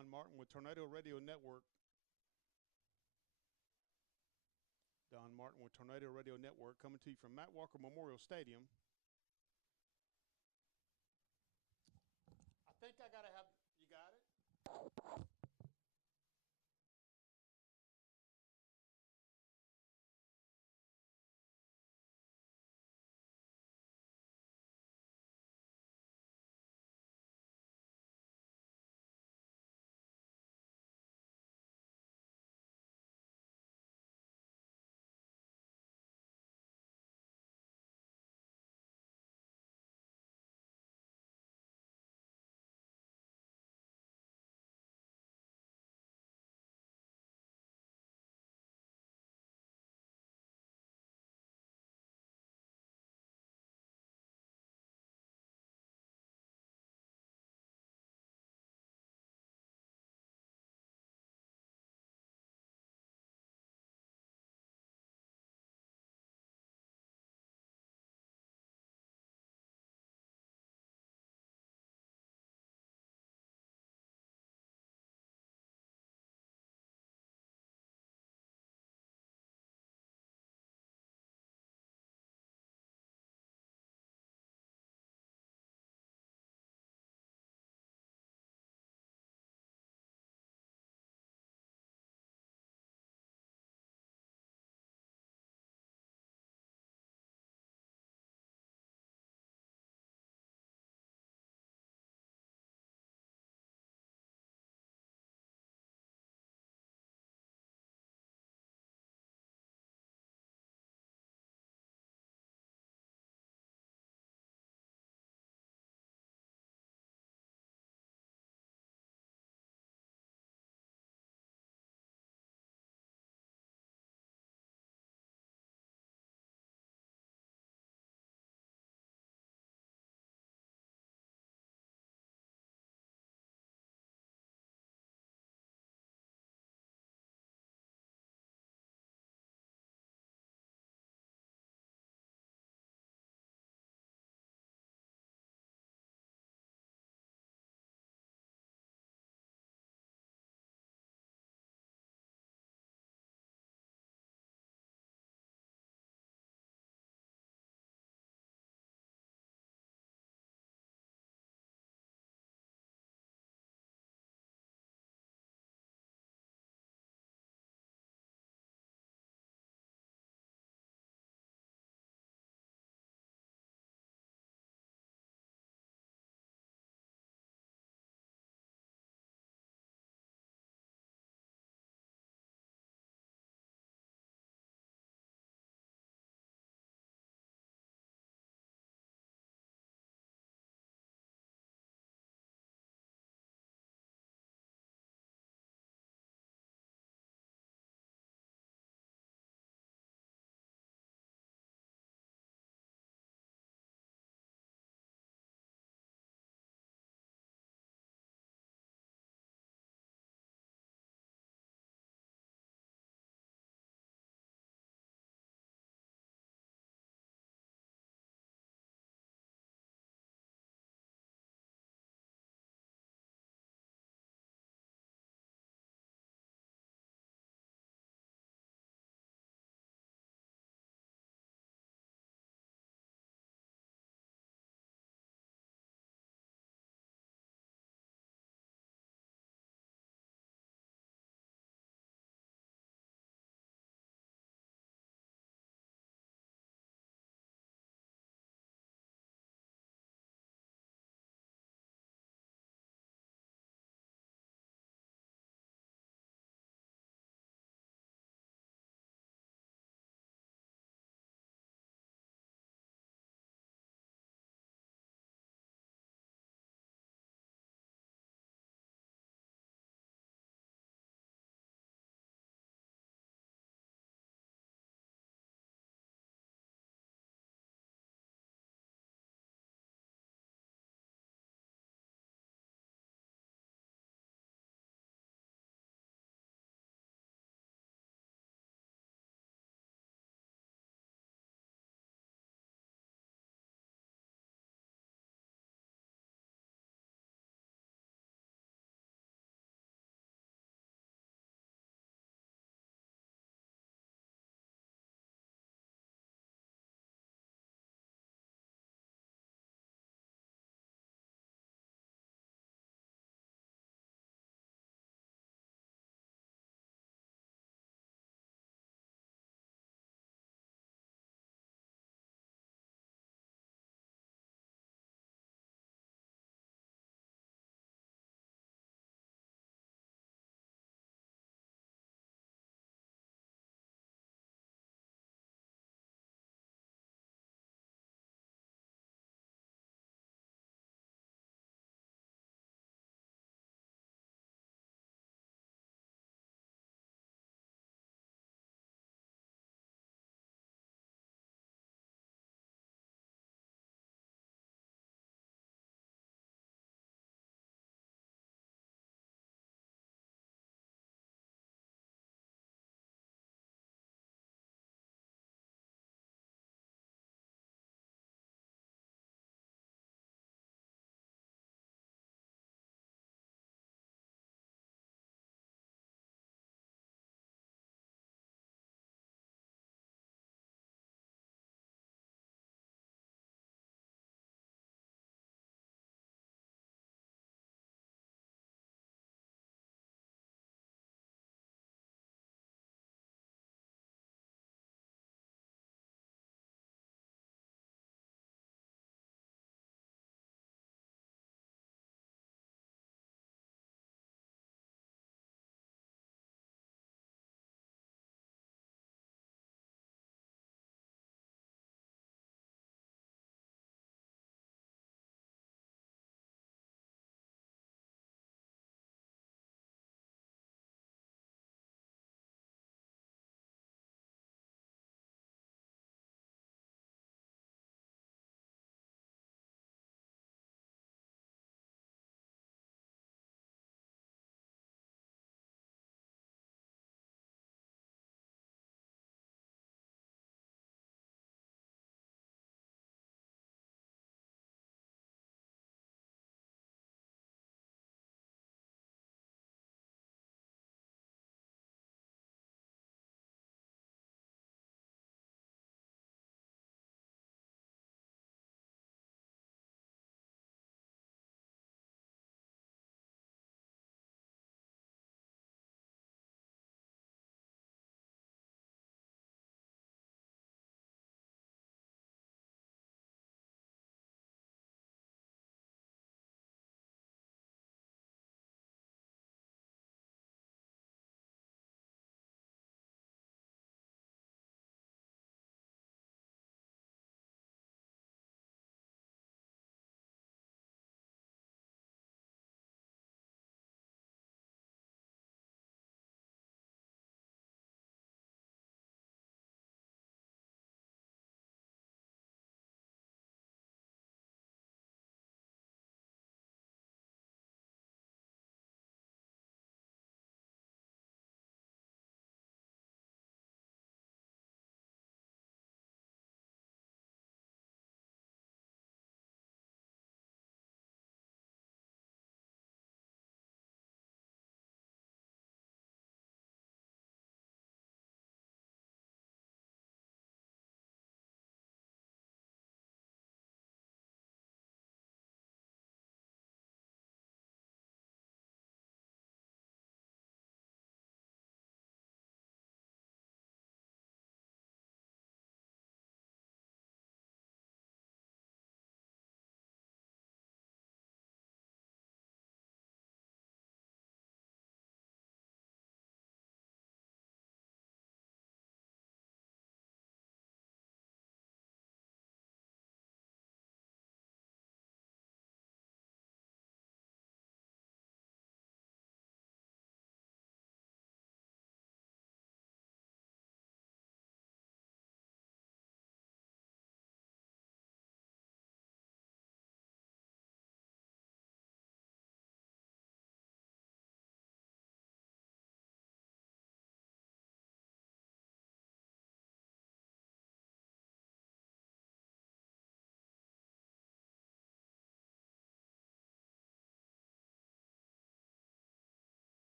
Don Martin with Tornado Radio Network. Don Martin with Tornado Radio Network coming to you from Matt Walker Memorial Stadium. I think I got to have, you got it?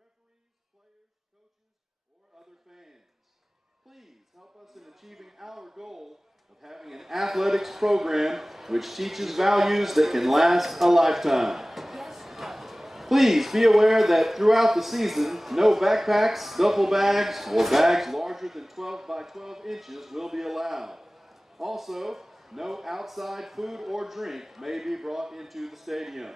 referees, players, coaches, or other fans. Please help us in achieving our goal of having an athletics program which teaches values that can last a lifetime. Please be aware that throughout the season, no backpacks, duffel bags, or bags larger than 12 by 12 inches will be allowed. Also, no outside food or drink may be brought into the stadium.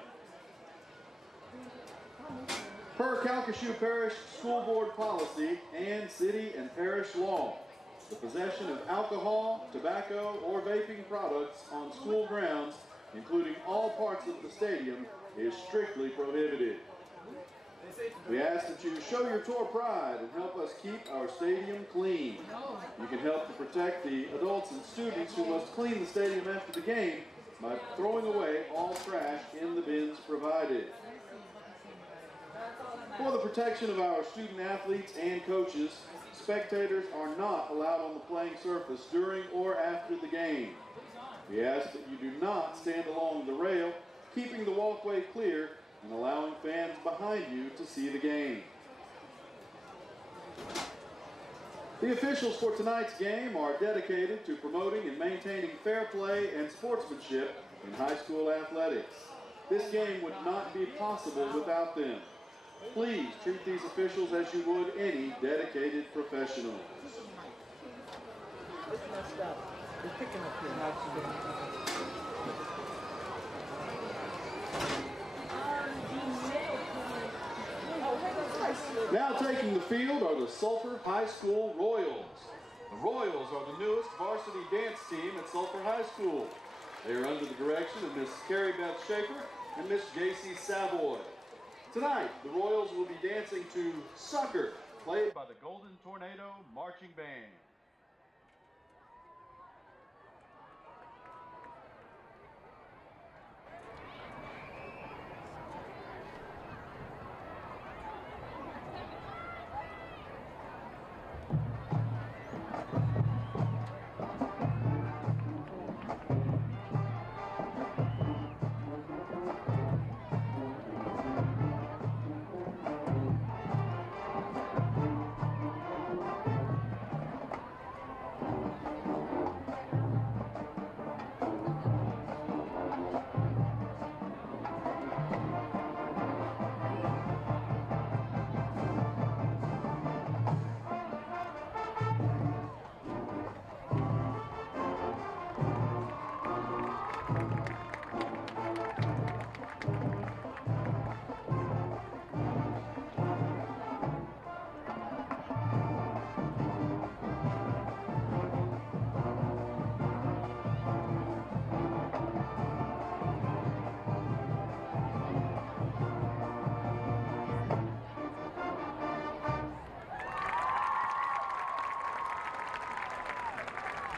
Per Calcasieu Parish School Board policy and city and parish law, the possession of alcohol, tobacco, or vaping products on school grounds, including all parts of the stadium, is strictly prohibited. We ask that you show your tour pride and help us keep our stadium clean. You can help to protect the adults and students who must clean the stadium after the game by throwing away all trash in the bins provided. For the protection of our student athletes and coaches, spectators are not allowed on the playing surface during or after the game. We ask that you do not stand along the rail, keeping the walkway clear and allowing fans behind you to see the game. The officials for tonight's game are dedicated to promoting and maintaining fair play and sportsmanship in high school athletics. This game would not be possible without them. Please treat these officials as you would any dedicated professional. Now taking the field are the Sulphur High School Royals. The Royals are the newest varsity dance team at Sulphur High School. They are under the direction of Miss Carrie Beth Schaefer and Miss J.C. Savoy. Tonight, the Royals will be dancing to Sucker, played by the Golden Tornado Marching Band.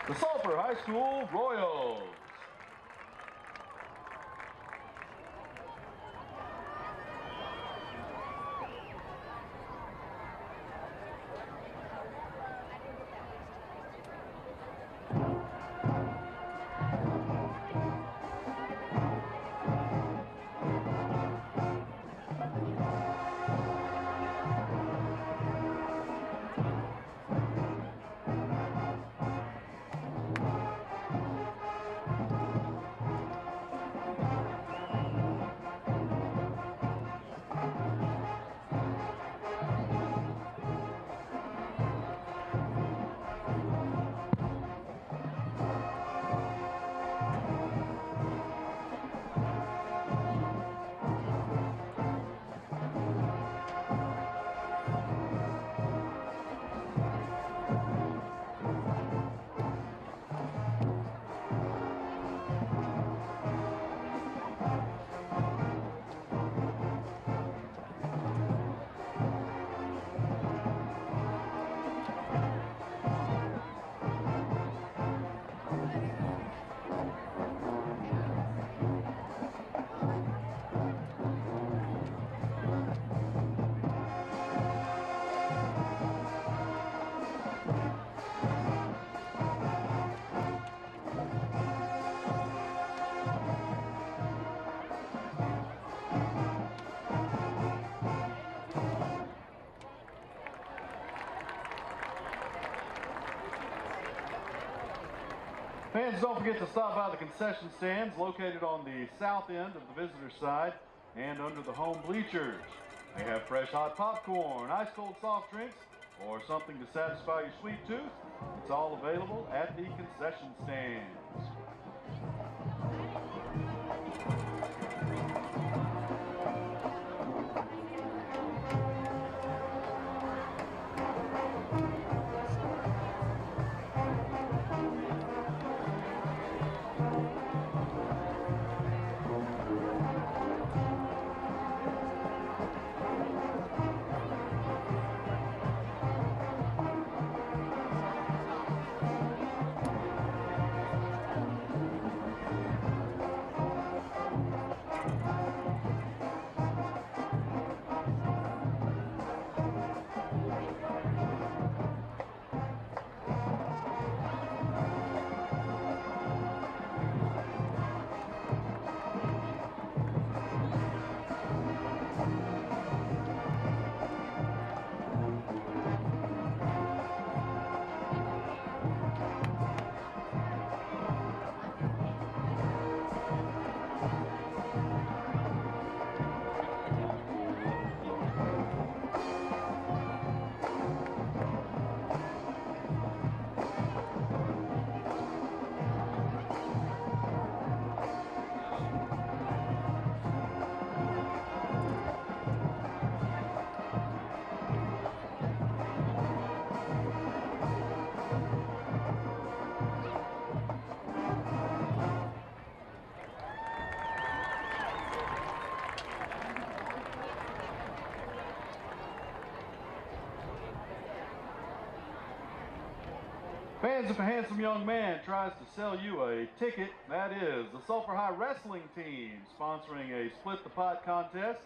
The Sulphur High School Royals. Fans, don't forget to stop by the concession stands located on the south end of the visitor side and under the home bleachers. They have fresh hot popcorn, ice cold soft drinks, or something to satisfy your sweet tooth. It's all available at the concession stands. Fans, if a handsome young man tries to sell you a ticket, that is the Sulphur High Wrestling Team sponsoring a Split the Pot contest.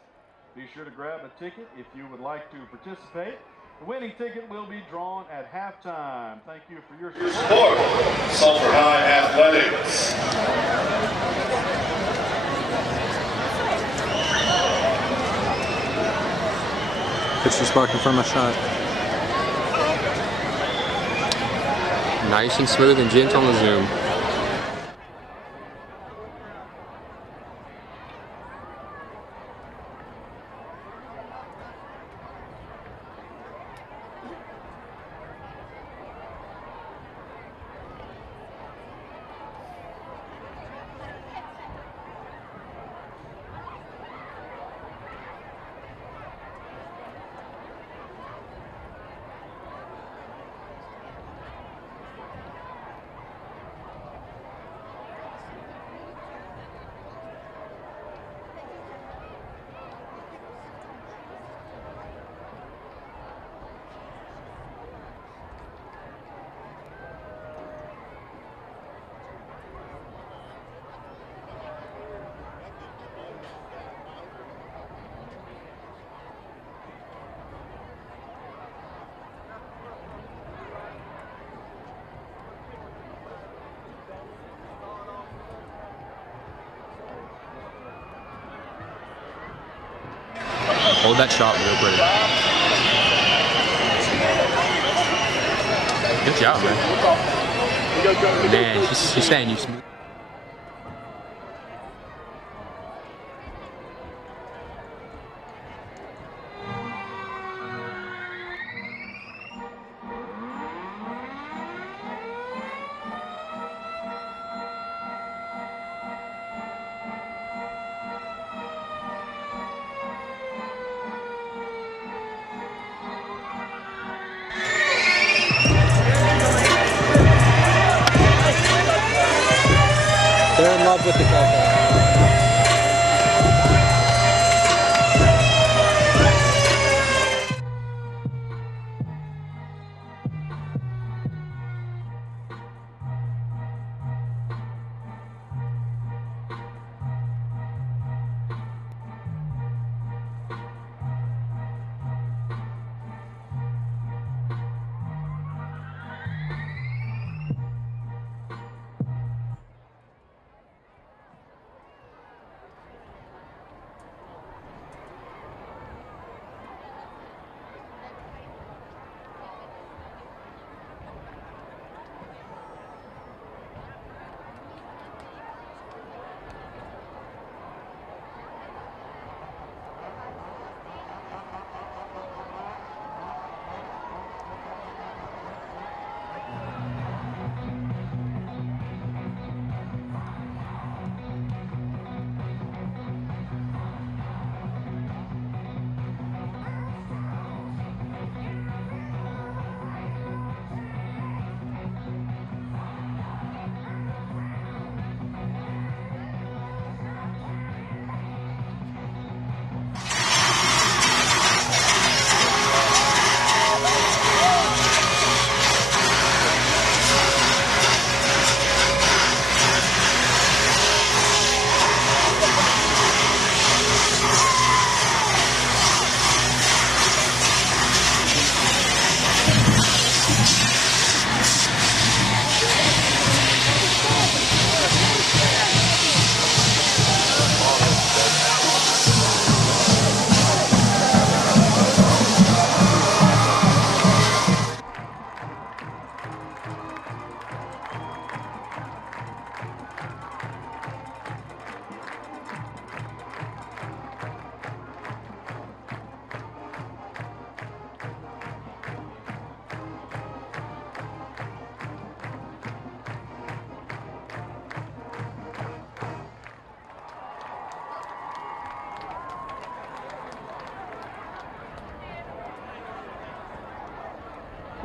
Be sure to grab a ticket if you would like to participate. The winning ticket will be drawn at halftime. Thank you for your support. Sulphur High Athletics. Pitcher sparking from a shot. Nice and smooth and gentle on the zoom. Hold that shot real quick. Good job, man. Man, she's saying you smooth. They're in love with the cocoa.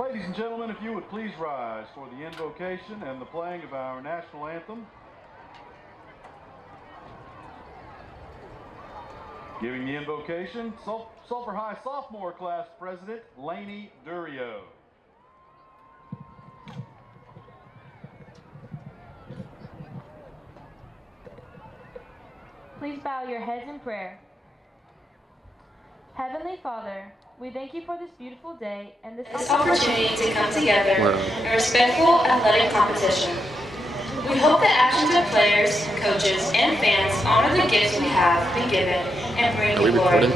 Ladies and gentlemen, if you would please rise for the invocation and the playing of our national anthem. Giving the invocation, Sulphur High sophomore class president, Laney Durio. Please bow your heads in prayer. Heavenly Father, we thank you for this beautiful day and this opportunity to come together in respectful athletic competition. We hope the actions of players, coaches, and fans honor the gifts we have been given and bring you glory.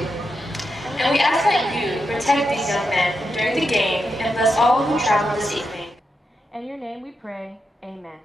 And we ask that you protect these young men during the game and bless all who travel this evening. In your name we pray, amen.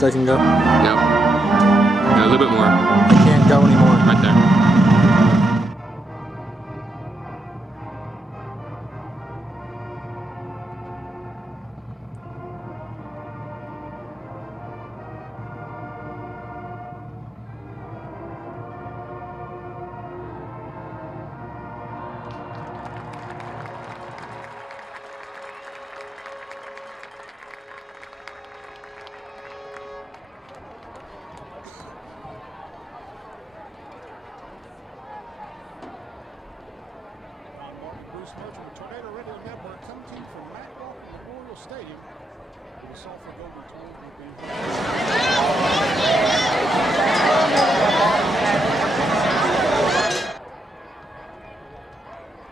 I can go? Yep. Yeah, a little bit more. I can't go anymore. Right there. Tornado Radio Network coming to you from Matt Walker Memorial Stadium. The Sulphur Golden Tour will be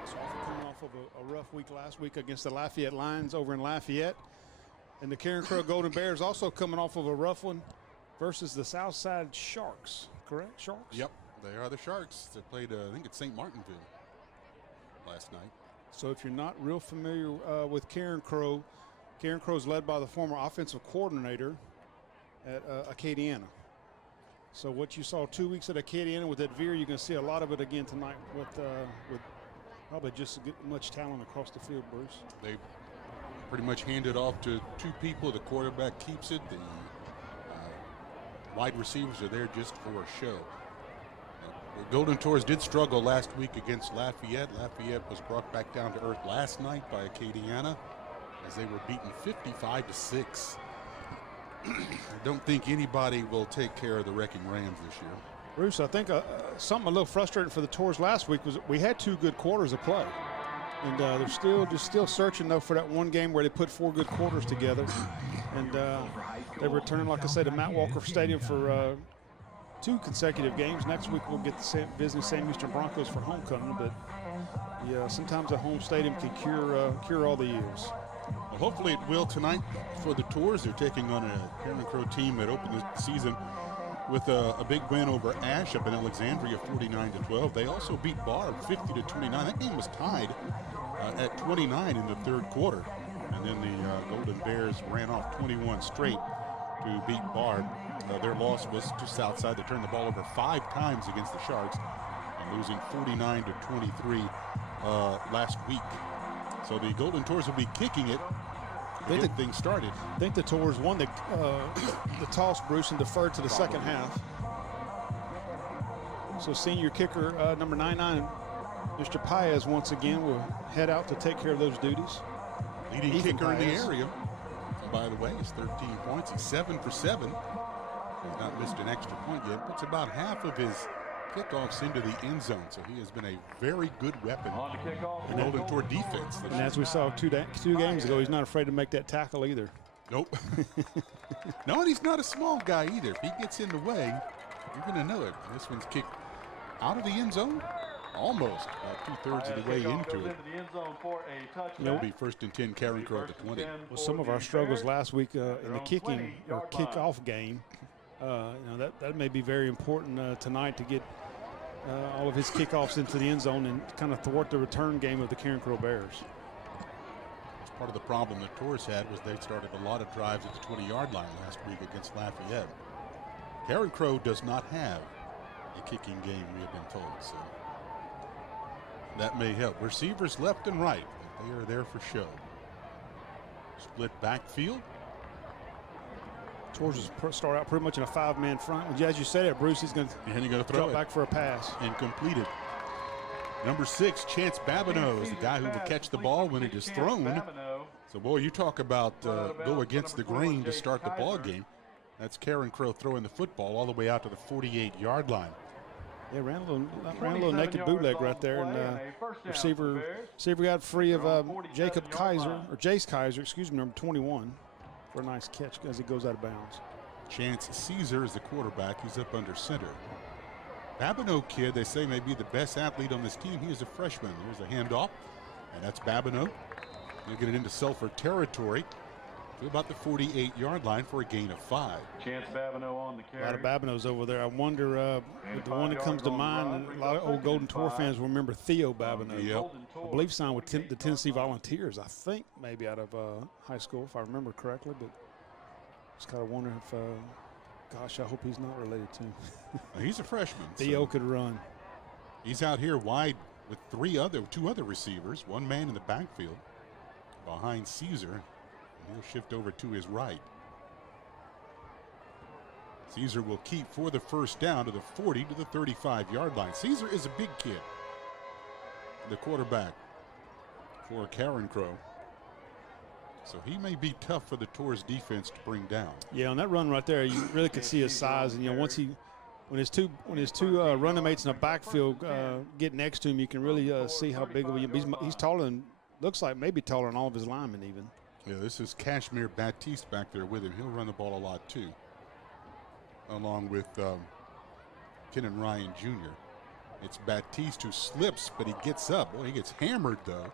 Sulphur coming off of a rough week last week against the Lafayette Lions over in Lafayette. And the Carencro Golden Bears also coming off of a rough one versus the Southside Sharks, correct? Sharks? Yep, they are the Sharks. They played, I think it's St. Martinville last night. So if you're not real familiar with Carencro, Carencro is led by the former offensive coordinator at Acadiana. So what you saw 2 weeks at Acadiana with that veer, you're going to see a lot of it again tonight with probably just as much talent across the field, Bruce. They pretty much hand it off to two people. The quarterback keeps it. The wide receivers are there just for a show. The Golden Tours did struggle last week against Lafayette. Lafayette was brought back down to earth last night by Acadiana as they were beaten 55-6. I don't think anybody will take care of the Wrecking Rams this year. Bruce, I think something a little frustrating for the Tours last week was we had 2 good quarters of play. And they're still searching, though, for that one game where they put 4 good quarters together. And they return, like I said, to Matt Walker Stadium for 2 consecutive games. Next week we'll get the visiting Sam Houston Broncos for homecoming, but yeah, sometimes a home stadium can cure all the ills. Well, hopefully it will tonight for the Tours. They're taking on a Carencro team that opened the season with a big win over Ash up in Alexandria, 49-12. They also beat Barb 50-29. That game was tied at 29 in the third quarter, and then the Golden Bears ran off 21 straight to beat Barb. Their loss was to Southside. They turned the ball over 5 times against the Sharks and losing 49-23 last week. So the Golden Tours will be kicking it to get things started. I think the Tours won the toss, Bruce, and deferred to the second half. So senior kicker number 99, Mr. Paez, once again will head out to take care of those duties. Leading kicker in the area, by the way, is 13 points. He's 7 for 7. He's not missed an extra point yet. Puts about half of his kickoffs into the end zone, so he has been a very good weapon in Golden Tour defense. And as we saw two games ago, he's not afraid to make that tackle either. Nope. No, and he's not a small guy either. If he gets in the way, you're going to know it. This one's kicked out of the end zone. almost about 2/3 of the way into it. It'll be 1st and 10, Carencro at the 20. Well, some of our struggles last week in the kicking or kickoff game, you know, that may be very important tonight to get all of his kickoffs into the end zone and kind of thwart the return game of the Carencro Bears. Part of the problem that Tours had was they started a lot of drives at the 20-yard line last week against Lafayette. Carencro does not have a kicking game, we have been told, so that may help. Receivers left and right, they are there for show. Split backfield. Tours will start out pretty much in a 5-man front. As you said it, Bruce, he's going to throw it back for a pass. Incompleted. Number 6, Chance Babineau is the guy who will catch the ball when it is thrown. So, boy, you talk about go against the grain to start the ball game. That's Carencro throwing the football all the way out to the 48-yard line. Yeah, ran a little naked bootleg right there, and receiver got free of Jace Kaiser, excuse me, number 21, for a nice catch as he goes out of bounds. Chance Caesar is the quarterback. He's up under center. Babineau kid, they say, may be the best athlete on this team. He is a freshman. There's a handoff, and that's Babineau. They'll get it into Sulphur territory to about the 48-yard line for a gain of 5. Chance Babineau on the carry. A lot of Babineaus over there. I wonder, the one that comes to mind, a lot of old Golden Tour fans will remember Theo Babineau. Yep. I believe signed with the Tennessee Volunteers, I think, maybe out of high school, if I remember correctly. But just kind of wonder if, gosh, I hope he's not related to him. He's a freshman. Theo could run. He's out here wide with two other receivers, one man in the backfield behind Caesar. He'll shift over to his right. Caesar will keep for the first down to the 40 to the 35-yard line. Caesar is a big kid, the quarterback for Carencro. So he may be tough for the Tours defense to bring down. Yeah, on that run right there, you really could see his size. And, you know, when his two running mates in the backfield get next to him, you can really see how big of a he's taller than, looks like maybe taller than all of his linemen even. Yeah, this is Kashmir Baptiste back there with him. He'll run the ball a lot too, along with Kenan Ryan Jr. It's Baptiste who slips, but he gets up. Boy, he gets hammered though.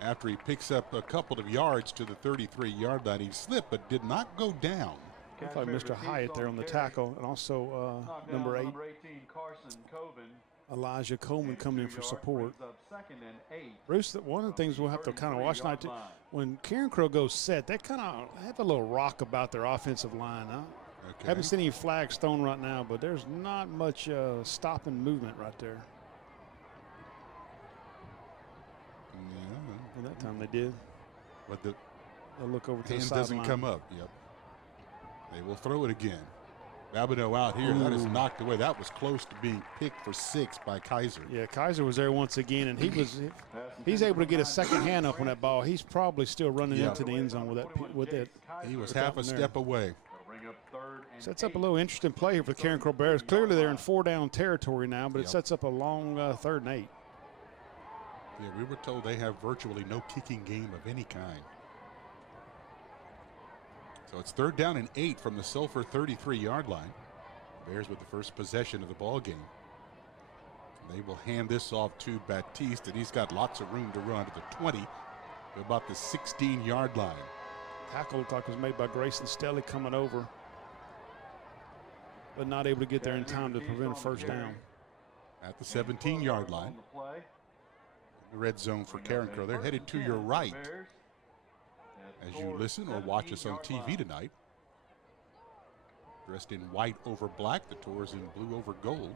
After he picks up a couple of yards to the 33-yard line, he slipped but did not go down. I thought Mr. Hyatt there on the tackle, and also number 8, Elijah Coleman coming in for support. Bruce, one of the things we'll have to kind of watch tonight, when Carencro goes set, they kind of have a little rock about their offensive line. Okay. Haven't seen any flags thrown right now, but there's not much stopping movement right there. Yeah. Well, that time they did. But the they'll look over to the hand sideline. doesn't come up. Yep. They will throw it again. Babineau out here. That is knocked away. That was close to being picked for 6 by Kaiser. Yeah, Kaiser was there once again, and he's able to get a second hand up on that ball. He's probably still running into the end zone with that. He was half a step away. Sets up a little interesting play here for the Carencro Bears. Clearly they're in 4-down territory now, but it sets up a long 3rd and 8. Yeah, we were told they have virtually no kicking game of any kind. So it's 3rd down and 8 from the Sulphur 33-yard line. Bears with the first possession of the ball game. They will hand this off to Baptiste, and he's got lots of room to run to the 20 to about the 16-yard line. Tackle looked like it was made by Grayson Stelly coming over, but not able to get there in time to prevent a first down. At the 17-yard line. The red zone for Carencro. They're headed to your right as you listen or watch us on TV tonight. Dressed in white over black, the Tours in blue over gold.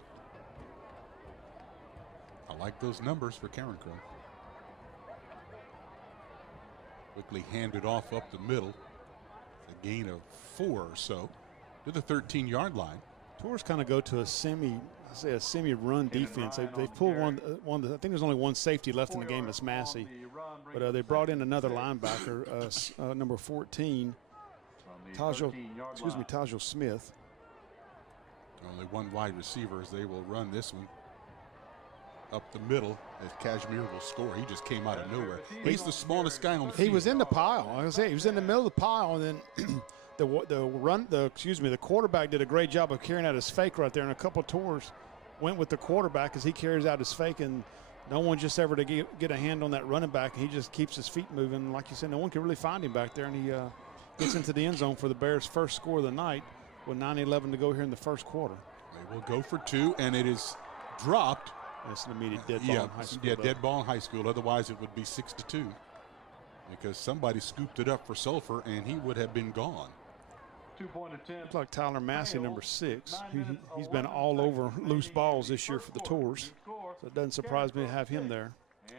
I like those numbers for Carencro. Quickly handed off up the middle. A gain of 4 or so to the 13-yard line. Tours kind of go to a semi-run defense. They've pulled one. I think there's only one safety left in the game. It's Massey, but they brought in another linebacker, number 14, Tajal Smith. Only one wide receiver as they will run this one up the middle as Kashmir will score. He just came out of nowhere. He's the smallest guy on the field. He was in the pile. Like I say, he was in the middle of the pile, and then the quarterback did a great job of carrying out his fake right there, and a couple of Tours went with the quarterback as he carries out his fake, and no one just ever to get a hand on that running back. He just keeps his feet moving. Like you said, no one can really find him back there, and he gets into the end zone for the Bears' first score of the night with 9:11 to go here in the first quarter. They will go for 2, and it is dropped. It's an immediate dead ball in high school. Yeah, dead ball in high school. Otherwise, it would be 6-2 because somebody scooped it up for Sulphur, and he would have been gone. Looks like Tyler Massey, number 6. He's been all over loose balls this year for the Tours, so it doesn't surprise me to have him there.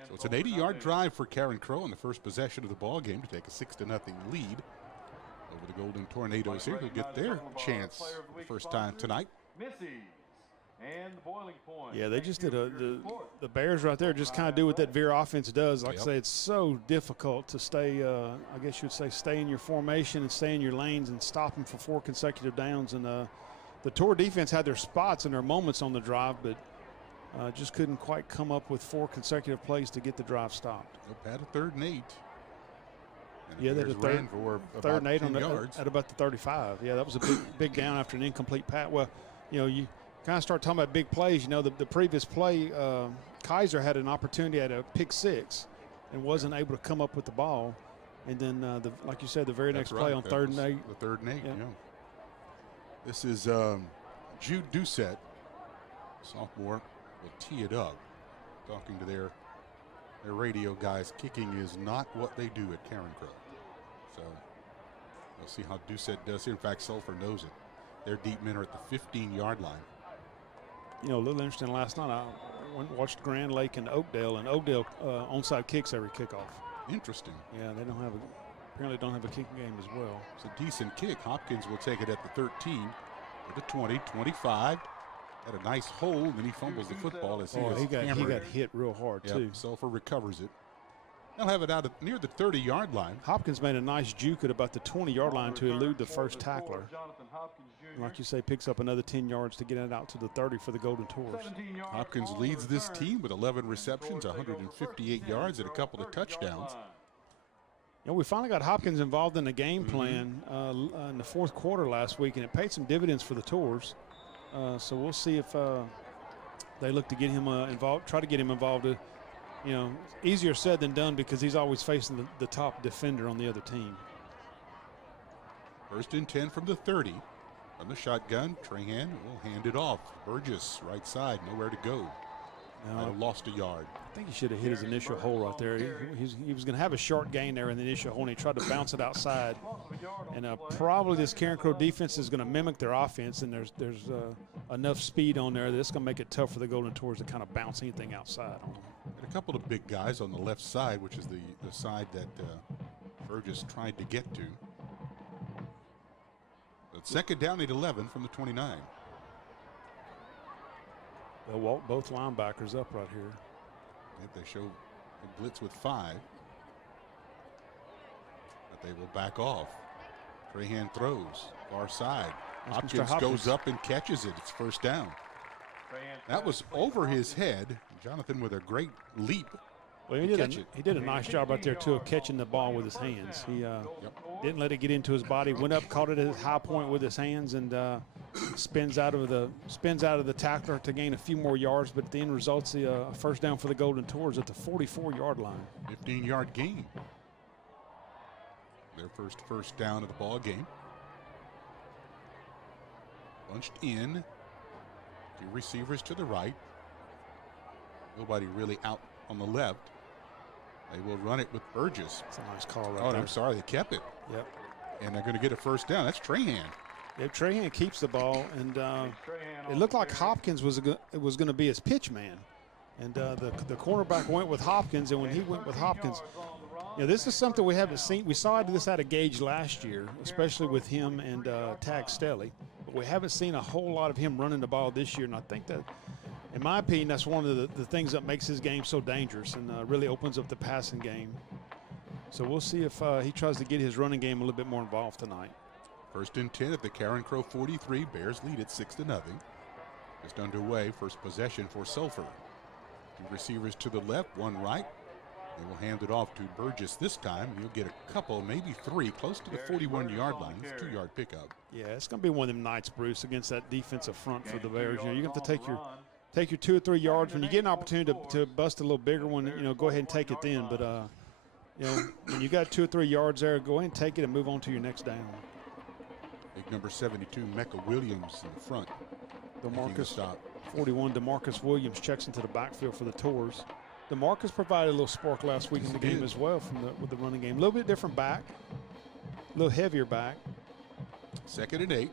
So it's an 80-yard drive for Carencro on the first possession of the ball game to take a 6-0 lead over the Golden Tornadoes here, who get their chance the first time tonight. Yeah, they just did the Bears right there just kind of do what that Veer offense does. Like I say, it's so difficult to stay, I guess you'd say, stay in your formation and stay in your lanes and stop them for 4 consecutive downs. And the Tour defense had their spots and their moments on the drive, but just couldn't quite come up with 4 consecutive plays to get the drive stopped. Nope, had a 3rd and 8. And yeah, they had a third and 8 yards at about the 35. Yeah, that was a big down after an incomplete pass. Well, you kind of start talking about big plays. The previous play, Kaiser had an opportunity at a pick 6 and wasn't able to come up with the ball. And then, like you said, the very next play on 3rd and 8. The 3rd and 8, yeah. This is Jude Doucette, sophomore, will tee it up. Talking to their radio guys, kicking is not what they do at Carencro. So we'll see how Doucette does here. In fact, Sulphur knows it. Their deep men are at the 15-yard line. A little interesting last night, I went and watched Grand Lake and Oakdale onside kicks every kickoff. Interesting. Yeah, they apparently don't have a kicking game as well. It's a decent kick. Hopkins will take it at the 13, at the 20, 25. Had a nice hold, and he fumbles the football as he got hit real hard, too. Sulphur recovers it. They'll have it out near the 30-yard line. Hopkins made a nice juke at about the 20-yard line to elude the first tackler. And like you say, picks up another 10 yards to get it out to the 30 for the Golden Tours. Hopkins leads this team with 11 receptions, 158 yards, and a couple of touchdowns. We finally got Hopkins involved in the game plan in the 4th quarter last week, and it paid some dividends for the Tours. So we'll see if they look to get him involved, try to get him involved. Easier said than done because he's always facing the top defender on the other team. 1st and 10 from the 30. On the shotgun, Trahan will hand it off. Burgess, right side, nowhere to go. Lost a yard. I think he should have hit his initial hole right there. He was going to have a short gain there in the initial hole, and he tried to bounce it outside. And probably this Carencro defense is going to mimic their offense, and there's enough speed on there that it's going to make it tough for the Golden Tours to kind of bounce anything outside on them. And a couple of big guys on the left side, which is the side that Burgess tried to get to. But 2nd down at 11 from the 29. They'll walk both linebackers up right here. They show a blitz with 5. But they will back off. Trahan throws, far side. Hopkins goes up and catches it. It's 1st down. That was over his head. Jonathan with a great leap. Well, he did a nice job right there, too, of catching the ball with his hands. He didn't let it get into his body. Went up, caught it at his high point with his hands, and spins out of the tackler to gain a few more yards. But the end results a 1st down for the Golden Tours at the 44-yard line. 15-yard gain. Their first down of the ball game. Bunched in. 2 receivers to the right. Nobody really out on the left. They will run it with Burgess. That's a nice call right there. I'm sorry, they kept it. Yep. And they're going to get a 1st down. That's Trahan. If Trahan keeps the ball, and it looked like Hopkins was going to be his pitch man. And the cornerback went with Hopkins, and when he went with Hopkins, this is something we haven't seen. We saw this out of Gage last year, especially with him and Tag Stelly. But we haven't seen a whole lot of him running the ball this year, and I think that, in my opinion, that's one of the things that makes his game so dangerous and really opens up the passing game. So we'll see if he tries to get his running game a little bit more involved tonight. 1st and 10 at the Carencro 43. Bears lead it 6-0. Just underway. First possession for Sulphur. 2 receivers to the left, 1 right. They will hand it off to Burgess this time. He'll get a couple, maybe 3, close to the 41-yard line. It's a 2-yard pickup. Yeah, it's going to be one of them nights, Bruce, against that defensive front for the Bears. You're going to have to take take your 2 or 3 yards. When you get an opportunity to bust a little bigger one, you know, go ahead and take it then. But, you know, when you got 2 or 3 yards there, go ahead and take it and move on to your next down. Big number 72, Mecca Williams in front. DeMarcus, 41, DeMarcus Williams checks into the backfield for the Tours. DeMarcus provided a little spark last week in the game as well with the running game. A little bit different back, a little heavier back. 2nd and 8.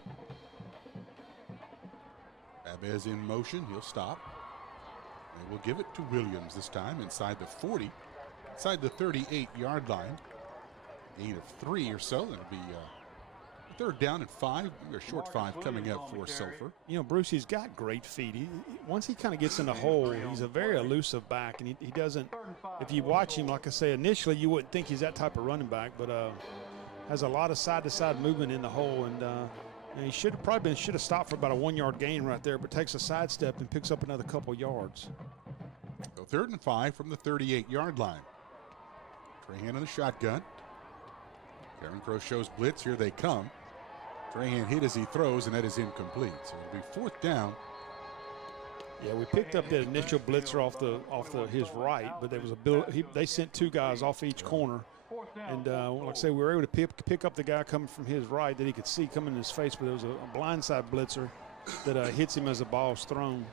Abez in motion. He'll stop. And we'll give it to Williams this time inside the 40, inside the 38-yard line. Gain of 3 or so. That'll be 3rd down and 5. A short 5 coming up for Sulphur. You know, Bruce, he's got great feet. Once he kind of gets in the hole, he's a very elusive back, and he doesn't. If you watch him, like I say, initially you wouldn't think he's that type of running back, but has a lot of side-to-side movement in the hole, and he should have stopped for about a 1-yard gain right there, but takes a sidestep and picks up another couple yards. So 3rd and 5 from the 38-yard line. Trahan in the shotgun. Carencro shows blitz. Here they come. Trahan hit as he throws, and that is incomplete. So it'll be 4th down. Yeah, we picked up that initial blitzer off his right, but there was they sent 2 guys off each corner. And like I say, we were able to pick up the guy coming from his right that he could see coming in his face, but there was a blindside blitzer that hits him as the ball's thrown.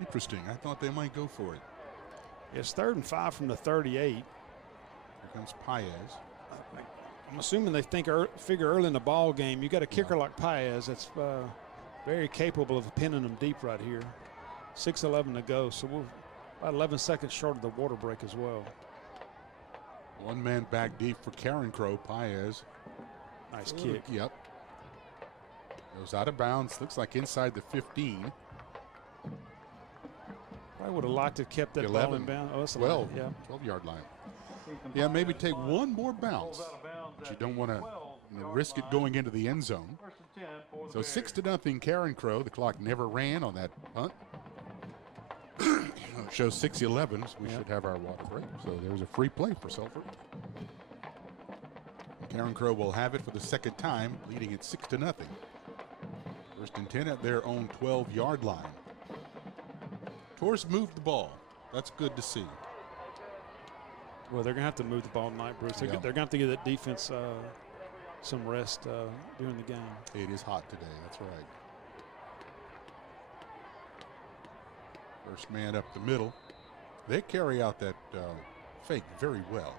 Interesting. I thought they might go for it. It's 3rd and 5 from the 38. Here comes Paez. I'm assuming they figure early in the ball game, you got a kicker like Paez that's very capable of pinning them deep right here. 6:11 to go, so we're about 11 seconds short of the water break as well. 1 man back deep for Carencro. Paez. Nice kick. Yep. Goes out of bounds. Looks like inside the 15. Probably would have liked to have kept that 11, ball in bounds. Oh, that's 12, yeah. 12-yard line. Yeah, maybe take 1 more bounce, but you don't want to risk it going into the end zone. So 6-0 Carencro. The clock never ran on that punt. It shows 6:11. So we should have our water break. So there's a free play for Sulphur. Carencro will have it for the 2nd time, leading it 6-0. 1st and 10 at their own 12-yard line. Tours moved the ball. That's good to see. Well, they're going to have to move the ball tonight, Bruce. They're going to have to give that defense some rest during the game. It is hot today. That's right. First man up the middle. They carry out that fake very well.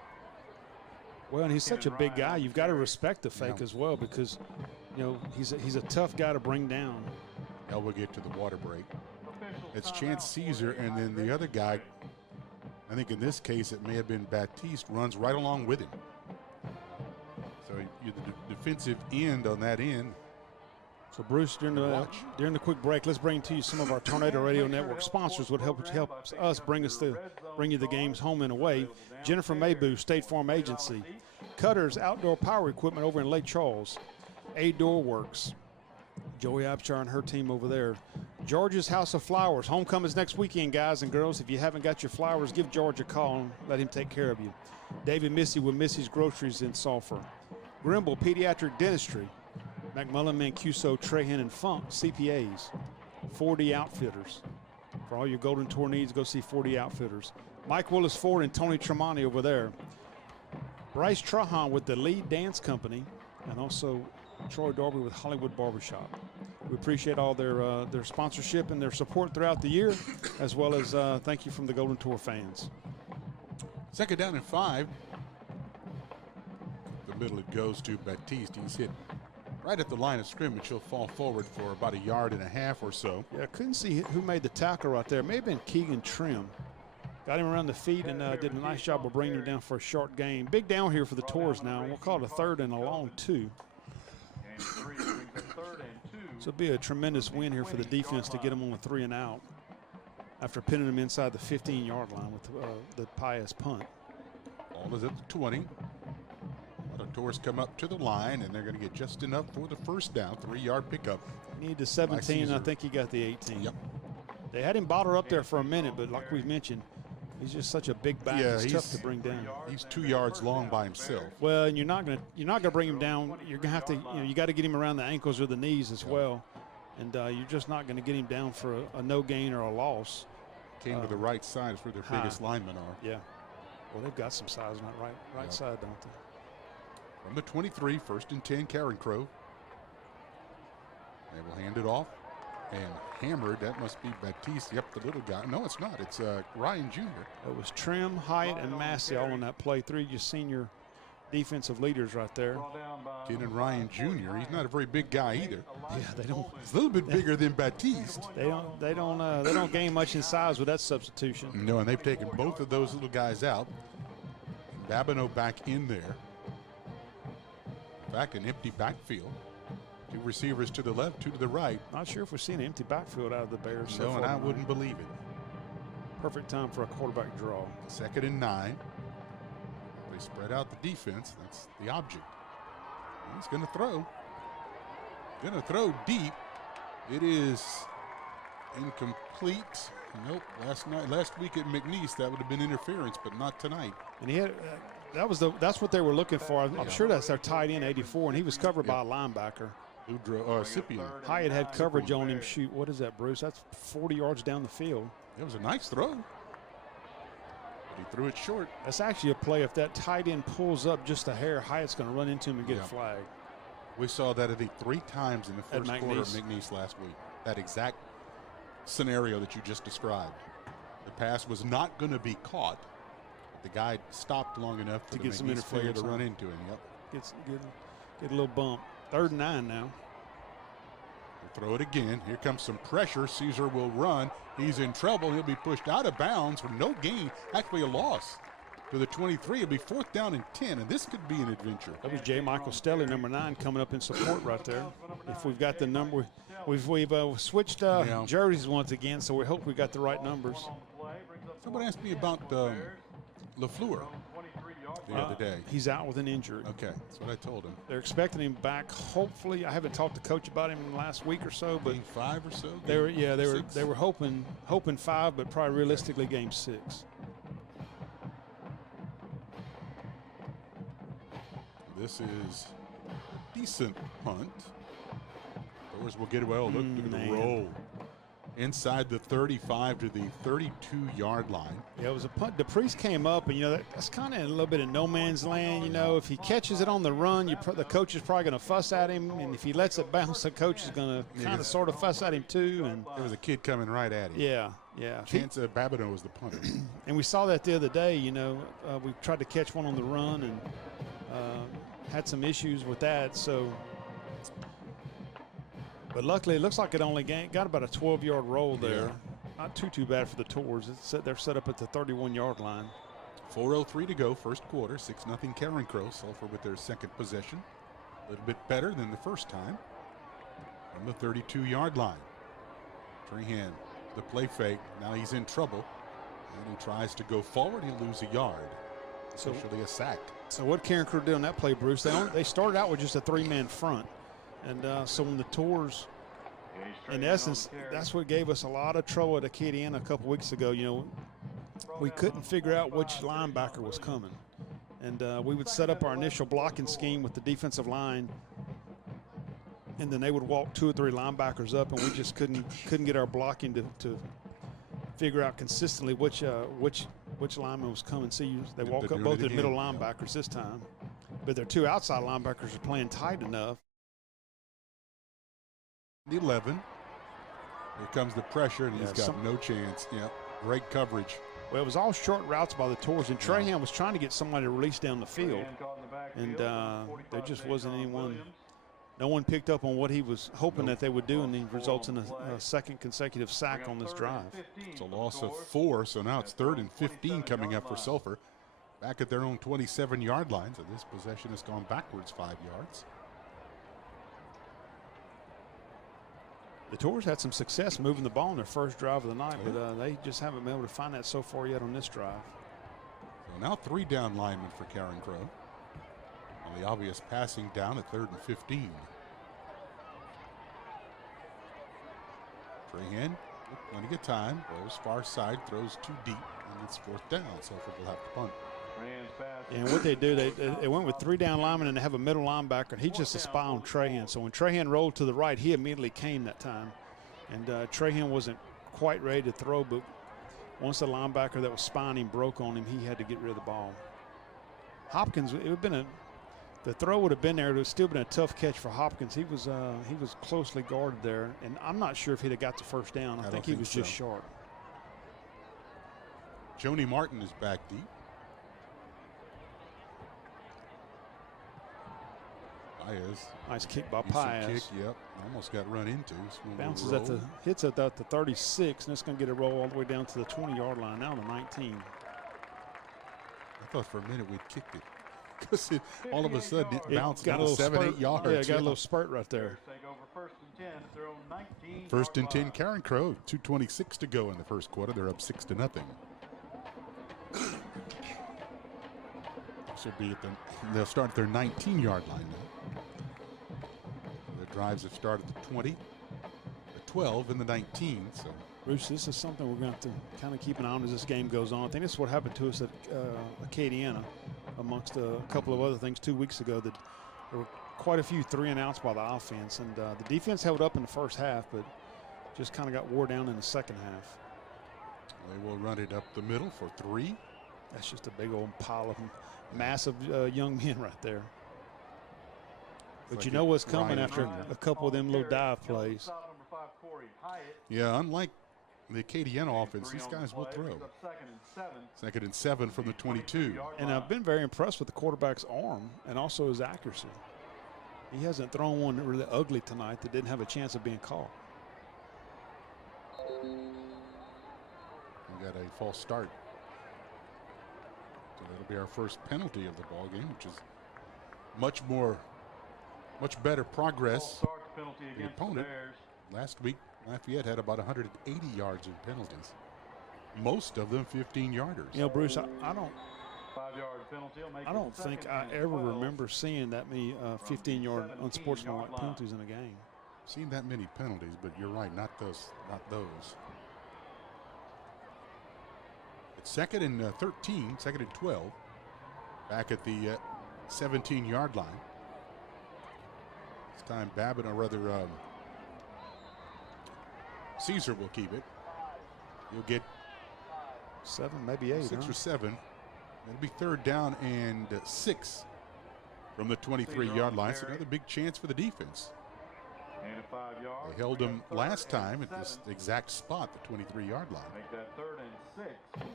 Well, and he's such a big guy. You've got to respect the fake as well because, you know, he's a tough guy to bring down. Now we'll get to the water break. It's Chance Caesar, and then the other guy, I think in this case it may have been Baptiste, runs right along with him. So you're the defensive end on that end. So Bruce, during the quick break, let's bring to you some of our Tornado Radio Network sponsors would help us bring you the games home and away. Jennifer Maybu, State Farm Agency. Cutters Outdoor Power Equipment over in Lake Charles. A Door Works. Joey Abshire and her team over there. George's House of Flowers. Homecoming's next weekend, guys and girls. If you haven't got your flowers, give George a call and let him take care of you. David Missy with Missy's Groceries in Sulphur. Grimble Pediatric Dentistry. McMullen, Mancuso, Trahan, and Funk, CPAs. 4D Outfitters. For all your Golden Tour needs, go see 4D Outfitters. Mike Willis Ford and Tony Tremonti over there. Bryce Trahan with the Lead Dance Company, and also Troy Darby with Hollywood Barbershop. We appreciate all their sponsorship and their support throughout the year, as well as thank you from the Golden Tour fans. 2nd down and 5. The middle it goes to Baptiste. He's hit right at the line of scrimmage. He'll fall forward for about 1.5 yards or so. Yeah, I couldn't see who made the tackle right there. It may have been Keegan Trim. Got him around the feet and did a nice job of bringing him down for a short gain. Big down here for the Tours now. We'll call it a 3rd and a long 2. So it'll be a tremendous win here for the defense to get them on a 3 and out after pinning them inside the 15-yard line with the Paez punt. Ball is at the 20. The Tours come up to the line, and they're going to get just enough for the 1st down. 3-yard pickup. Need the 17. I think he got the 18. Yep. They had him bottled up there for a minute, but like we've mentioned, he's just such a big back. Yeah, it's tough to bring down. He's 2 yards long by himself. Well, and you're not gonna bring him down. You're gonna have to, you got to get him around the ankles or the knees as well. and you're just not going to get him down for a no gain or a loss. Came to the right side. Is where their biggest linemen are. Yeah. Well, they've got some size on that right side, don't they? From the 23, 1st and 10, Carencro. They will hand it off and hammered. That must be Baptiste. Yep, the little guy. No, it's not. It's Ryan Jr. It was Trim, Hyatt, and Massey all on that play. 3 just senior defensive leaders right there. Kid and Ryan Jr. He's not a very big guy either. Yeah, they don't. He's a little bit bigger than Baptiste. They don't gain much in size with that substitution. No, and they've taken both of those little guys out. Babineau back in there. Back an empty backfield. 2 receivers to the left, 2 to the right. Not sure if we've seen an empty backfield out of the Bears. No, and I wouldn't believe it. Perfect time for a quarterback draw. 2nd and 9. They spread out the defense. That's the object. He's going to throw. Going to throw deep. It is incomplete. Nope. Last week at McNeese, that would have been interference, but not tonight. And he had that's what they were looking for. I'm sure that's their tight end, 84, and he was covered by a linebacker. Scypian. Hyatt had coverage on him. Shoot, what is that, Bruce? That's 40 yards down the field. It was a nice throw. But he threw it short. That's actually a play. If that tight end pulls up just a hair, Hyatt's going to run into him and get a flag. We saw that I think 3 times in the first quarter of McNeese last week. That exact scenario that you just described. The pass was not going to be caught. The guy stopped long enough to get some interference to run into him. Yep. Get a little bump. 3rd and 9 now. We'll throw it again. Here comes some pressure. Caesar will run. He's in trouble. He'll be pushed out of bounds for no gain. Actually a loss. To the 23, it'll be 4th down and 10, and this could be an adventure. That was J. Michael Stelly, number 9, coming up in support right there. If we've got the number, we've switched jerseys once again, so we hope we got the right numbers. Someone asked me about LaFleur the other day. He's out with an injury. Okay, that's what I told him. They're expecting him back. Hopefully, I haven't talked to Coach about him in the last week or so, but game 5 or so. They were hoping 5, but probably realistically game 6. This is a decent punt. Doors will get it well. Look at the roll. Inside the 35 to the 32-yard line. Yeah, it was a punt. DePriest came up, and, that's kind of a little bit of no man's land. If he catches it on the run, the coach is probably going to fuss at him. And if he lets it bounce, the coach is going to kind of sort of fuss at him too. And there was a kid coming right at him. Yeah. Chance Babineau was the punter. And we saw that the other day. We tried to catch one on the run and had some issues with that. So. But luckily, it looks like it only got about a 12-yard roll there. Yeah. Not too bad for the Tours. They're set up at the 31-yard line. 4:03 to go, first quarter. 6-0 Carencro. Sulphur with their 2nd possession. A little bit better than the first time. On the 32-yard line. Trahan, the play fake. Now he's in trouble. And he tries to go forward. He'll lose a yard. Essentially a sack. So what Carencro did on that play, Bruce, they started out with just a 3-man front. And so when the Tours, in essence, that's what gave us a lot of trouble at Acadiana a couple weeks ago. We couldn't figure out which linebacker was coming. And we would set up our initial blocking scheme with the defensive line, and then they would walk 2 or 3 linebackers up, and we just couldn't get our blocking to figure out consistently which lineman was coming. See, they walk up both the middle linebackers this time, but their 2 outside linebackers are playing tight enough. 11. Here comes the pressure, and he's got no chance. Yep, great coverage. Well, it was all short routes by the Tours, and Trahan was trying to get somebody to release down the field, and there just wasn't anyone. No one picked up on what he was hoping that they would do, and he results in a 2nd consecutive sack on this drive. It's a loss of 4, so now it's 3rd and 15 coming up for Sulphur. Back at their own 27-yard line, so this possession has gone backwards 5 yards. The Tours had some success moving the ball in their first drive of the night, but they just haven't been able to find that so far yet on this drive. So now 3 down linemen for Carencro. On the obvious passing down at 3rd and 15. Trahan, plenty of time, goes far side, throws too deep, and it's 4th down. Sulphur will have to punt. And what they do, they went with 3 down linemen and they have a middle linebacker, and he's just a spy on Trahan. So when Trahan rolled to the right, he immediately came that time. And Trahan wasn't quite ready to throw, but once the linebacker that was spying him broke on him, he had to get rid of the ball. Hopkins, it would have been the throw would have been there. It would have still been a tough catch for Hopkins. He was closely guarded there, and I'm not sure if he'd have got the first down. I think he was just short. Joni Martin is back deep. Paez. Nice kick by Paez. Kick, yep. Almost got run into. Bounces at the, hits at the 36, and it's going to get a roll all the way down to the 20-yard line, now to 19. I thought for a minute we'd kicked it. Because all of a sudden it bounced got a little 7-8 yards. Yeah, got a little spurt right there. First and 10, Carencro. 2:26 to go in the first quarter. They're up 6-0. This will be at they'll start at their 19-yard line now. The drives have started at the 20, the 12, and the 19. So, Bruce, this is something we're going to have to kind of keep an eye on as this game goes on. I think this is what happened to us at Acadiana, amongst a couple of other things 2 weeks ago. That there were quite a few 3-and-outs by the offense, and the defense held up in the first half, but just kind of got wore down in the second half. They will run it up the middle for 3. That's just a big old pile of massive young men right there. But like you know what's coming after a couple of them little dive plays. Yeah, unlike the Acadiana offense, these guys will throw. 2nd and 7 from the 22. And I've been very impressed with the quarterback's arm and also his accuracy. He hasn't thrown one really ugly tonight that didn't have a chance of being caught. We got a false start. So that'll be our first penalty of the ball game, which is much better progress than the opponent. Last week, Lafayette had about 180 yards in penalties. Most of them 15-yarders. You know, Bruce, I don't think I ever remember seeing that many 15-yard unsportsmanlike penalties in a game. Seen that many penalties, but you're right, not those. It's 2nd and 13, 2nd and 12, back at the 17-yard line. This time Babbitt, or rather Caesar will keep it. He'll get 7, maybe 8. 6 or 7. It'll be 3rd down and 6 from the 23-yard line. So another big chance for the defense. They held him last time at this exact spot, the 23-yard line. Make that 3rd and 6 from the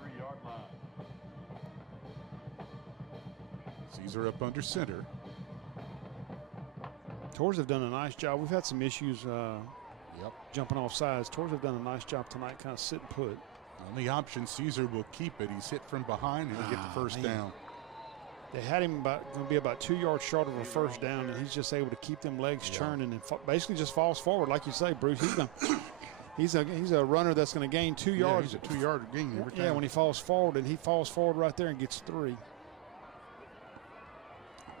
23-yard line. Caesar up under center. Tours have done a nice job. We've had some issues jumping off sides. Tours have done a nice job tonight, kind of sit and put. On the option, Caesar will keep it. He's hit from behind and he'll get the first down. They had him going to be about 2 yards short of a first down, and he's just able to keep them legs churning and basically just falls forward, like you say, Bruce. He's a runner that's going to gain 2 yards. He's a 2-yard gain every time. Yeah, when he falls forward, and he falls forward right there and gets 3.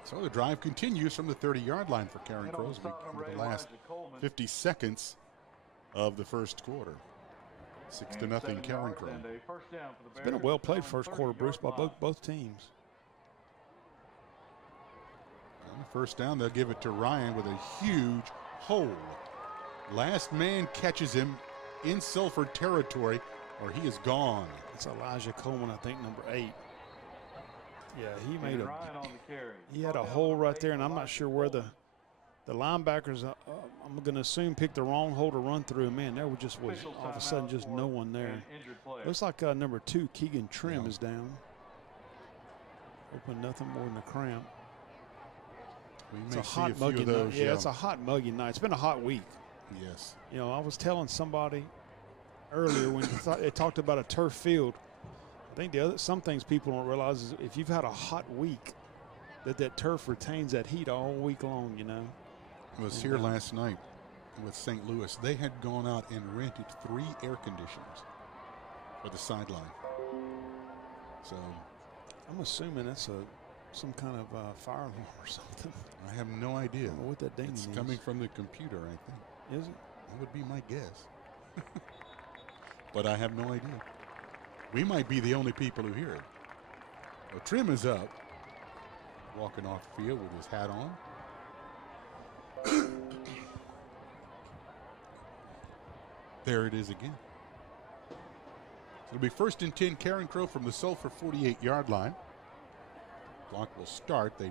So the drive continues from the 30-yard line for Carencro as we come to the last 50 seconds of the first quarter. 6-0 Carencro. It's been a well-played first quarter, Bruce, by both teams. On the first down, they'll give it to Ryan with a huge hole. Last man catches him in Sulphur territory, or he is gone. It's Elijah Coleman, I think, number 8. Yeah, he had a hole right there, and I'm not sure where the linebackers, I'm going to assume, picked the wrong hole to run through. Man, there was all of a sudden just no one there. Looks like number 2, Keegan Trim, is down. Hoping nothing more than a cramp. It's a hot, muggy night. Yeah, it's a hot, muggy night. It's been a hot week. Yes. You know, I was telling somebody earlier when they talked about a turf field. I think some things people don't realize is if you've had a hot week, that turf retains that heat all week long, you know. I was here last night with St. Louis. They had gone out and rented 3 air conditioners for the sideline. So I'm assuming that's some kind of fire alarm or something. I have no idea. I don't know what that ding is. It's coming from the computer, I think. Is it? That would be my guess. But I have no idea. We might be the only people who hear it. Trim is up, walking off the field with his hat on. There it is again. So it'll be 1st and 10, Carencro from the Sulphur 48-yard line. Clock will start. They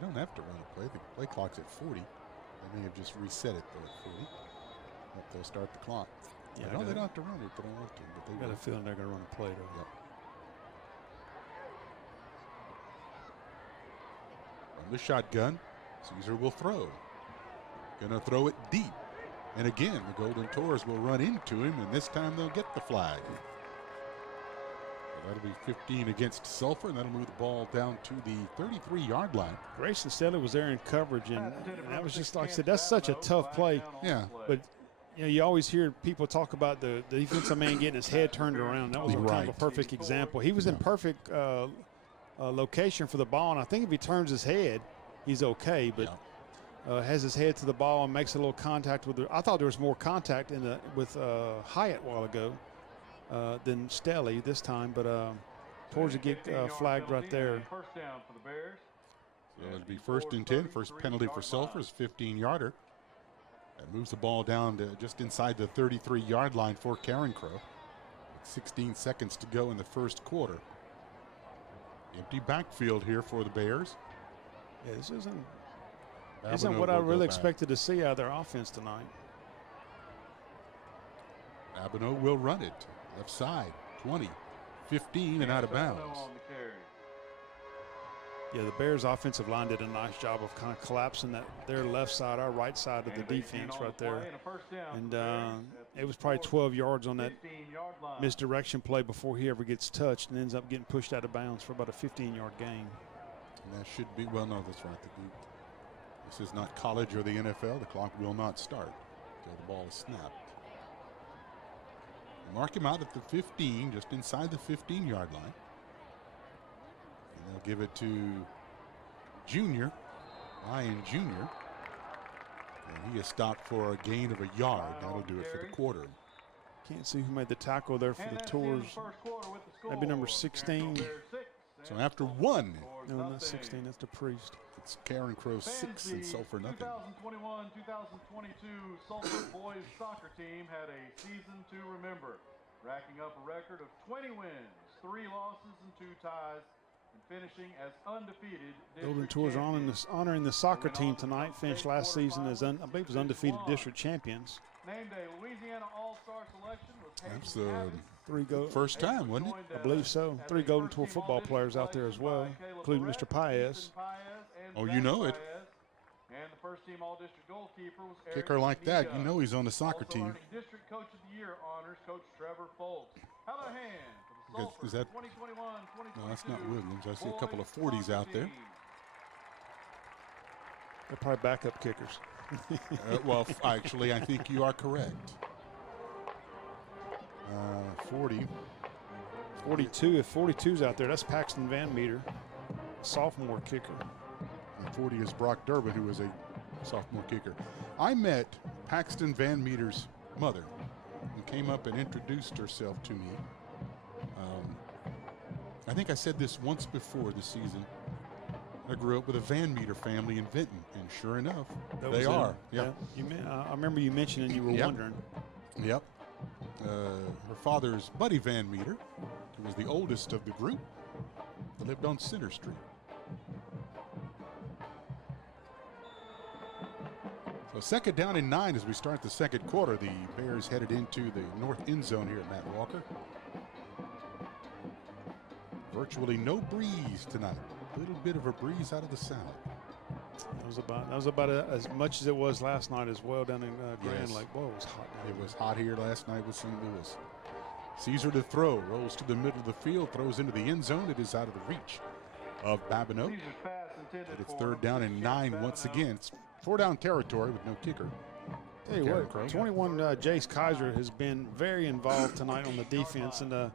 don't have to run a play. The play clock's at 40. They may have just reset it though at 40. But they'll start the clock. Yeah, they don't have to run it. They don't want to. But they got a feeling they're going to run a play though. Yep. From the shotgun, Caesar will throw. Gonna throw it deep. And again, the Golden Tours will run into him, and this time they'll get the flag. So that'll be 15 against Sulphur, and that'll move the ball down to the 33-yard line. Grayson Staley was there in coverage, and that was just, like I said, that's such a tough play. Yeah. But you always hear people talk about the defensive man getting his head turned around. That was kind of a perfect example. He was in perfect location for the ball, and I think if he turns his head, he's okay. But has his head to the ball and makes a little contact with I thought there was more contact with Hyatt a while ago than Staley this time, but towards the get flagged right there. First down for the Bears. So it'll be 1st and 10. First penalty for Sulphur is 15-yarder. That moves the ball down to just inside the 33-yard line for Carencro. With 16 seconds to go in the first quarter. Empty backfield here for the Bears. Yeah, this isn't what I really expected to see out of their offense tonight. Abineau will run it. Left side, 20, 15, and out of bounds. Yeah, the Bears' offensive line did a nice job of kind of collapsing their left side, our right side of the defense right there. And it was probably 12 yards on that misdirection play before he ever gets touched and ends up getting pushed out of bounds for about a 15-yard gain. And that should be, well, no, that's right. This is not college or the NFL. The clock will not start until the ball is snapped. Mark him out at the 15, just inside the 15-yard line. And they'll give it to Ryan Jr. And he is stopped for a gain of a yard. That'll do it for the quarter. Can't see who made the tackle there for the Tours. Maybe number 16. So after one. No, not 16. That's the Priest. It's Carencro 6 and Sulphur nothing. 2021-2022 Sulphur boys soccer team had a season to remember, racking up a record of 20 wins, 3 losses, and 2 ties, and finishing as undefeated. Golden Tours honoring the soccer team tonight. Finished last season as I believe it was undefeated district champions. Named a Louisiana All-Star selection was that's the first time, wasn't it? I believe so. 3 Golden Tour football players out there as well, including Mr. Paez. Oh, you know it. And the first team all-district goalkeeper was kicker like that, you know he's on the soccer team. District Coach of the Year honors Coach Trevor Folks. How about a hand for the Sulphur is that 2021-2022? No, that's not Williams. I see a couple of 40s out there. They're probably backup kickers. Well, actually, I think you are correct. 40. 42. If 42's out there, that's Paxton Van Meter, sophomore kicker. And 40 is Brock Durbin, who is a sophomore kicker. I met Paxton Van Meter's mother, who came up and introduced herself to me. I think I said this once before this season. I grew up with a Van Meter family in Vinton, and sure enough, they are. Yep. Yeah. I remember you mentioning you were wondering. Yep. Her father's Buddy Van Meter, who was the oldest of the group, that lived on Center Street. So 2nd down and 9 as we start the second quarter. The Bears headed into the north end zone here at Matt Walker. Virtually no breeze tonight. A little bit of a breeze out of the south. That was about as much as it was last night as well down in Grand Lake. Boy, it was hot. It was hot here last night with St. Louis. Caesar to throw, rolls to the middle of the field, throws into the end zone. It is out of the reach of Babineau. And it's 3rd down and 9 once again. It's 4-down territory with no kicker. Tell you what, 21 Jace Kaiser has been very involved tonight on the defense, and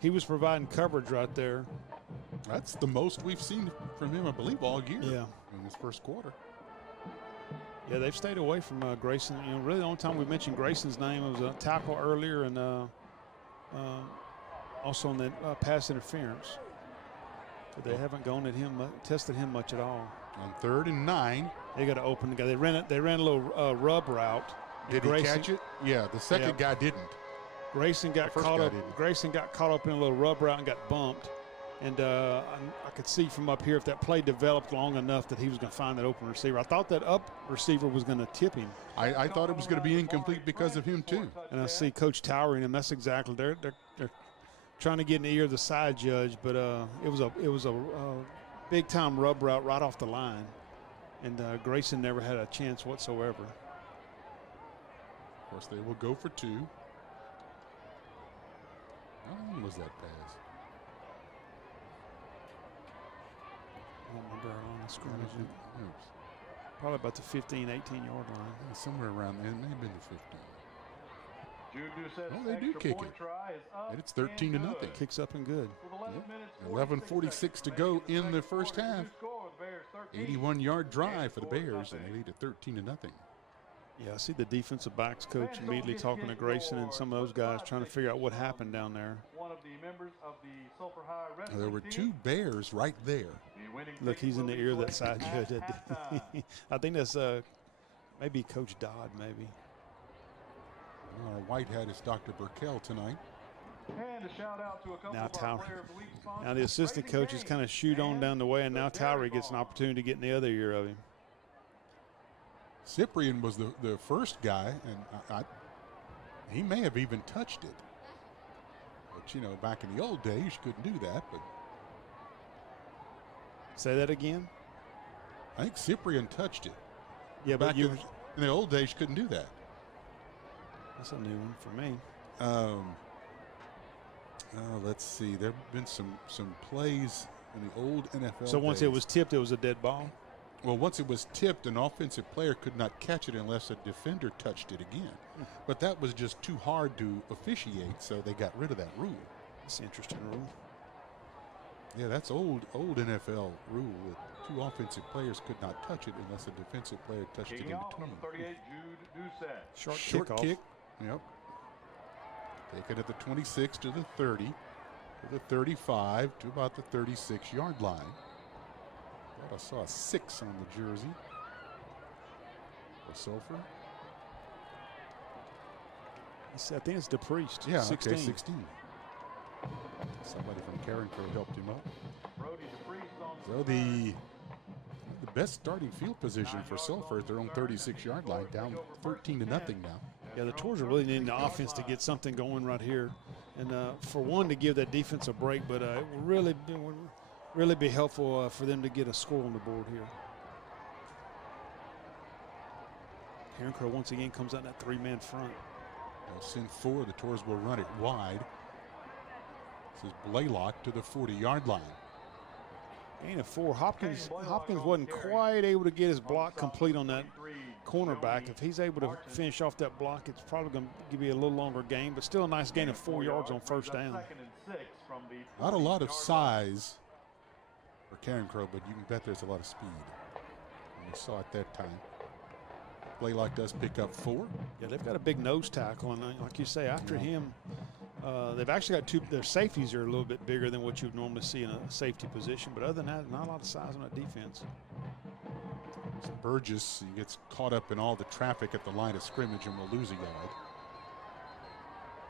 he was providing coverage right there. That's the most we've seen from him, I believe, all year. Yeah. In this first quarter. Yeah, they've stayed away from Grayson. You know, really the only time we mentioned Grayson's name was a tackle earlier, and Also on the pass interference. But they haven't gone at him, tested him much at all. On 3rd and 9. They got to open the guy. They ran a little rub route. Did he catch it? Yeah, the second guy didn't. Grayson got caught up. Grayson got caught up in a little rub route and got bumped. And I could see from up here if that play developed long enough that he was going to find that open receiver. I thought that up receiver was going to tip him. I thought it was going to be incomplete because of him too. And I see Coach towering him. That's exactly they're trying to get in the ear of the side judge, but it was a big time rub route right off the line, and Grayson never had a chance whatsoever. Of course, they will go for 2. How long was that pass? I don't remember how long the scrimmage. Probably about the 15, 18-yard line. Yeah, somewhere around there. It may have been the 15. Oh, they do kick it. And it's 13-0. Kicks up and good. Yep. 11:46 to go in the first half. 81-yard drive for the Bears, and they lead at 13-0. Yeah, I see the defensive backs coach immediately talking to Grayson and some of those guys trying to figure out what happened down there. There were 2 Bears right there. Look, he's in the ear of that side judge. I think that's maybe Coach Dodd, maybe. Our white hat is Dr. Burkell tonight. And a shout out to a couple now of our player of the week sponsors. Now the assistant coaches kind of shoot on down the way, and now Towery gets an opportunity to get in the other ear of him. Cyprian was the first guy, and he may have even touched it. But, you know, back in the old days, you couldn't do that. But say that again? I think Cyprian touched it. Yeah, but in the old days, you couldn't do that. That's a new one for me. Let's see. There have been some plays in the old NFL So once days. it was tipped, it was a dead ball? Well, once it was tipped, an offensive player could not catch it unless a defender touched it again. But that was just too hard to officiate, so they got rid of that rule. That's an interesting rule. Yeah, that's old NFL rule that 2 offensive players could not touch it unless a defensive player touched it in between. 38, Jude Doucette. Short kick. Yep. Take it at the 26 to the 30, to the 35, to about the 36-yard line. Thought I saw a 6 on the jersey for Sulphur. I think it's DePriest. Yeah, 16. okay, 16. Somebody from Carencro helped him up. So the best starting field position for Sulphur at their own 36-yard line, down 13-0 now. Yeah, the Tours are really needing the offense to get something going right here. And for one, to give that defense a break, but it would really be helpful for them to get a score on the board here. Carencro once again comes out in that 3-man front. They'll send 4. The Tours will run it wide. This is Blaylock to the 40-yard line. Gain of 4. Hopkins wasn't quite able to get his block complete on that cornerback. If he's able to finish off that block, it's probably going to be a little longer game, but still a nice gain of 4 yards on first down. Not a lot of size for Carencro, but you can bet there's a lot of speed. And we saw it that time. Blaylock does pick up 4. Yeah, they've got a big nose tackle, and like you say, after him, they've actually got 2. Their safeties are a little bit bigger than what you'd normally see in a safety position, but other than that, not a lot of size on that defense. Burgess, he gets caught up in all the traffic at the line of scrimmage and will lose a yard.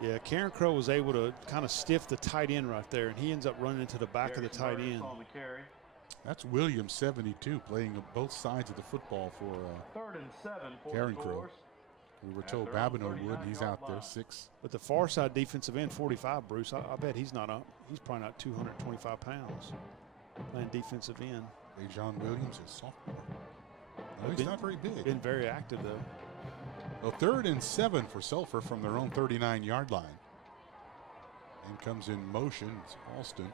Yeah, Carencro was able to kind of stiff the tight end right there, and he ends up running into the back of the tight end. That's Williams, 72, playing on both sides of the football for 3rd and 7 for Carencro. We were told Babineau would, and he's out there, 6. But the far side defensive end, 45, Bruce, I bet he's not up. He's probably not 225 pounds playing defensive end. John Williams is sophomore. No, he's not very big. Been very active, though. Well, 3rd and 7 for Sulphur from their own 39-yard line. And comes in motion. It's Alston.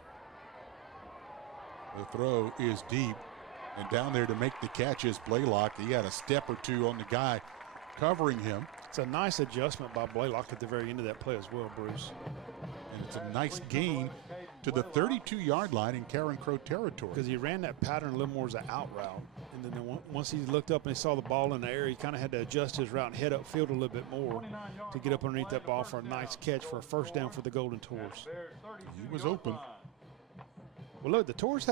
The throw is deep. And down there to make the catch is Blaylock. He had a step or 2 on the guy covering him. It's a nice adjustment by Blaylock at the very end of that play as well, Bruce. And it's a nice gain to the 32-yard line in Carencro territory. Because he ran that pattern a little more as an out route. And And then once he looked up and he saw the ball in the air, he kind of had to adjust his route and head upfield a little bit more to get up underneath that ball for a nice catch for a first down for the Golden Tours. He was open. Well, look, the Tours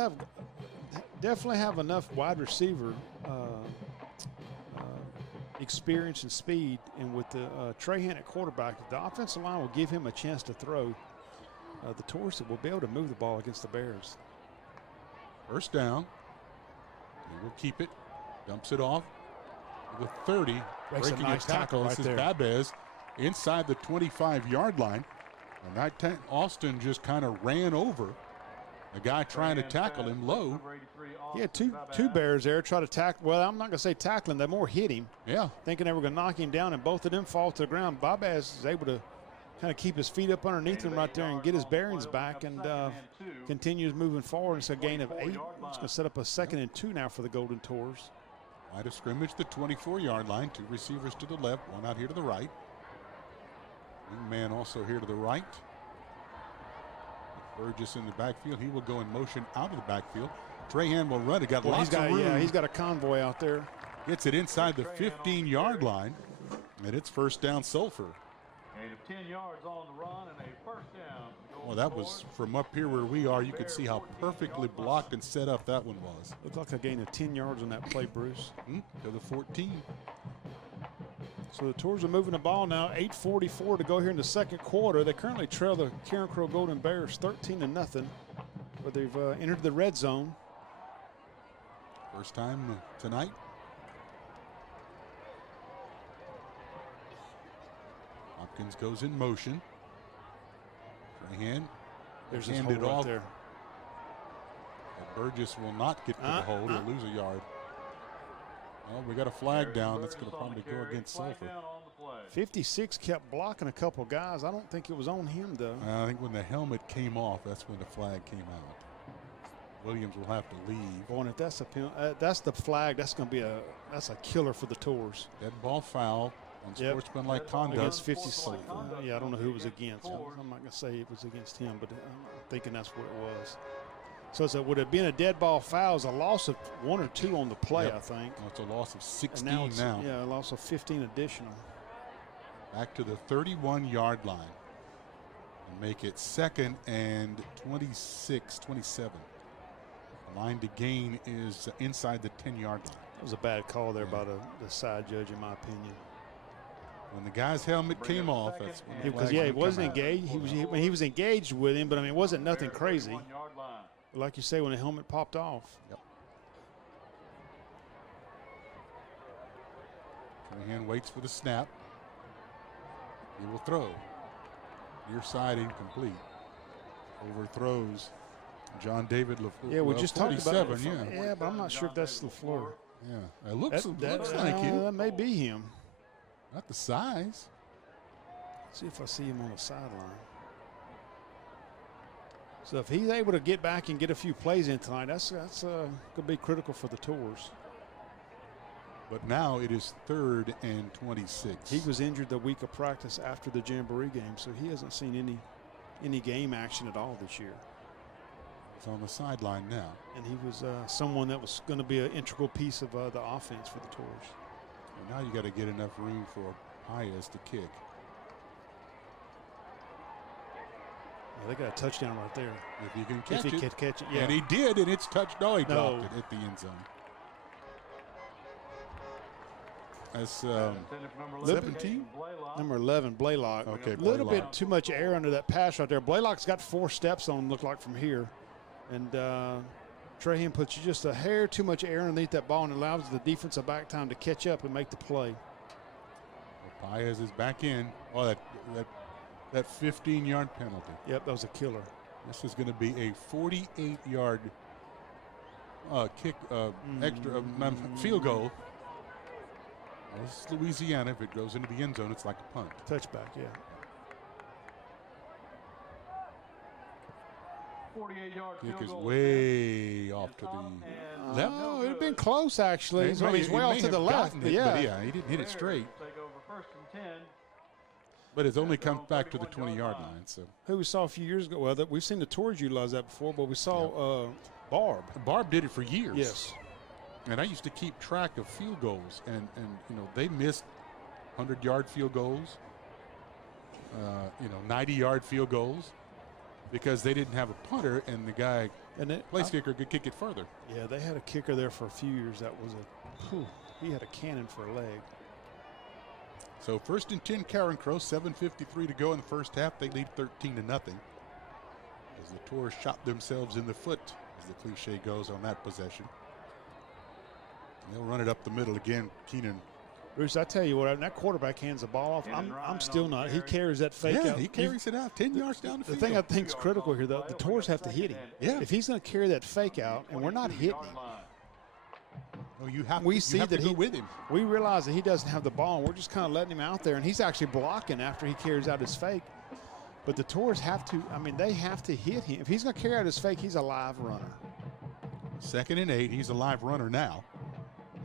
definitely have enough wide receiver experience and speed, and with the Trahan at quarterback, if the offensive line will give him a chance to throw, the Tours will be able to move the ball against the Bears. First down. He will keep it. Dumps it off. The 30. Breaking a nice tackle. This is Babez inside the 25-yard line. And that Austin just kind of ran over a guy trying to tackle him low. Yeah, two Bears there try to tackle. Well, I'm not going to say tackling. They more hit him. Yeah. Thinking they were going to knock him down, and both of them fall to the ground. Babez is able to kind of keep his feet up underneath him right there and get his bearings back, and continues moving forward. It's a gain of 8. It's going to set up a 2nd and 2 now for the Golden Tours. Line of scrimmage, the 24-yard line. 2 receivers to the left, 1 out here to the right. One man also here to the right. Burgess in the backfield. He will go in motion out of the backfield. Trahan will run it. Got lots of room. Yeah, he's got a convoy out there. Gets it inside the 15-yard line, and it's first down Sulphur. Gain of 10 yards on the run and a first down. Well, that was from up here where we are. You could see how perfectly blocked and set up that one was. Looked like a gain of 10 yards on that play, Bruce. To the 14. So the Tours are moving the ball now. 8:44 to go here in the second quarter. They currently trail the Carencro Golden Bears 13-0, but they've entered the red zone. First time tonight. Hopkins goes in motion. Trahan. There's his hold right there. Burgess will not get to the hold. He'll lose a yard. Well, we got a flag down. That's going to probably go against Sulphur. 56 kept blocking a couple guys. I don't think it was on him, though. I think when the helmet came off, that's when the flag came out. Williams will have to leave. Boy, and if that's that's the flag, that's going to be that's a killer for the Tours. Dead ball foul on sportsmanlike conduct. Against 56. Yeah, I don't know who it was against. I'm not going to say it was against him, but I'm thinking that's what it was. So would it have been a dead ball foul? It's a loss of 1 or 2 on the play, I think. Well, it's a loss of 16 now. Yeah, a loss of 15 additional. Back to the 31-yard line. And make it 2nd and 26, 27. The line to gain is inside the 10-yard line. That was a bad call there by the side judge, in my opinion. When the guy's helmet came off, that's when because he wasn't engaged. He was engaged with him, but I mean, it wasn't nothing crazy. Like you say, when the helmet popped off. Yep. Trahan waits for the snap. He will throw. Near side incomplete. Overthrows John David LaFleur. Yeah, we just talked about it. Yeah, but I'm not sure if that's LaFleur. Yeah, it looks like him. That may be him. Not the size. Let's see if I see him on the sideline. So if he's able to get back and get a few plays in tonight, that's going to be critical for the Tours. But now it is 3rd and 26. He was injured the week of practice after the Jamboree game, so he hasn't seen any game action at all this year. He's on the sideline now. And he was someone that was going to be an integral piece of the offense for the Tours. And now you got to get enough room for Paez to kick. Yeah, they got a touchdown right there. If he can catch it. If he can catch it, yeah. And he did, and it's touched. No, he dropped it at the end zone. That's 17? Number 11, Blaylock. Okay, a little bit too much air under that pass right there. Blaylock's got 4 steps on him, look like, from here. And Trahan puts just a hair too much air underneath that ball and allows the defensive back time to catch up and make the play. Well, Paez is back in. Oh, that 15-yard penalty. Yep, that was a killer. This is going to be a 48-yard kick, extra field goal. Well, this is Louisiana. If it goes into the end zone, it's like a punt. Touchback, yeah. 48-yard kick is way off to the left. Oh, it would have been close, actually. He's way off to the left. But yeah, he didn't hit it straight. But it's only come back to the 20-yard line. So who we saw a few years ago? Well, we've seen the Tours utilize that before, but we saw Barb. Barb did it for years. Yes. And I used to keep track of field goals, and you know, they missed 100-yard field goals, 90-yard field goals, because they didn't have a punter, and the guy, place kicker, could kick it further. Yeah, they had a kicker there for a few years. That was he had a cannon for a leg. So 1st and 10, Carencro, 7:53 to go in the first half. They lead 13-0 as the Tours shot themselves in the foot, as the cliche goes on that possession. They'll run it up the middle again. Keenan. Bruce, I tell you what, when that quarterback hands the ball off, I'm still not. He carries that fake out. Yeah, he carries it out 10 yards down the field. The thing I think is critical here, though, the Tours have to hit him. Yeah. If he's going to carry that fake out, and we're not hitting him. Well, you have that he with him. We realize that he doesn't have the ball, and we're just kind of letting him out there, and he's actually blocking after he carries out his fake. But the Tours have to, they have to hit him. If he's going to carry out his fake, he's a live runner. 2nd and 8, he's a live runner now.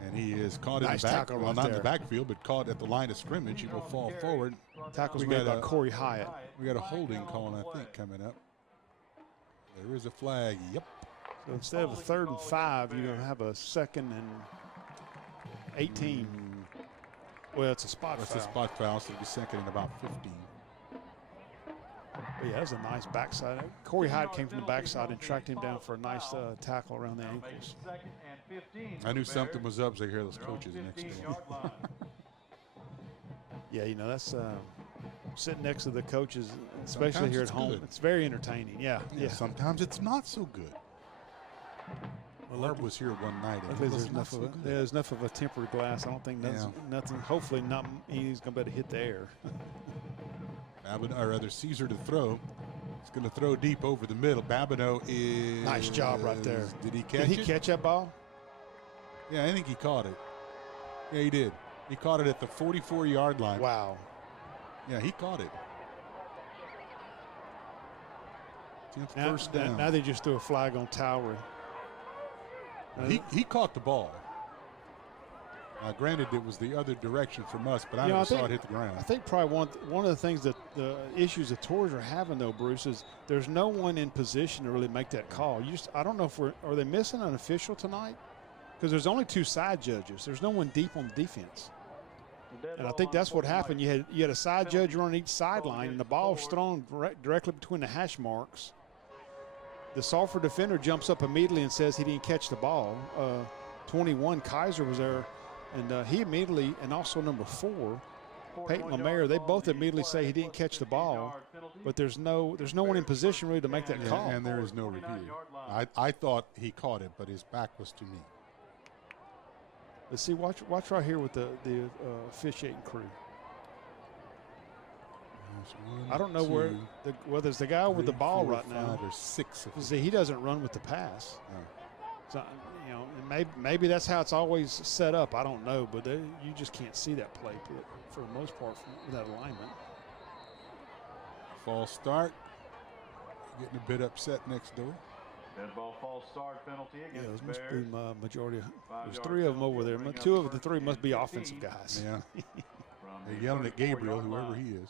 And he is caught in the back, well, not in the backfield, but caught at the line of scrimmage. He will fall forward. Tackle's made by Corey Hyatt. We got a holding call, I think, coming up. There is a flag. Yep. So instead of a 3rd and 5, you're going to have a 2nd and 18. Well, it's a spot foul. That's a spot foul, so it'll be 2nd and about 15. But yeah, that was a nice backside. Corey Hyatt came from the backside and tracked him down for a nice tackle around the ankles. I knew something was up as I hear those coaches next door. Yeah, that's sitting next to the coaches, especially Sometimes here at home. good. It's very entertaining. Yeah. Sometimes it's not so good. Well, Herb was here one night. And there's enough of a tempered glass. I don't think nothing. Hopefully, he's going to be able to hit the air. Caesar to throw. He's going to throw deep over the middle. Babineau is. Nice job right there. Did he catch it? Did he catch that ball? Yeah, I think he caught it. Yeah, he did. He caught it at the 44-yard line. Wow. Yeah, he caught it. First down. Now they just threw a flag on Towery. He caught the ball. Granted, it was the other direction from us, but I never saw it hit the ground. I think probably one of the things that the issues the Tours are having, though, Bruce, is there's no one in position to really make that call. I don't know if are they missing an official tonight? Because there's only 2 side judges. There's no one deep on the defense. And I think that's what happened. You had a side judge on each sideline, and the ball was thrown directly between the hash marks. The Sulphur defender jumps up immediately and says he didn't catch the ball. 21, Kaiser was there, and he immediately, and also number 4, Peyton LeMaire, they both immediately say he didn't catch the ball, but there's no one in position really to make that call. And there is no review. I thought he caught it, but his back was to me. Let's see, watch right here with the officiating crew. I don't know where there's the guy with the ball right now. 5 or 6. See, he doesn't run with the pass. So, and maybe that's how it's always set up. I don't know, but you just can't see that play for the most part from that alignment. False start. Getting a bit upset next door. Dead ball false start penalty against it must be majority. There's 3 of them over there. 2 of the 3 must be offensive guys. Yeah. They're yelling at Gabriel, whoever he is.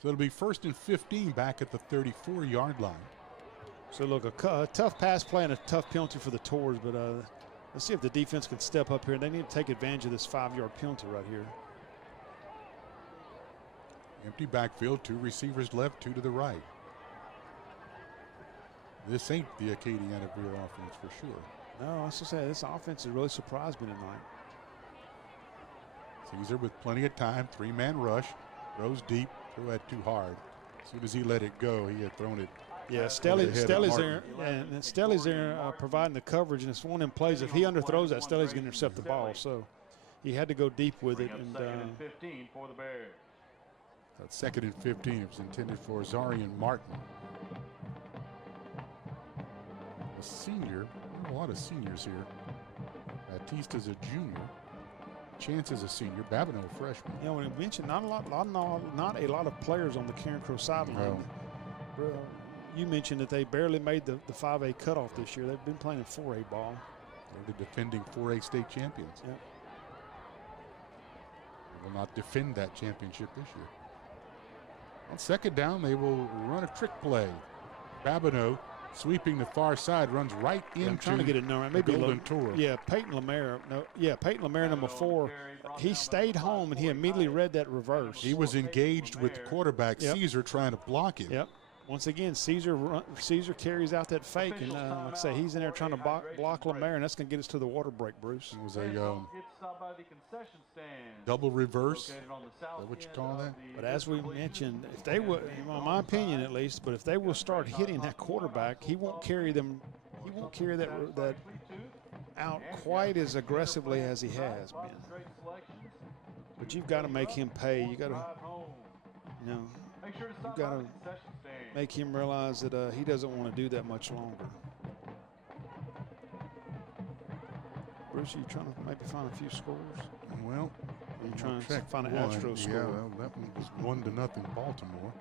So it'll be 1st and 15 back at the 34-yard line. So look, a tough pass play and a tough penalty for the Tours, but let's see if the defense can step up here. They need to take advantage of this 5-yard penalty right here. Empty backfield, 2 receivers left, 2 to the right. This ain't the Acadiana Beer offense for sure. No, I was going to say, this offense has really surprised me tonight. Caesar with plenty of time, 3-man rush, throws deep, threw that too hard. As soon as he let it go, he had thrown it. Yeah, Stelly's there, and Stelly's there providing the coverage, and it's one of them plays. If he underthrows that, Stelly's going to intercept the ball. So he had to go deep with it. And 2nd and 15 for the Bears. That 2nd and 15, it was intended for Zarian Martin. A senior, a lot of seniors here. Batista's a junior. Chance is a senior. Babineau a freshman. Yeah, when we mentioned not a lot of players on the Carencro sideline. No. You mentioned that they barely made the 5A cutoff this year. They've been playing 4A ball. They're the defending 4A state champions. Yep. They will not defend that championship this year. On 2nd down, they will run a trick play. Babineau Sweeping the far side, runs right into I'm trying to get a number. Maybe Golden Tour. Yeah, Peyton Lemaire. No, yeah, Peyton Lemaire, number 4. He stayed home and he immediately read that reverse. He was engaged with the quarterback, Caesar, trying to block him. Yep. Once again, Caesar carries out that fake, and like I say, he's in there trying to block Lemaire, and that's going to get us to the water break, Bruce. It was a double reverse. Is that what you call that? But as we mentioned, if they would, in my opinion at least, but if they will start hitting that quarterback, he won't carry them. He won't carry that out quite as aggressively as he has been. But you've got to make him pay. You got to, you've got to make him realize that he doesn't want to do that much longer. Bruce, are you trying to maybe find a few scores? Well, you're trying to find an Astro score. Yeah, well, that one was 1-0 Baltimore.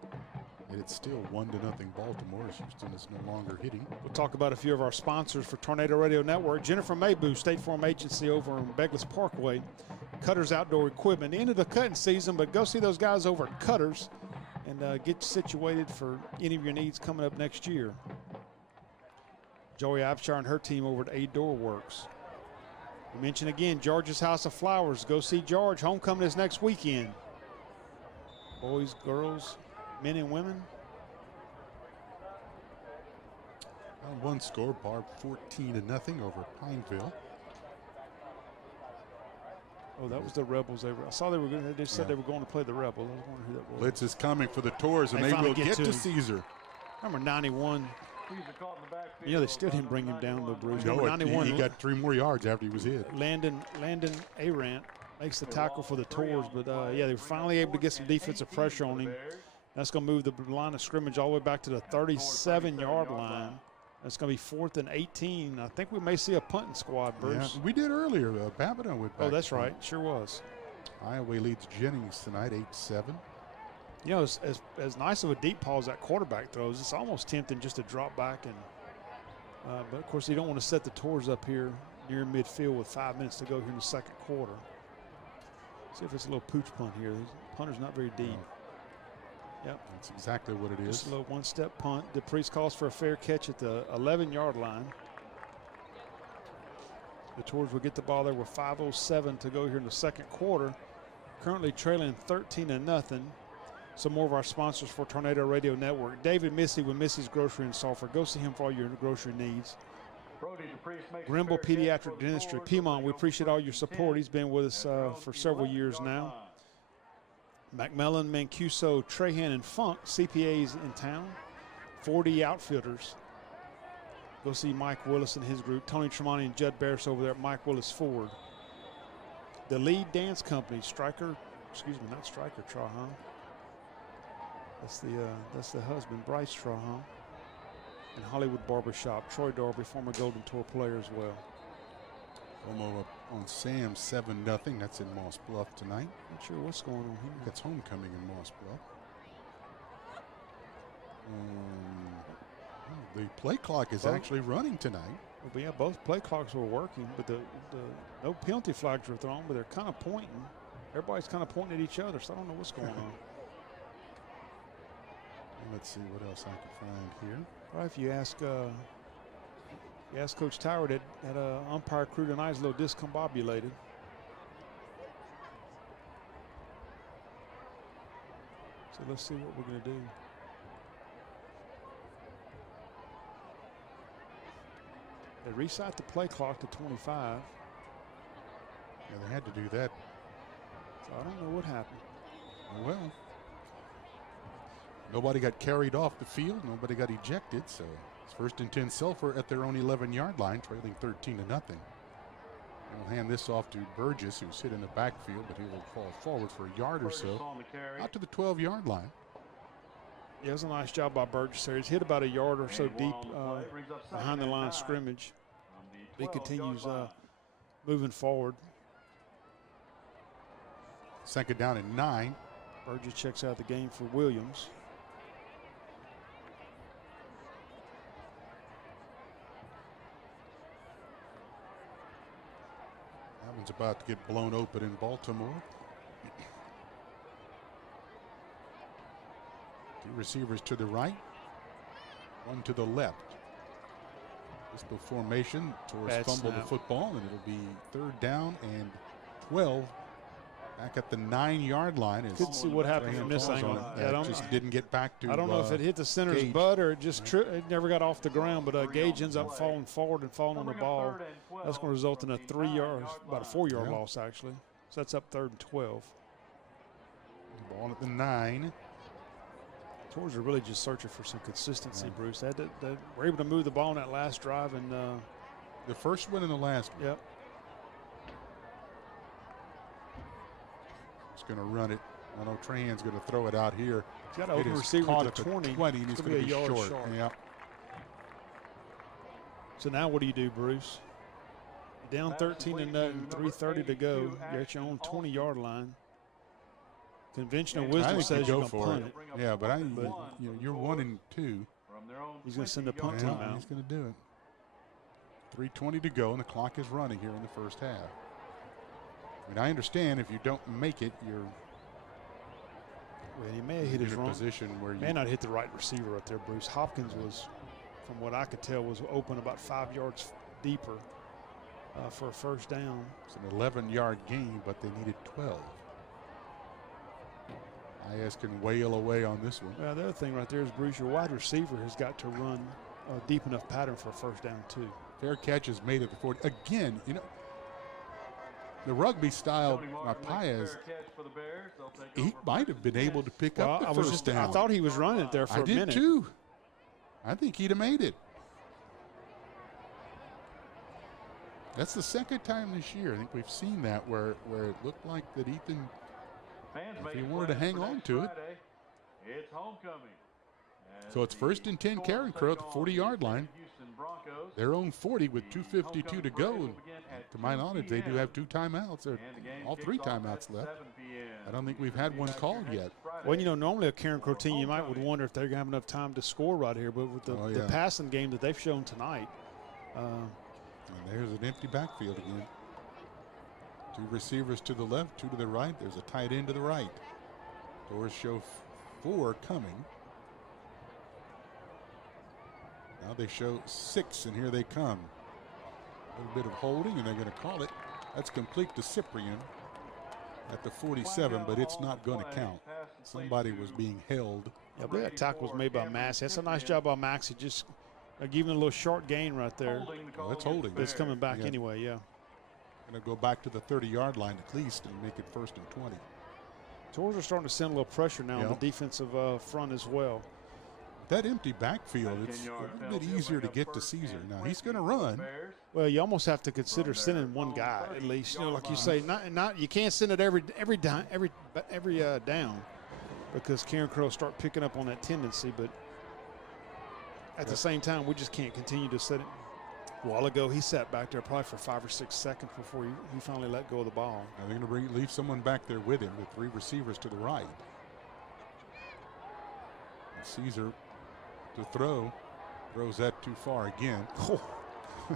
And it's still 1-0 Baltimore as Houston is no longer hitting. We'll talk about a few of our sponsors for Tornado Radio Network. Jennifer Maybu, State Farm Agency over on Beglis Parkway. Cutters Outdoor Equipment. End of the cutting season, but go see those guys over at Cutters and get situated for any of your needs coming up next year. Joey Abshire and her team over at A Door Works. We mentioned again, George's House of Flowers. Go see George. Homecoming is next weekend. Boys, girls, men and women. One score, Barb 14-0 over Pineville. Oh, that was the Rebels. I saw they were going. They said they were going to play the Rebels. I was wondering who that was. Blitz is coming for the Tours, and they will get to Caesar. Number 91. You know, they still didn't bring him down, though, Bruce. No, 91. He got 3 more yards after he was hit. Landon Arant makes the tackle for the Tours, but yeah, they were finally able to get some defensive pressure on him. That's going to move the line of scrimmage all the way back to the 37-yard line. That's going to be 4th and 18. I think we may see a punting squad, Bruce. Yeah, we did earlier. Babbitt went back. Oh, that's right. Sure was. Iowa leads Jennings tonight, 8-7. You know, as nice of a deep ball as that quarterback throws, it's almost tempting just to drop back. And but, of course, you don't want to set the Tours up here near midfield with 5 minutes to go here in the second quarter. See if it's a little pooch punt here. The punter's not very deep. Yep. That's exactly what it is. Just a little one-step punt. DePriest calls for a fair catch at the 11-yard line. The Tours will get the ball there with 5:07 to go here in the second quarter. Currently trailing 13-0. Some more of our sponsors for Tornado Radio Network. David Missy with Missy's Grocery in Sulphur. Go see him for all your grocery needs. Grimble Pediatric Dentistry. Piedmont, we appreciate all your support. He's been with us for several years now. McMillan, Mancuso, Trahan, and Funk, CPAs in town. 40 Outfitters. Go see Mike Willis and his group. Tony Tremonti and Judd Barris over there at Mike Willis Ford. The Lead Dance Company, Stryker, excuse me, not Stryker, Trahan. That's the husband, Bryce Trahan. And Hollywood Barbershop, Troy Darby, former Golden Tour player as well. Como up on Sam, 7-0. That's in Moss Bluff tonight. Not sure what's going on here. That's homecoming in Moss Bluff. The play clock is actually running tonight. Well, yeah, both play clocks were working, but the no penalty flags were thrown, but they're kind of pointing. Everybody's kind of pointing at each other, so I don't know what's going on. Let's see what else I can find here. Well, if you ask Coach Tower, that umpire crew tonight is a little discombobulated. So let's see what we're going to do. They reset the play clock to 25. Yeah, they had to do that. So I don't know what happened. Well, nobody got carried off the field. Nobody got ejected. So it's 1st and 10 Sulphur at their own 11-yard line, trailing 13-0. We'll hand this off to Burgess, who's hit in the backfield, but he will fall forward for a yard or so. Out to the 12-yard line. Yeah, it was a nice job by Burgess there. He's hit about a yard or so deep behind the line of scrimmage. He continues moving forward. 2nd down and 9. Burgess checks out the game for Williams. That one's about to get blown open in Baltimore. 2 receivers to the right, 1 to the left. Pistol formation. Torres Bad fumble snap. the football, and it'll be 3rd down and 12. Back at the 9-yard line. Couldn't see what happened from this Trahan angle. falls on it. Yeah, I It don't- just didn't get back to. I don't know if it hit the center's Gage. butt or it just it never got off the ground, but Gage ends up falling forward and falling on the ball. That's going to result in a 3-yard, about a 4-yard Yeah. loss, actually. So that's up 3rd and 12. Ball at the 9. Tours are really just searching for some consistency, Bruce. They were able to move the ball on that last drive, and The first one and the last one. yep. He's going to run it. I know Trahan's going to throw it out here. He's got an It open is receiver caught at the at 20. and he's It's going to be a yard short. Yeah. So now what do? Bruce? You're down 13 to nothing, 3:30 to go. You're at your own 20-yard line. Conventional I wisdom think says you you're go going to for punt it. it. Yeah, but you're 1 and 2. He's going to send a punt team Yeah, out. he's going to do it. 3:20 to go, and the clock is running here in the first half. I mean, I understand if you don't make it, you're Well, he may have hit his in a wrong. position where you May not hit the right receiver up there, Bruce. Hopkins was, from what I could tell, was open about 5 yards deeper for a first down. It's an 11-yard gain, but they needed 12. IS can wail away on this one. The other thing right there is, Bruce, your wide receiver has got to run a deep enough pattern for a first down, too. Fair catch is made at the 40. Again, the rugby style Paez, he might have been able to pick up the first down. I thought he was running it there for a minute. I did too. I think he'd have made it. That's the second time this year. I think we've seen that where it looked like that Ethan, if he wanted to hang on to it. It's homecoming. So it's 1st and 10 Carencro at the 40-yard line. Their own 40 with 2:52 to go. And to my knowledge, they do have 2 timeouts, or all 3 timeouts left. I don't think we've had one called yet. Well, normally a Carencro team, you might would wonder if they're going to have enough time to score right here, but with the passing game that they've shown tonight. And there's an empty backfield again. 2 receivers to the left, 2 to the right. There's a tight end to the right. Doors show 4 coming. Now they show 6, and here they come. A little bit of holding, and they're going to call it. That's complete to Cyprian at the 47, but it's not going to count. Somebody was being held. Yeah, but that tackle was made by Maxey. That's a nice job by Maxey. Just giving a little short gain right there. Well, that's holding. But it's coming back anyway, yeah. Going to go back to the 30-yard line at least and make it 1st and 20. Tours are starting to send a little pressure now on the defensive front as well. That empty backfield, it's a little bit easier to get to Caesar. Now he's going to run. Well, you almost have to consider sending one guy at least. Like you say, not you can't send it every down because Carencro start picking up on that tendency. But at the same time, we just can't continue to set it. A while ago, he sat back there probably for 5 or 6 seconds before he finally let go of the ball. Now they're going to leave someone back there with him with 3 receivers to the right. And Caesar to throw, throws that too far again. Oh,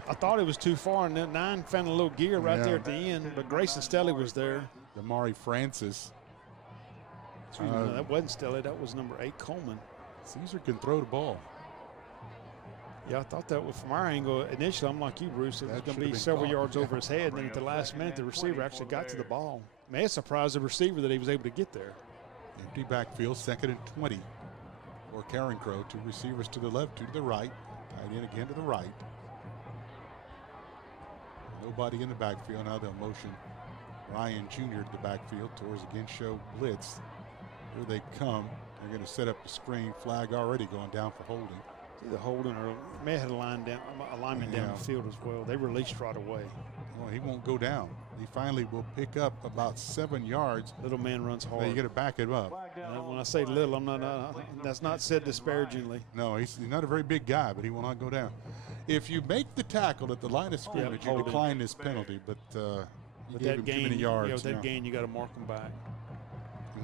I thought it was too far, and then 9 found a little gear right there at the end, but Grayson Stelly was there. Damari Francis. No, that wasn't Stelly, that was number 8, Coleman. Caesar can throw the ball. Yeah, I thought that was from our angle. Initially, I'm like you, Bruce. It was going to be several yards over his head, and then at the last minute, the receiver actually got to the ball. May have surprised the receiver that he was able to get there. Empty backfield, 2nd and 20 for Carencro. 2 receivers to the left, 2 to the right. Tight end again to the right. Nobody in the backfield. Now they'll motion Ryan Jr. to the backfield. Tours again show blitz. Here they come. They're going to set up the screen. Flag already going down for holding. Either holding or may have had a lineman down the field as well. They released right away. Well, he won't go down. He finally will pick up about 7 yards. Little man runs hard. You got to back it up. When I say little, I'm not. That's not said disparagingly. No, he's not a very big guy, but he will not go down. If you make the tackle at the line of scrimmage, you decline this penalty. But you gave him too many yards. With that gain, you got to mark him back.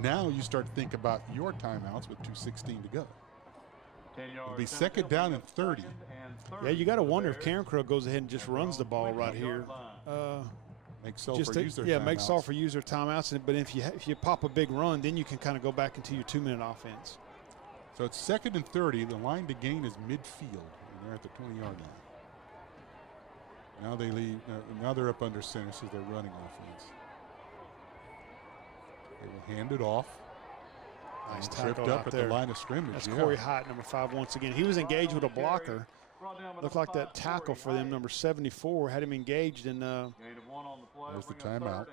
Now you start to think about your timeouts with 2:16 to go. It'll be 2nd down and 30. Yeah, you got to wonder if Carencro goes ahead and just runs the ball right here. Make Sulphur use their timeouts. Make Sulphur use their timeouts. But if you pop a big run, then you can kind of go back into your 2-minute offense. So it's 2nd and 30. The line to gain is midfield, and they're at the 20-yard line. Now they leave. Now they're up under center, so they're running offense. They will hand it off. Nice Tripped tackle up out at there. the line of scrimmage. That's yeah. Corey Hyatt, number 5, once again. He was engaged with a blocker. Looked like that tackle for them, number 74, had him engaged. And there's the timeout.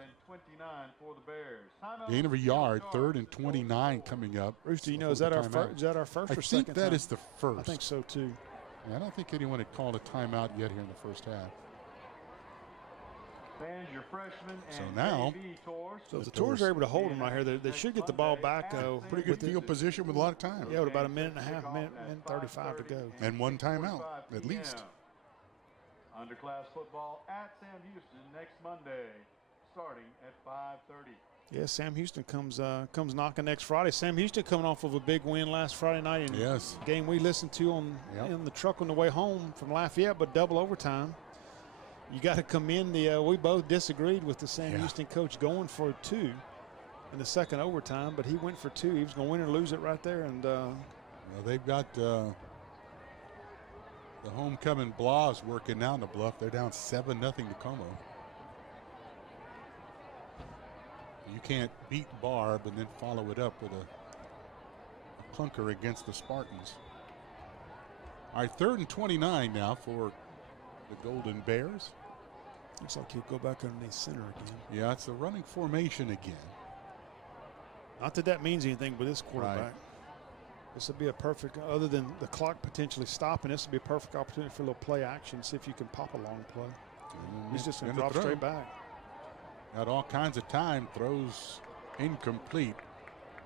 Gain of a yard, 3rd and 29 coming up. Rooster, you know, is that our first or second? I think that is the first. I think so too. Yeah, I don't think anyone had called a timeout yet here in the first half. So now, so if the Tours are able to hold them right here, they should get the ball back. Pretty good field position with a lot of time. Yeah, with about a minute and a half, minute 35 to go. And 1 timeout, at least. Underclass football at Sam Houston next Monday, starting at 5:30. Yeah, Sam Houston comes knocking next Friday. Sam Houston coming off of a big win last Friday night in a game we listened to in the truck on the way home from Lafayette, but double overtime. You got to commend we both disagreed with the Sam Houston coach going for 2 in the second overtime, but he went for 2. He was going to win or lose it right there. And well, they've got the homecoming Blas working down the bluff. They're down 7-0 to Como. You can't beat Barb and then follow it up with a clunker against the Spartans. All right, 3rd and 29 now for the Golden Bears. Looks like he'll go back underneath center again. Yeah, it's a running formation again. Not that that means anything with this quarterback. Right. This would be a perfect, other than the clock potentially stopping, this would be a perfect opportunity for a little play action, see if you can pop a long play. He's just going to drop straight back. Got all kinds of time, throws incomplete.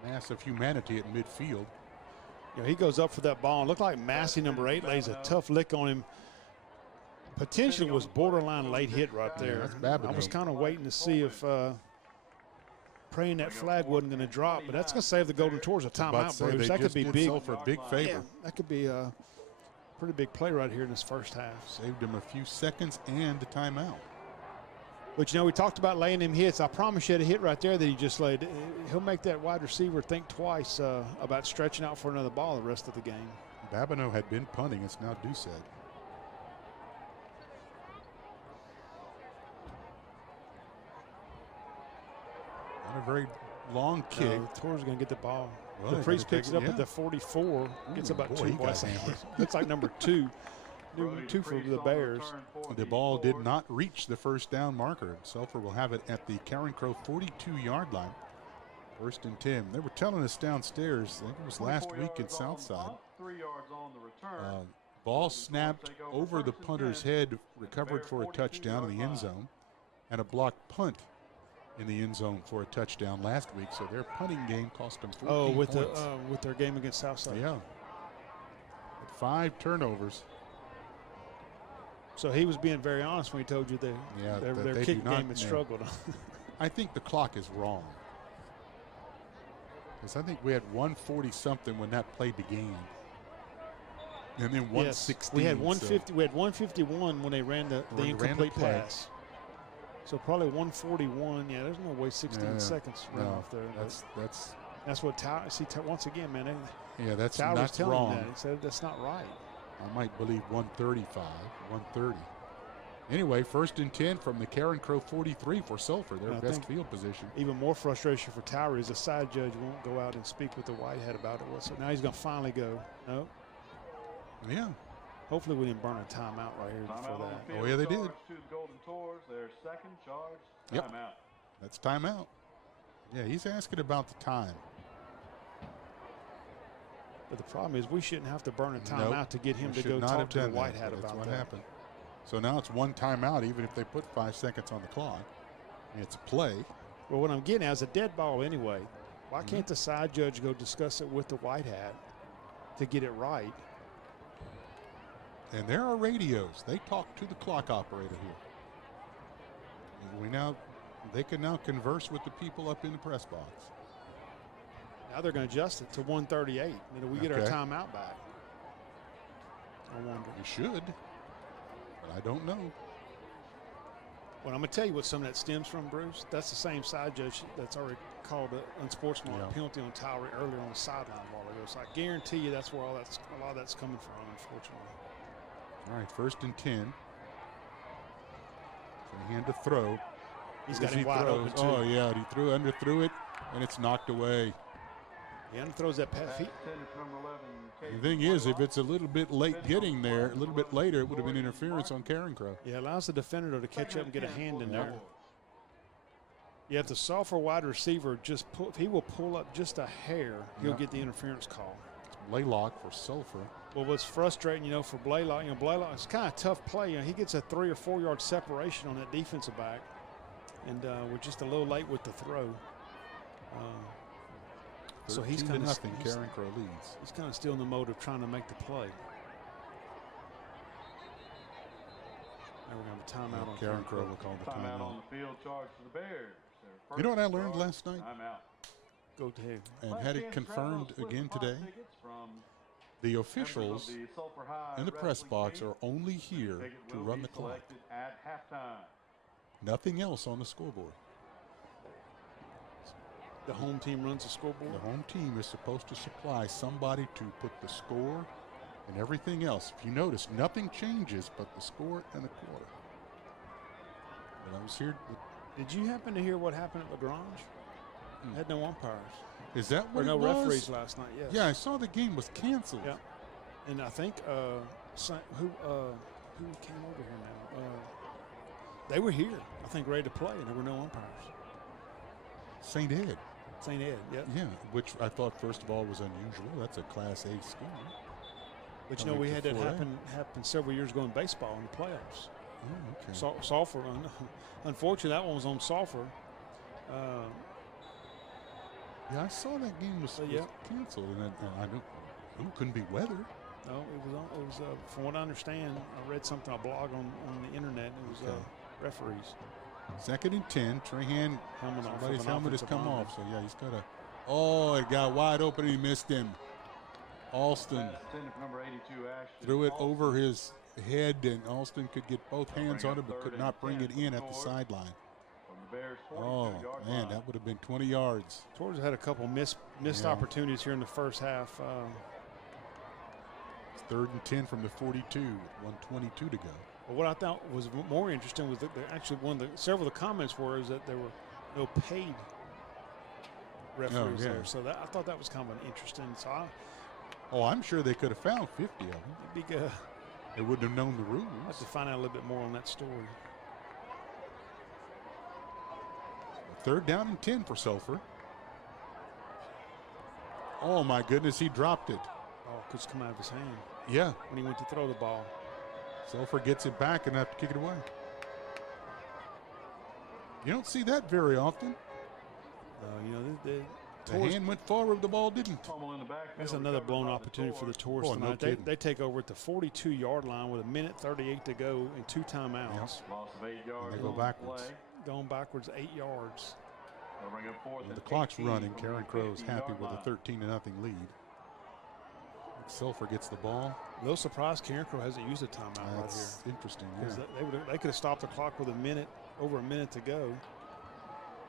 Massive humanity at midfield. Yeah, he goes up for that ball. And looked like Massey, number 8, lays a tough lick on him. Potentially was borderline late hit right there. Yeah, I was kind of waiting to see if praying that flag wasn't going to drop, but that's going to save the Golden Tours a timeout, Bruce. That could be big. For a big favor. Yeah, that could be a pretty big play right here in this first half. Saved him a few seconds and a timeout. But, you know, we talked about laying him hits. I promise you, had a hit right there that he just laid. He'll make that wide receiver think twice about stretching out for another ball the rest of the game. Babineau had been punting. It's now Doucette. Not a very long kick. No, the Tours are going to get the ball. Well, the Priest picks it up at the 44. Gets about 2 points. Looks like number 2. Number 2 for the Bears. The ball did not reach the first down marker. Sulphur will have it at the Carencro 42-yard line. 1st and 10. They were telling us downstairs, I think it was last week in Southside. Ball snapped over the punter's head, recovered for a touchdown in the end zone, and a blocked punt in the end zone for a touchdown last week. So their punting game cost them 14 points. With their game against Southside. Yeah. 5 turnovers. So he was being very honest when he told you their kick game had struggled. I think the clock is wrong. Because I think we had 140-something when that play began. And then 116. We had 150. We had 151 when they ran the incomplete pass. So probably 141. Yeah, there's no way 16 seconds run off there. That's what Tower. See, once again, man. That's wrong. He said that's not right. I might believe 135, 130. Anyway, 1st and 10 from the Carencro 43 for Sulphur, their best field position. Even more frustration for Tower is the side judge won't go out and speak with the Whitehead about it. So now he's going to finally go. No. Yeah. Hopefully we didn't burn a timeout right here before that. Oh, yeah, they did. To the Golden Tours, their second charge, timeout. That's timeout. Yeah, he's asking about the time. But the problem is we shouldn't have to burn a timeout to get him to go talk to the Whitehead about that. That's what happened. So now it's 1 timeout, even if they put 5 seconds on the clock. It's a play. Well, what I'm getting at is a dead ball anyway. Why can't the side judge go discuss it with the Whitehead to get it right? And there are radios. They talk to the clock operator here. They can now converse with the people up in the press box. Now they're going to adjust it to 138. We get our timeout back. I wonder. You should, but I don't know. Well, I'm going to tell you what some of that stems from, Bruce. That's the same side judge that's already called an unsportsmanlike penalty on Towery earlier on the sideline a while ago. So I guarantee you that's where a lot of that's coming from, unfortunately. All right, 1st and 10. Hand to throw. He's got him wide open, too. Oh, yeah, he underthrew it, and it's knocked away. He underthrows that pass. The thing is, if it's a little bit late getting there, a little bit later, it would have been interference on Carencro. Yeah, allows the defender to catch up and get a hand in there. Yeah, if the Sulphur wide receiver if he will pull up just a hair, he'll get the interference call. It's Blaylock for Sulphur. Well, what's frustrating, for Blaylock, Blaylock, it's kind of a tough play. He gets a 3 or 4 yard separation on that defensive back, and we're just a little late with the throw. So he's kind of Carencro leads. He's kind of still in the mode of trying to make the play. Now we're going to have a timeout on Carencro. Will call the timeout. On the field charge for the Bears. You know what I learned last night? Go ahead. And had it confirmed again today. The officials in the press box are only here to run the clock. Nothing else on the scoreboard. The home team runs the scoreboard? The home team is supposed to supply somebody to put the score and everything else. If you notice, nothing changes but the score and the quarter. But I was here. Did you happen to hear what happened at LaGrange? Had no umpires. Is that what or it no was? Referees last night, yes. Yeah, I saw the game was canceled. Yeah. And I think who came over here now? They were here, I think, ready to play, and there were no umpires. St. Ed. St. Ed, yeah. Yeah, which I thought, first of all, was unusual. That's a Class A school. But, we had that happen several years ago in baseball in the playoffs. Oh, okay. Sulphur, unfortunately, that one was on Sulphur. Yeah, I saw that game was canceled, and I knew it couldn't be weather. No, it was from what I understand, I read something, a blog on the internet, it was referees. 2nd and 10, Trahan, somebody's helmet has come off, so yeah, he's got a, oh, it got wide open and he missed him. Alston threw it over his head, and Alston could get both hands on it, but could not bring it in at the sideline. Oh, man, that would have been 20 yards. Tours had a couple missed opportunities here in the first half. 3rd and 10 from the 42, 1:22 to go. Well, what I thought was more interesting was that actually several of the comments is that there were no paid referees there. So I thought that was kind of an interesting. So I'm sure they could have found 50 of them. It'd be good. They wouldn't have known the rules. I have to find out a little bit more on that story. 3rd down and 10 for Sulphur. Oh, my goodness, he dropped it. Oh, it could come out of his hand. Yeah. When he went to throw the ball. Sulphur gets it back and have to kick it away. You don't see that very often. The hand went forward, the ball didn't. That's another blown opportunity for the Tours tonight. They take over at the 42-yard line with 1:38 to go and 2 timeouts. Yep. They go backwards. Going backwards 8 yards. The clock's running. Carencro is happy with a 13-0 lead. Sulphur gets the ball. A little surprised Carencro hasn't used a timeout That's right here. Interesting. They could have stopped the clock with over a minute to go.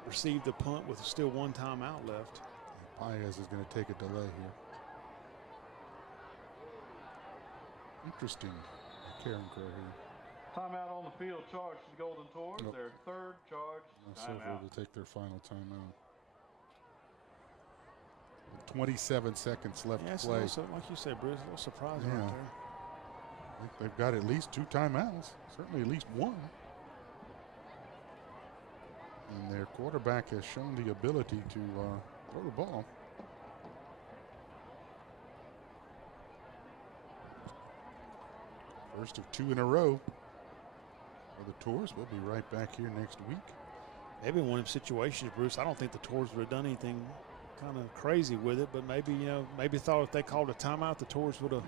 Received the punt with still 1 timeout left. Paez is going to take a delay here. Interesting. Carencro here. Timeout on the field, charge to the Golden Tours. Yep. Their 3rd charge. Sulphur will take their final timeout. 27 seconds left to play. Like you said, Bruce, a little surprising right there. I think they've got at least 2 timeouts, certainly at least 1. And their quarterback has shown the ability to throw the ball. First of 2 in a row for the Tours. We'll be right back here next week. Maybe one of them situations, Bruce, I don't think the Tours would have done anything kind of crazy with it, but maybe thought if they called a timeout, the Tours would have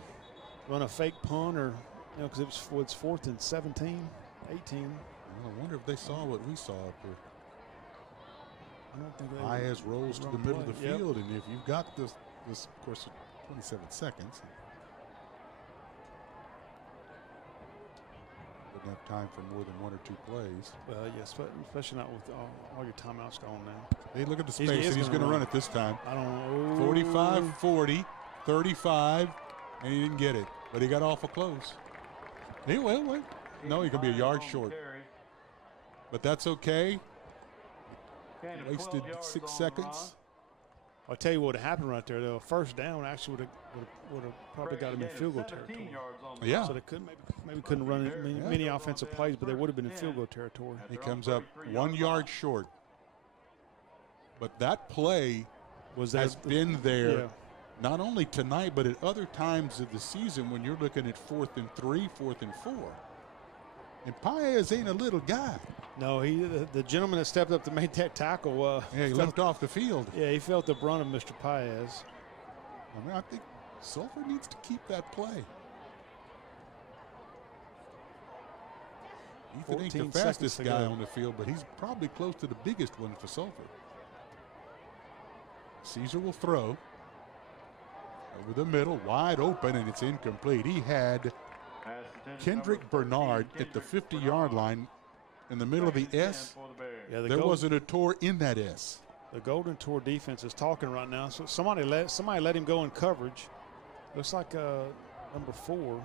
run a fake punt, or because it was 4th and 17, 18. Well, I wonder if they saw what we saw up here. I don't think they Paez rolls to the middle of the field, and if you've got this of course, 27 seconds. Wouldn't have time for more than 1 or 2 plays. Well, yes, especially not with all your timeouts gone now. Hey, look at the space, and he's going to run it this time. I don't know. 45, 40, 35, and he didn't get it, but he got awful close. Hey, wait. No, he could be a yard short. But that's okay. Wasted 6 seconds. I'll tell you what happened right there, though. First down actually would have probably got him in field goal territory. Yeah. So they maybe couldn't run many offensive plays, but they would have been in field goal territory. He comes up 1 yard short. But that play has been there not only tonight, but at other times of the season when you're looking at 4th and 3, 4th and 4. And Paez ain't a little guy. No, the gentleman that stepped up to make that tackle. He limped off the field. Yeah, he felt the brunt of Mr. Paez. I mean, I think Sulphur needs to keep that play. Ethan ain't the fastest guy on the field, but he's probably close to the biggest one for Sulphur. Caesar will throw over the middle, wide open, and it's incomplete. He had Kendrick Bernard at the 50-yard line in the middle of the S. Yeah, there wasn't a Tor in that S. The Golden Tor defense is talking right now. So somebody let him go in coverage. Looks like number 4.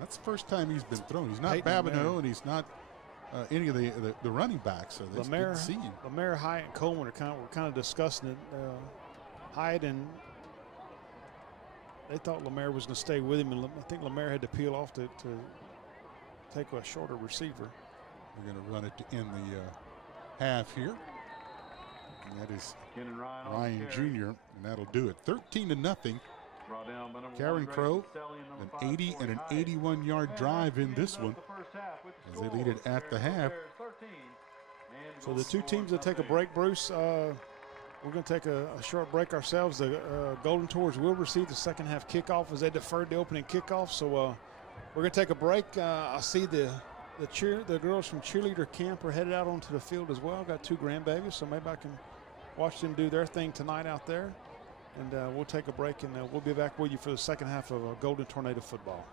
That's the first time he's been thrown. He's not Babineau, and he's not any of the running backs. So that's good to see him. Lemaire, Hyatt, and Coleman were kind of discussing it. Hyatt and they thought Lemaire was going to stay with him, and I think Lemaire had to peel off to take a shorter receiver. We're going to run it to end the half here. And that is Ryan Jr., and that'll do it. 13-0. Carencro, an 80 and an 81-yard drive in this one as they lead it at the half. So the two teams that take a break, Bruce, we're going to take a short break ourselves. The Golden Tours will receive the second half kickoff as they deferred the opening kickoff. So we're going to take a break. I see the girls from cheerleader camp are headed out onto the field as well. Got 2 grandbabies, so maybe I can watch them do their thing tonight out there. And we'll take a break, and we'll be back with you for the second half of Golden Tornado football.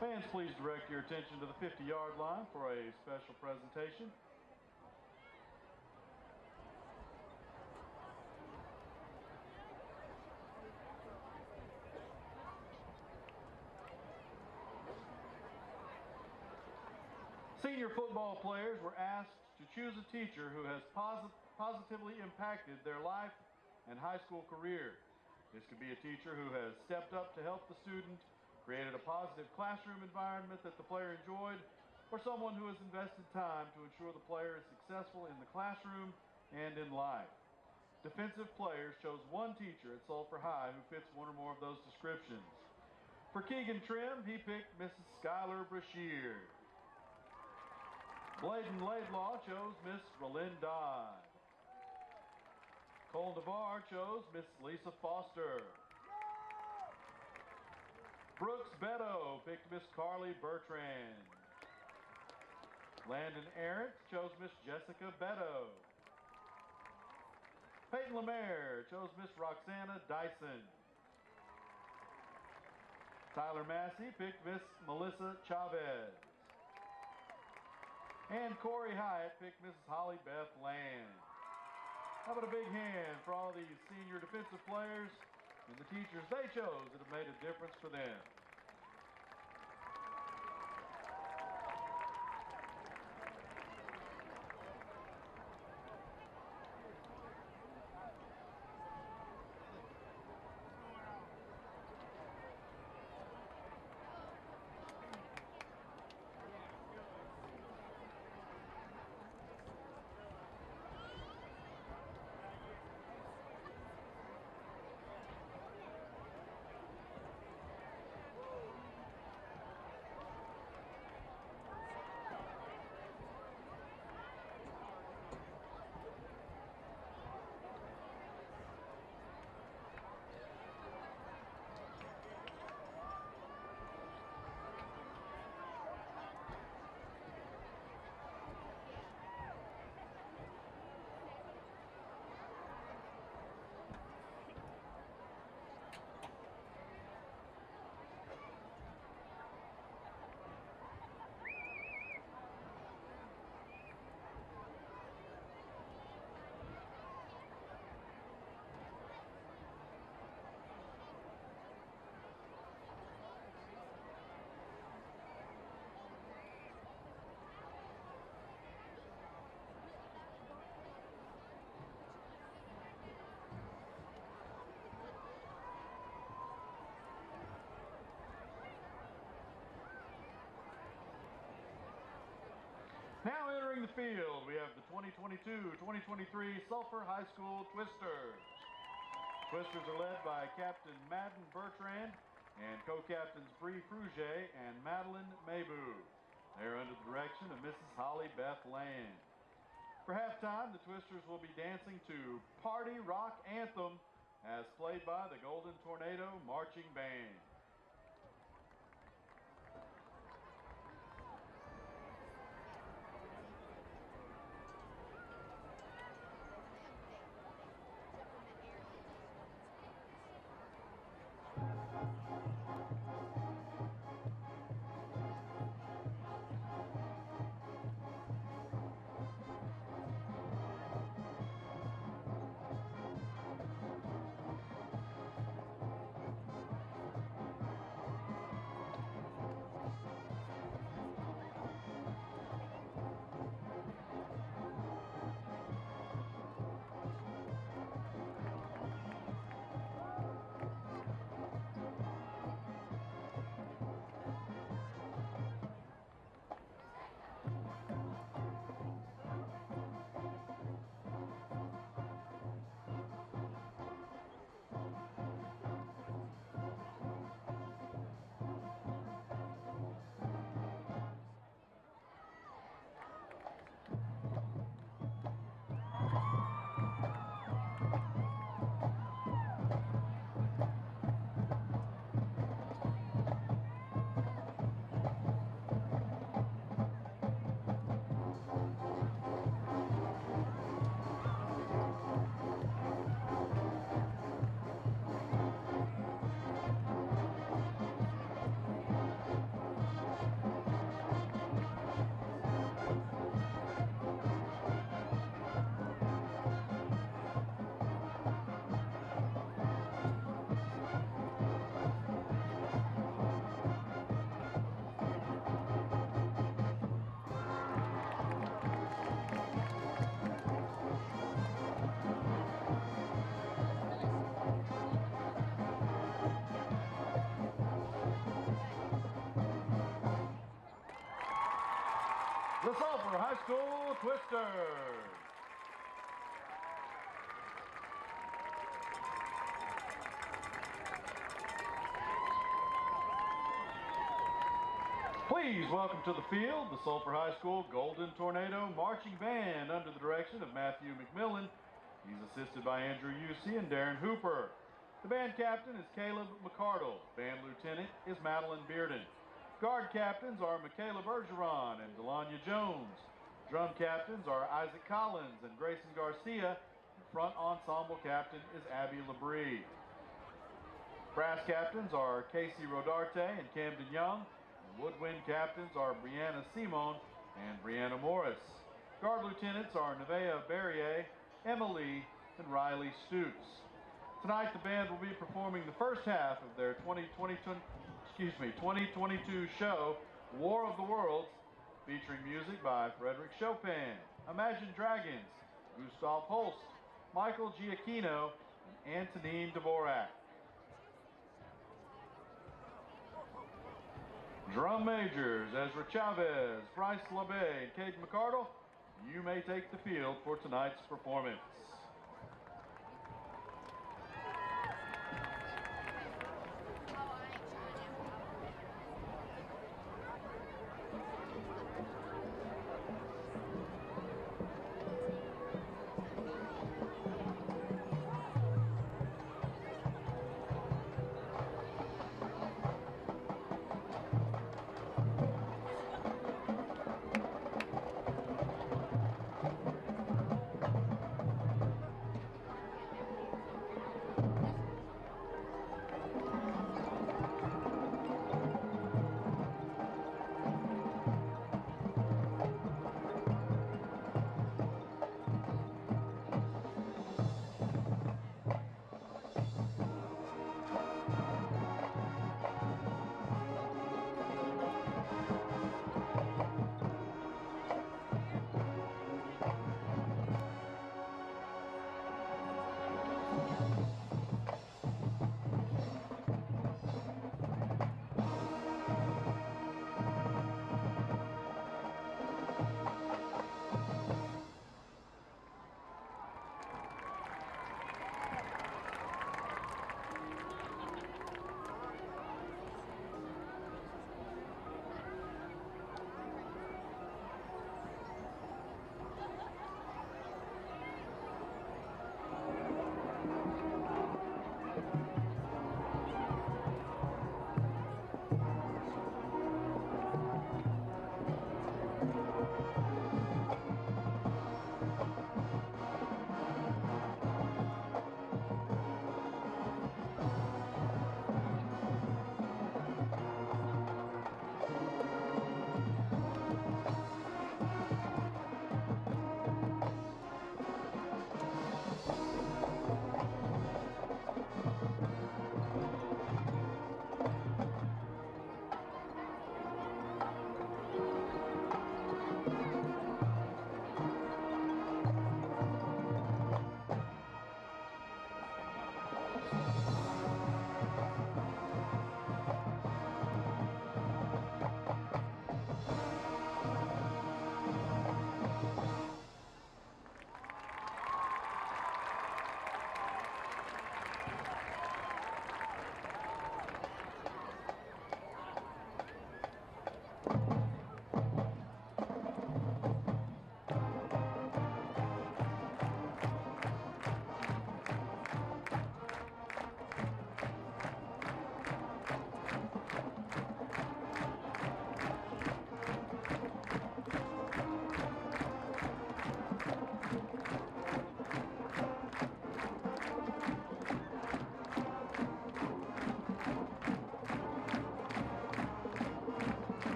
Fans, please direct your attention to the 50-yard line for a special presentation. Senior football players were asked to choose a teacher who has positively impacted their life and high school career. This could be a teacher who has stepped up to help the student, created a positive classroom environment that the player enjoyed, or someone who has invested time to ensure the player is successful in the classroom and in life. Defensive players chose one teacher at Sulphur High who fits one or more of those descriptions. For Keegan Trim, he picked Mrs. Skylar Brashear. Bladen Laidlaw chose Miss Ralyn Dodd. Cole Navarre chose Miss Lisa Foster. Brooks Beto picked Miss Carly Bertrand. Landon Arendt chose Miss Jessica Beto. Peyton Lemaire chose Miss Roxana Dyson. Tyler Massey picked Miss Melissa Chavez. And Corey Hyatt picked Mrs. Holly Beth Land. How about a big hand for all these senior defensive players and the teachers they chose that have made a difference for them. Now entering the field, we have the 2022-2023 Sulphur High School Twisters. Twisters are led by Captain Madden Bertrand and co-captains Bree Fruget and Madeline Maybu. They're under the direction of Mrs. Holly Beth Land. For halftime, the Twisters will be dancing to Party Rock Anthem as played by the Golden Tornado Marching Band. The Sulphur High School Twisters. Please welcome to the field the Sulphur High School Golden Tornado Marching Band under the direction of Matthew McMillan. He's assisted by Andrew Usey and Darren Hooper. The band captain is Caleb McCardle. Band lieutenant is Madeline Bearden. Guard captains are Michaela Bergeron and Delanya Jones. Drum captains are Isaac Collins and Grayson Garcia. And front ensemble captain is Abby Labrie. Brass captains are Casey Rodarte and Camden Young. And woodwind captains are Brianna Simone and Brianna Morris. Guard lieutenants are Nevaeh Barrier, Emma Lee, and Riley Stutes. Tonight, the band will be performing the first half of their 2022 show, War of the Worlds, featuring music by Frédéric Chopin, Imagine Dragons, Gustav Holst, Michael Giacchino, and Antonine Dvorak. Drum majors, Ezra Chavez, Bryce LeBay, and Cade McCardle, you may take the field for tonight's performance.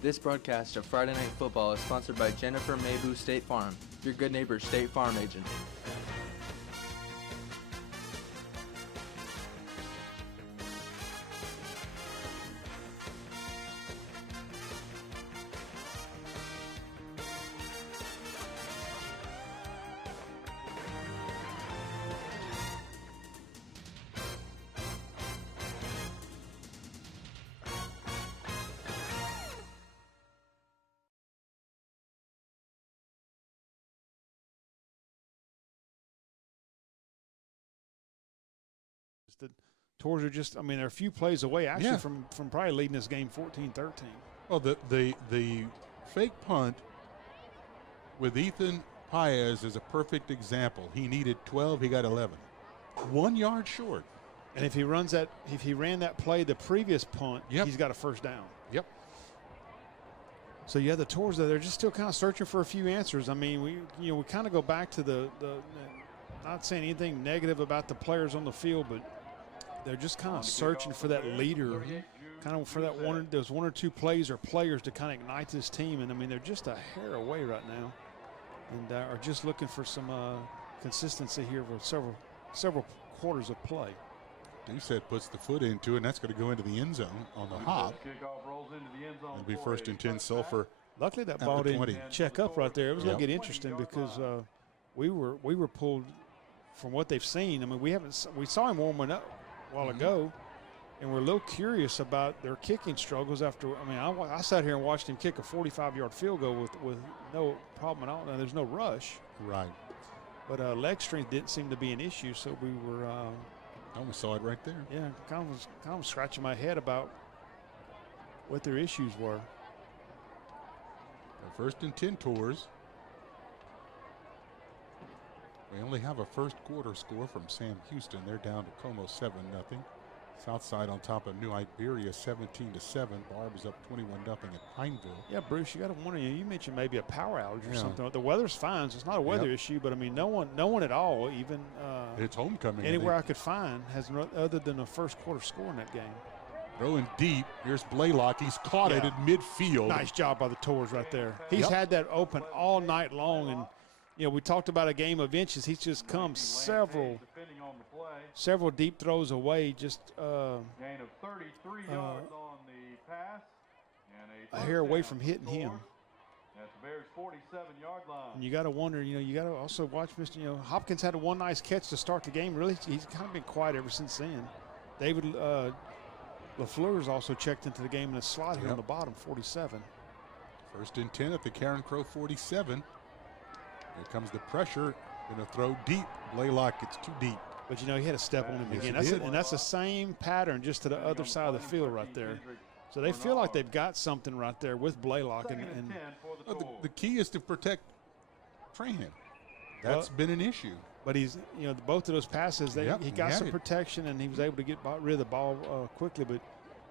This broadcast of Friday Night Football is sponsored by Jennifer Maybu State Farm, your good neighbor State Farm agent. The Tours are just, I mean, they're a few plays away actually from probably leading this game 14-13. Well, the fake punt with Ethan Paez is a perfect example. He needed 12, he got 11. 1 yard short. And if he ran that play, the previous punt, he's got a first down. Yep. So yeah, the Tours, they're just still kind of searching for a few answers. I mean, we kind of go back to the not saying anything negative about the players on the field, but they're just kind of searching for that leader, kind of for that those one or two plays or players to kind of ignite this team. And I mean, they're just a hair away right now, and are just looking for some consistency here for several quarters of play. Doucette puts the foot into it, and that's going to go into the end zone on the hop. It'll be 1st and 10 Sulphur. Luckily that ball didn't check up right there. It was going to get interesting because we were pulled from what they've seen. I mean, we saw him warming up a while ago, and we're a little curious about their kicking struggles after. I mean, I sat here and watched him kick a 45-yard field goal with no problem at all. Now there's no rush, right? But leg strength didn't seem to be an issue, so we were. I almost saw it right there. Yeah, kind of scratching my head about what their issues were. 1st and 10 Tours. We only have a first quarter score from Sam Houston. They're down to Como 7-0. Southside on top of New Iberia 17-7. Barb is up 21-0 at Pineville. Yeah, Bruce, you got to wonder. You mentioned maybe a power outage or something. The weather's fine, so it's not a weather issue. But I mean, no one at all, even it's homecoming. Anywhere I could find has other than a first quarter score in that game. Throwing deep. Here's Blaylock. He's caught it at midfield. Nice job by the Tours right there. He's had that open all night long, and we talked about a game of inches. He's just come several deep throws away, just gain of 33 yards on the pass, and a hair away from hitting him. That's Bears 47-yard line. And you got to wonder, you got to also watch Mr. Hopkins had one nice catch to start the game. Really, he's kind of been quiet ever since then. David LaFleur's also checked into the game in a slot here on the bottom, 47. 1st and 10 at the Carencro 47. Here comes the pressure. Going to throw deep. Blaylock gets too deep. But he had to step on him again. And that's the same pattern just to the other side of the field right there. So they feel like they've got something right there with Blaylock. And the key is to protect Trahan. That's been an issue. But he's, both of those passes, he got some protection and he was able to get rid of the ball quickly. But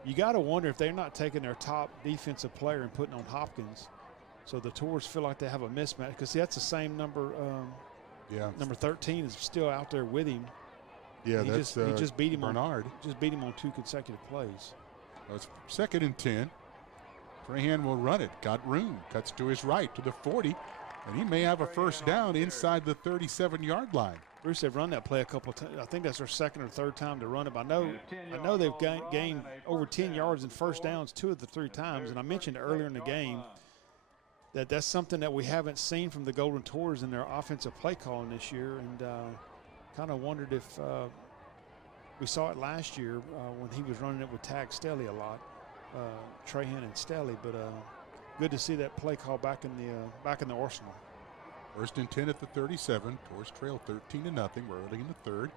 you got to wonder if they're not taking their top defensive player and putting on Hopkins. So the Tours feel like they have a mismatch because that's the same number. Number 13 is still out there with him. Yeah, he just beat him Bernard. Just beat him on 2 consecutive plays. Well, it's 2nd and 10. Trahan will run it. Got room. Cuts to his right to the 40, and he may have a first down inside the 37-yard line. Bruce, they've run that play a couple of times. I think that's their 2nd or 3rd time to run it. I know they've gained over 10 yards in first downs 2 of the 3 times, and I mentioned earlier in the game that's something that we haven't seen from the Golden Tours in their offensive play calling this year, and kind of wondered if we saw it last year when he was running it with Tag Stelly a lot, Trahan and Stelly. But good to see that play call back in the arsenal. 1st and 10 at the 37. Tours trail 13-0. We're early in the 3rd.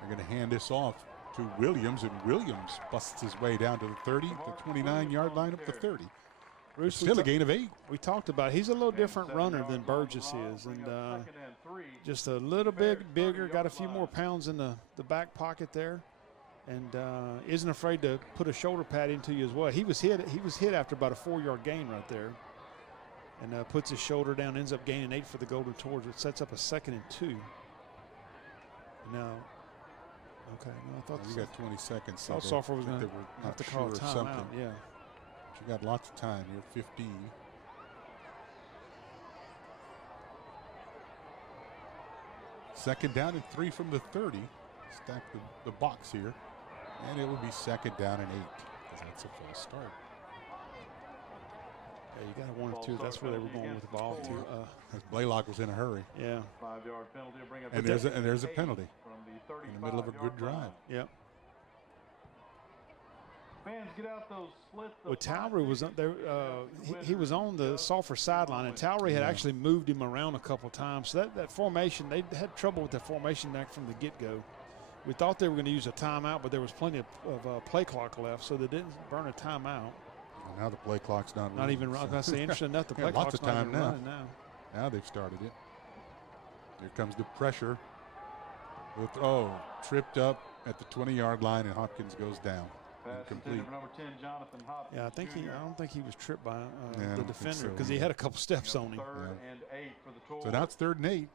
They're going to hand this off to Williams, and Williams busts his way down to the 30, the 29-yard line up the 30. Bruce, still a gain of 8. We talked about he's a little different runner than Burgess is, and just a little bit bigger, got a few more pounds in the back pocket there, and isn't afraid to put a shoulder pad into you as well. He was hit after about a 4-yard gain right there, and puts his shoulder down, ends up gaining 8 for the Golden Tours. It sets up a 2nd and 2. Now, okay, no, I thought you got 20 seconds. I thought Sulphur was going to have to call a timeout. Yeah. You got lots of time here, 15. Second down and 3 from the 30. Stack the box here. And it will be second down and 8, because that's a full start. Yeah, you got 1 or 2. That's where they were going with the ball too. Blaylock was in a hurry. Yeah. 5-yard penalty will bring up And there's a penalty from the in the middle of a good drive. Yep. Fans, get out those split. Well, Towery was there. He was on the Sulphur sideline, and Towery had actually moved him around a couple times. So that formation, they had trouble with the formation back from the get-go. We thought they were going to use a timeout, but there was plenty of play clock left, so they didn't burn a timeout. Well, now the play clock's not even running. I was going to say, interesting enough, the play lots clock's of not time even now. running now. Now they've started it. Here comes the pressure. Tripped up at the 20-yard line, and Hopkins goes down. Incomplete. Number 10, Jonathan Hopkins. Yeah, I don't think he was tripped by Yeah, the defender, because so, he had a couple steps on him. Third and 8 for the Tours. So now it's 3rd and 8.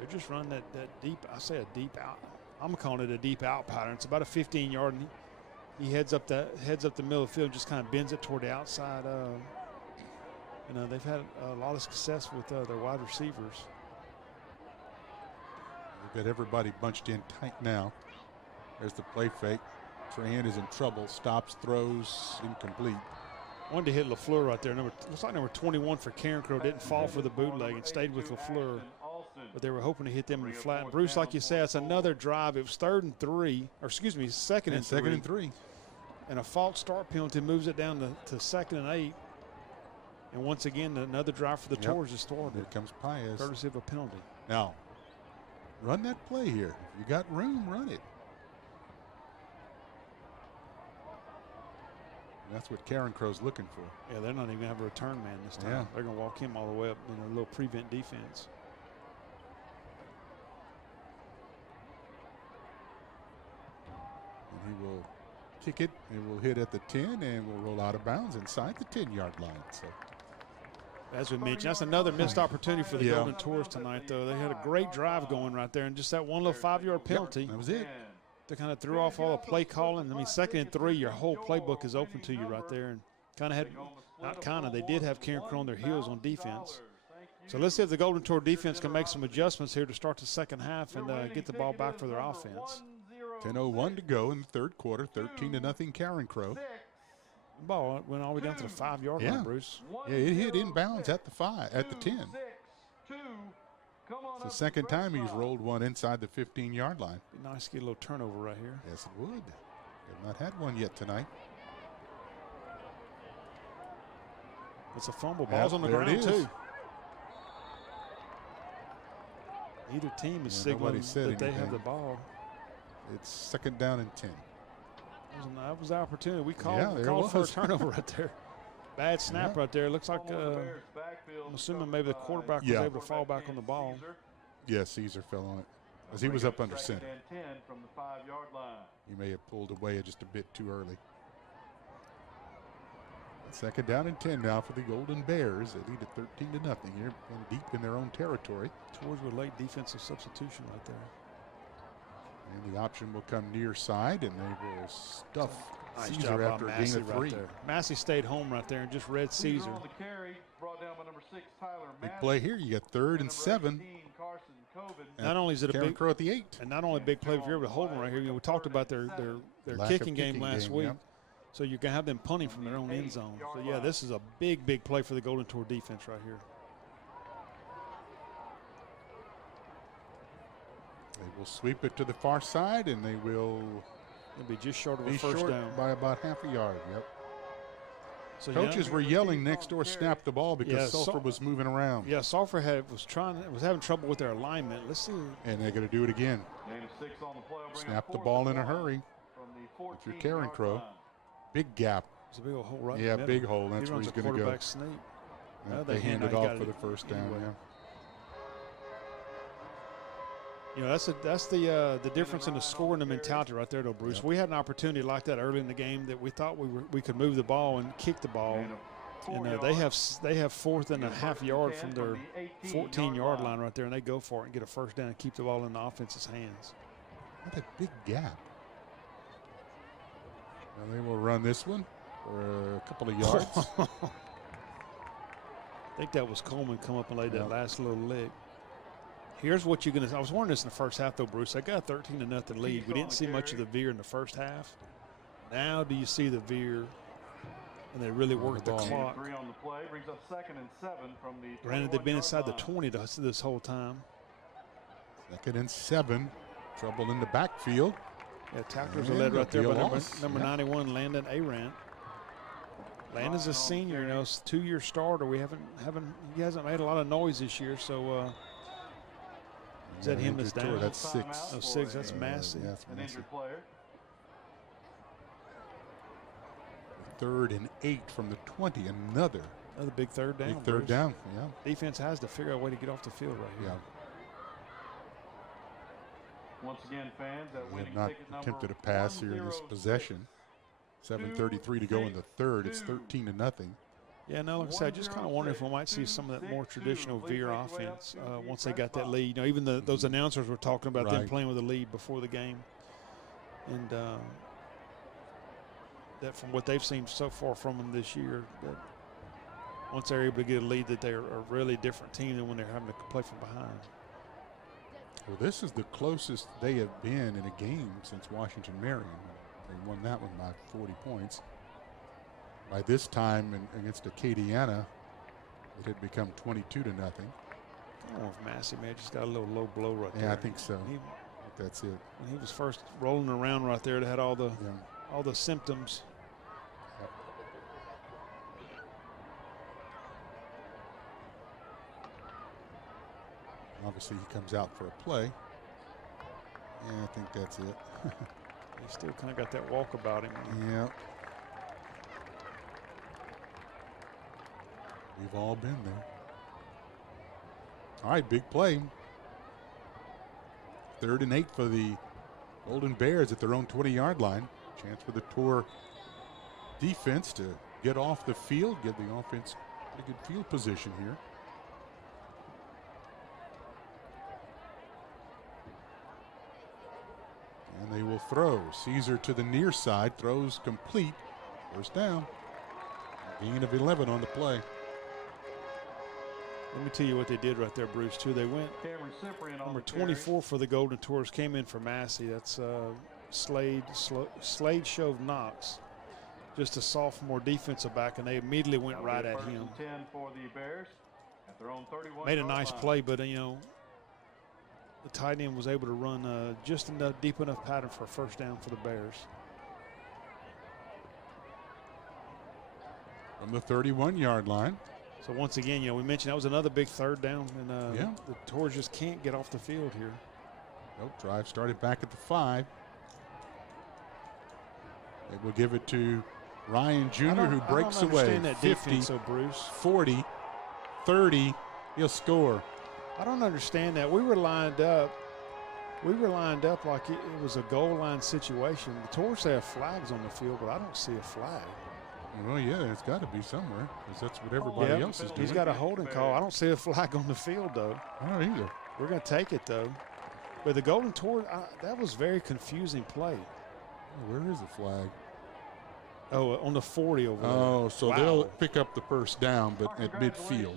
They're just running that deep. I say a deep out. I'm calling it a deep out pattern. It's about a 15-yard, and he heads up the middle of the field, and just kind of bends it toward the outside. They've had a lot of success with their wide receivers. They've got everybody bunched in tight now. There's the play fake. Trahan is in trouble. Stops, throws, incomplete. Wanted to hit LaFleur right there. Looks like number 21 for Carencro didn't fall for the bootleg and stayed with LaFleur. But they were hoping to hit them in the flat. And Bruce, like you said, it's another drive. It was 3rd and 3, or excuse me, second and 3. And a false start penalty moves it down to 2nd and 8. And once again, another drive for the Tours is started. Here comes Paez. Courtesy of a penalty. Now, run that play here. If you got room, run it. And that's what Carencro's looking for. Yeah, they're not even going to have a return man this time. Yeah. They're going to walk him all the way up in a little prevent defense. And he will kick it. It will hit at the 10 and will roll out of bounds inside the 10-yard line. So, as we mentioned, that's another missed opportunity for the Golden Tours tonight, though. They had a great drive going right there, and just that one little 5-yard penalty. That was it. They kind of threw off all the play calling. I mean, 2nd and 3, your whole playbook is open to you right there. And they did have Carencro on their heels on defense. So let's see if the Golden Tour defense can make some adjustments here to start the second half and get the ball back for their offense. 10:01 to go in the 3rd quarter, 13-0 Carencro. The ball went all the way down to the 5-yard line, Bruce. Yeah, it hit inbounds at the 10. It's the second time he's rolled one inside the 15-yard line. Be nice to get a little turnover right here. Yes, it would. They've not had one yet tonight. It's a fumble. Ball's on the ground, too. Either team is signaling that they have the ball. It's 2nd down and 10. That was the opportunity. We called for a turnover right there. Bad snap right there. Looks like I'm assuming maybe the quarterback was able to fall back on the ball. Yeah, Caesar fell on it as he was up under center. From the 5-yard line. He may have pulled away just a bit too early. 2nd down and 10 now for the Golden Bears. They lead at 13-0 here, deep in their own territory. Tours with late defensive substitution right there. And the option will come near side, and they will stuff Nice Caesar job after a gain of 3. Right Massey stayed home right there and just read Caesar. Big play here. You got 3rd and 7. Not only is it a big Carencro at the 8, and not only a big play, if you're able to hold them right here. We talked about their kicking game last week. Yep. So you can have them punting from their own end zone. So yeah, this is a big play for the Golden Tour defense right here. They will sweep it to the far side, and they will be just short of a first down by about half a yard. Yep. So coaches were yelling next door, snap the ball, because Sulphur was moving around. Yeah, Sulphur was having trouble with their alignment. Let's see. And they're going to do it again. Snap the ball in a hurry. If you're Carencro, big gap. There's a big old hole right in the middle. Big hole. That's where he's going to go. Sneak. They hand it off for the first down. Anyway. Yeah. You know, that's the difference in the score and the mentality right there, though, Bruce. Yep. We had an opportunity like that early in the game that we thought we could move the ball and kick the ball, and they have 4th and a half yard from their 14-yard line right there, and they go for it and get a first down and keep the ball in the offense's hands. What a big gap. And they will run this one for a couple of yards. I think that was Coleman come up and laid that last little lick. Here's what you're going to – I was wondering this in the first half, though, Bruce. I got a 13-0 lead. We didn't see much of the veer in the first half. Now do you see the veer, and they really work the clock. 3 on the play, brings up 2nd and 7 from the Granted, they've been inside the 20 this whole time. 2nd and 7. Trouble in the backfield. Yeah, tacklers are led right there by number 91, Landon Arant. Landon's a senior, you know, it's a 2-year starter. He hasn't made a lot of noise this year, so is that him that's down? That's 6. Oh, 6, that's Massey. Yeah, that's an Massey. injured player. 3rd and 8 from the 20. Another big third down. Big third down, yeah. Defense has to figure out a way to get off the field right here. Yeah. Once again, fans, that They winning have not ticket number attempted a pass here in this possession. 7:33 to go in the third. It's 13-0. Yeah, no, like I said, I just kind of wonder if we might see some of that more traditional veer offense once they got that lead. You know, even those announcers were talking about them playing with a lead before the game. And that from what they've seen so far from them this year, that once they're able to get a lead, that they're a really different team than when they're having to play from behind. Well, this is the closest they have been in a game since Washington Marion. They won that one by 40 points. By this time against Acadiana, it had become 22-0. I don't know if Massey may have just got a little low blow right there. Yeah, I think so. That's it. When he was first rolling around right there, they had all the symptoms. Yep. Obviously, he comes out for a play. Yeah, I think that's it. He still kind of got that walk about him. Yeah. We've all been there. All right, big play. 3rd and 8 for the Golden Bears at their own 20-yard line. Chance for the Tour defense to get off the field, give the offense pretty good field position here. And they will throw. Caesar to the near side, throws complete. First down. Gain of 11 on the play. Let me tell you what they did right there, Bruce, too. They went number 24 for the Golden Tours, came in for Massey. That's Slade Shove Knox, just a sophomore defensive back, and they immediately went right at him. 10 for the Bears at their own 31. Made a nice play, but, you know, the tight end was able to run just enough deep enough pattern for a first down for the Bears. From the 31-yard line. So once again, you know, we mentioned that was another big third down, and the Tours just can't get off the field here. Nope, drive started back at the 5. They will give it to Ryan Jr., who breaks away. That 50, defense, so Bruce. 40, 30, he'll score. I don't understand that. We were lined up like it was a goal line situation. The Tours have flags on the field, but I don't see a flag. Well, yeah, it's got to be somewhere because that's what everybody else is doing. He's got a holding call. I don't see a flag on the field, though. I don't either. We're going to take it, though. But the Golden Tour, that was very confusing play. Oh, where is the flag? Oh, on the 40 over there. Oh, so they'll pick up the first down, but at midfield.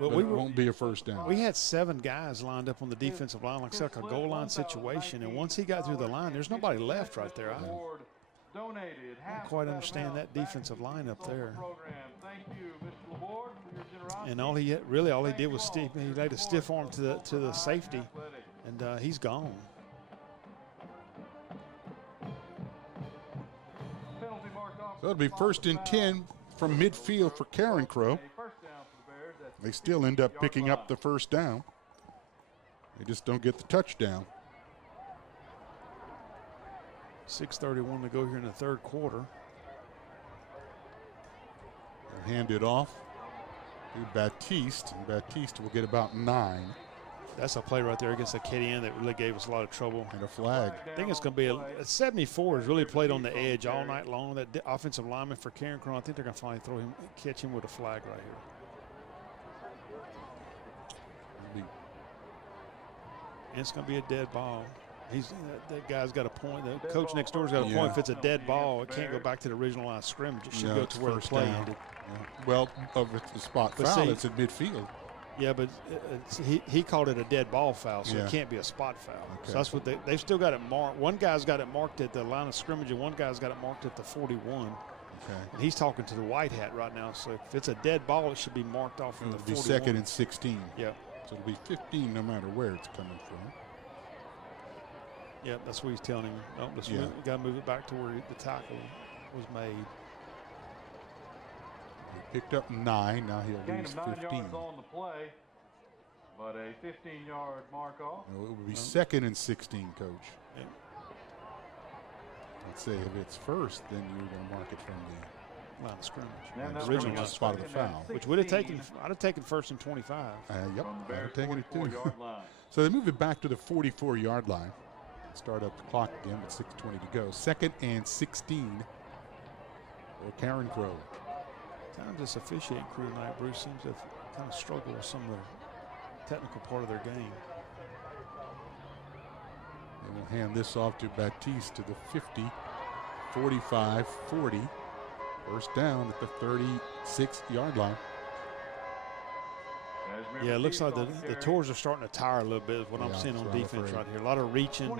But it won't be a first down. We had 7 guys lined up on the defensive line, like a goal line situation, and once he got through the line, there's nobody left right there. I don't quite understand that defensive line up there. And all he did was he laid a stiff arm to the safety, and he's gone. So it'll be 1st and 10 from midfield for Carencro. They still end up picking up the first down. They just don't get the touchdown. 6:31 to go here in the third quarter. They'll hand it off to Baptiste, and Baptiste will get about 9. That's a play right there against Acadiana that really gave us a lot of trouble. And a flag. I think it's going to be a 74 has really played on the edge all night long. That offensive lineman for Carencro, I think they're going to finally catch him with a flag right here. And it's going to be a dead ball. that guy's got a point. The coach next door's got a point. If it's a dead ball, it can't go back to the original line of scrimmage. It should go to where the play ended. Yeah. Well, if it's a spot foul, it's at midfield. Yeah, but he called it a dead ball foul, so it can't be a spot foul. Okay. So that's what they've still got it marked. One guy's got it marked at the line of scrimmage, and one guy's got it marked at the 41. Okay. And he's talking to the white hat right now. So if it's a dead ball, it should be marked off from the 41. It'll be 2nd and 16. Yeah. So it'll be 15 no matter where it's coming from. Yeah, that's what he's telling him. Oh, you got to move it back to where the tackle was made. He picked up 9. Now he'll lose 15. 9 yards on the play, but a 15-yard mark off. No, it will be 2nd and 16, Coach. Yeah. Let's say if it's first, then you're going to mark it from the line of scrimmage. The original spot of the foul. Which would have taken, I'd have taken 1st and 25. Yep, I'd have taken it too. So they move it back to the 44-yard line. Start up the clock again with 6:20 to go. 2nd and 16 for Carencro. Times this officiating crew tonight, Bruce, seems to have kind of struggled with some of the technical part of their game. They will hand this off to Batiste to the 50, 45, 40. First down at the 36-yard line. Yeah, it looks like the Tours are starting to tire a little bit is what I'm seeing on defense right here. A lot of reaching,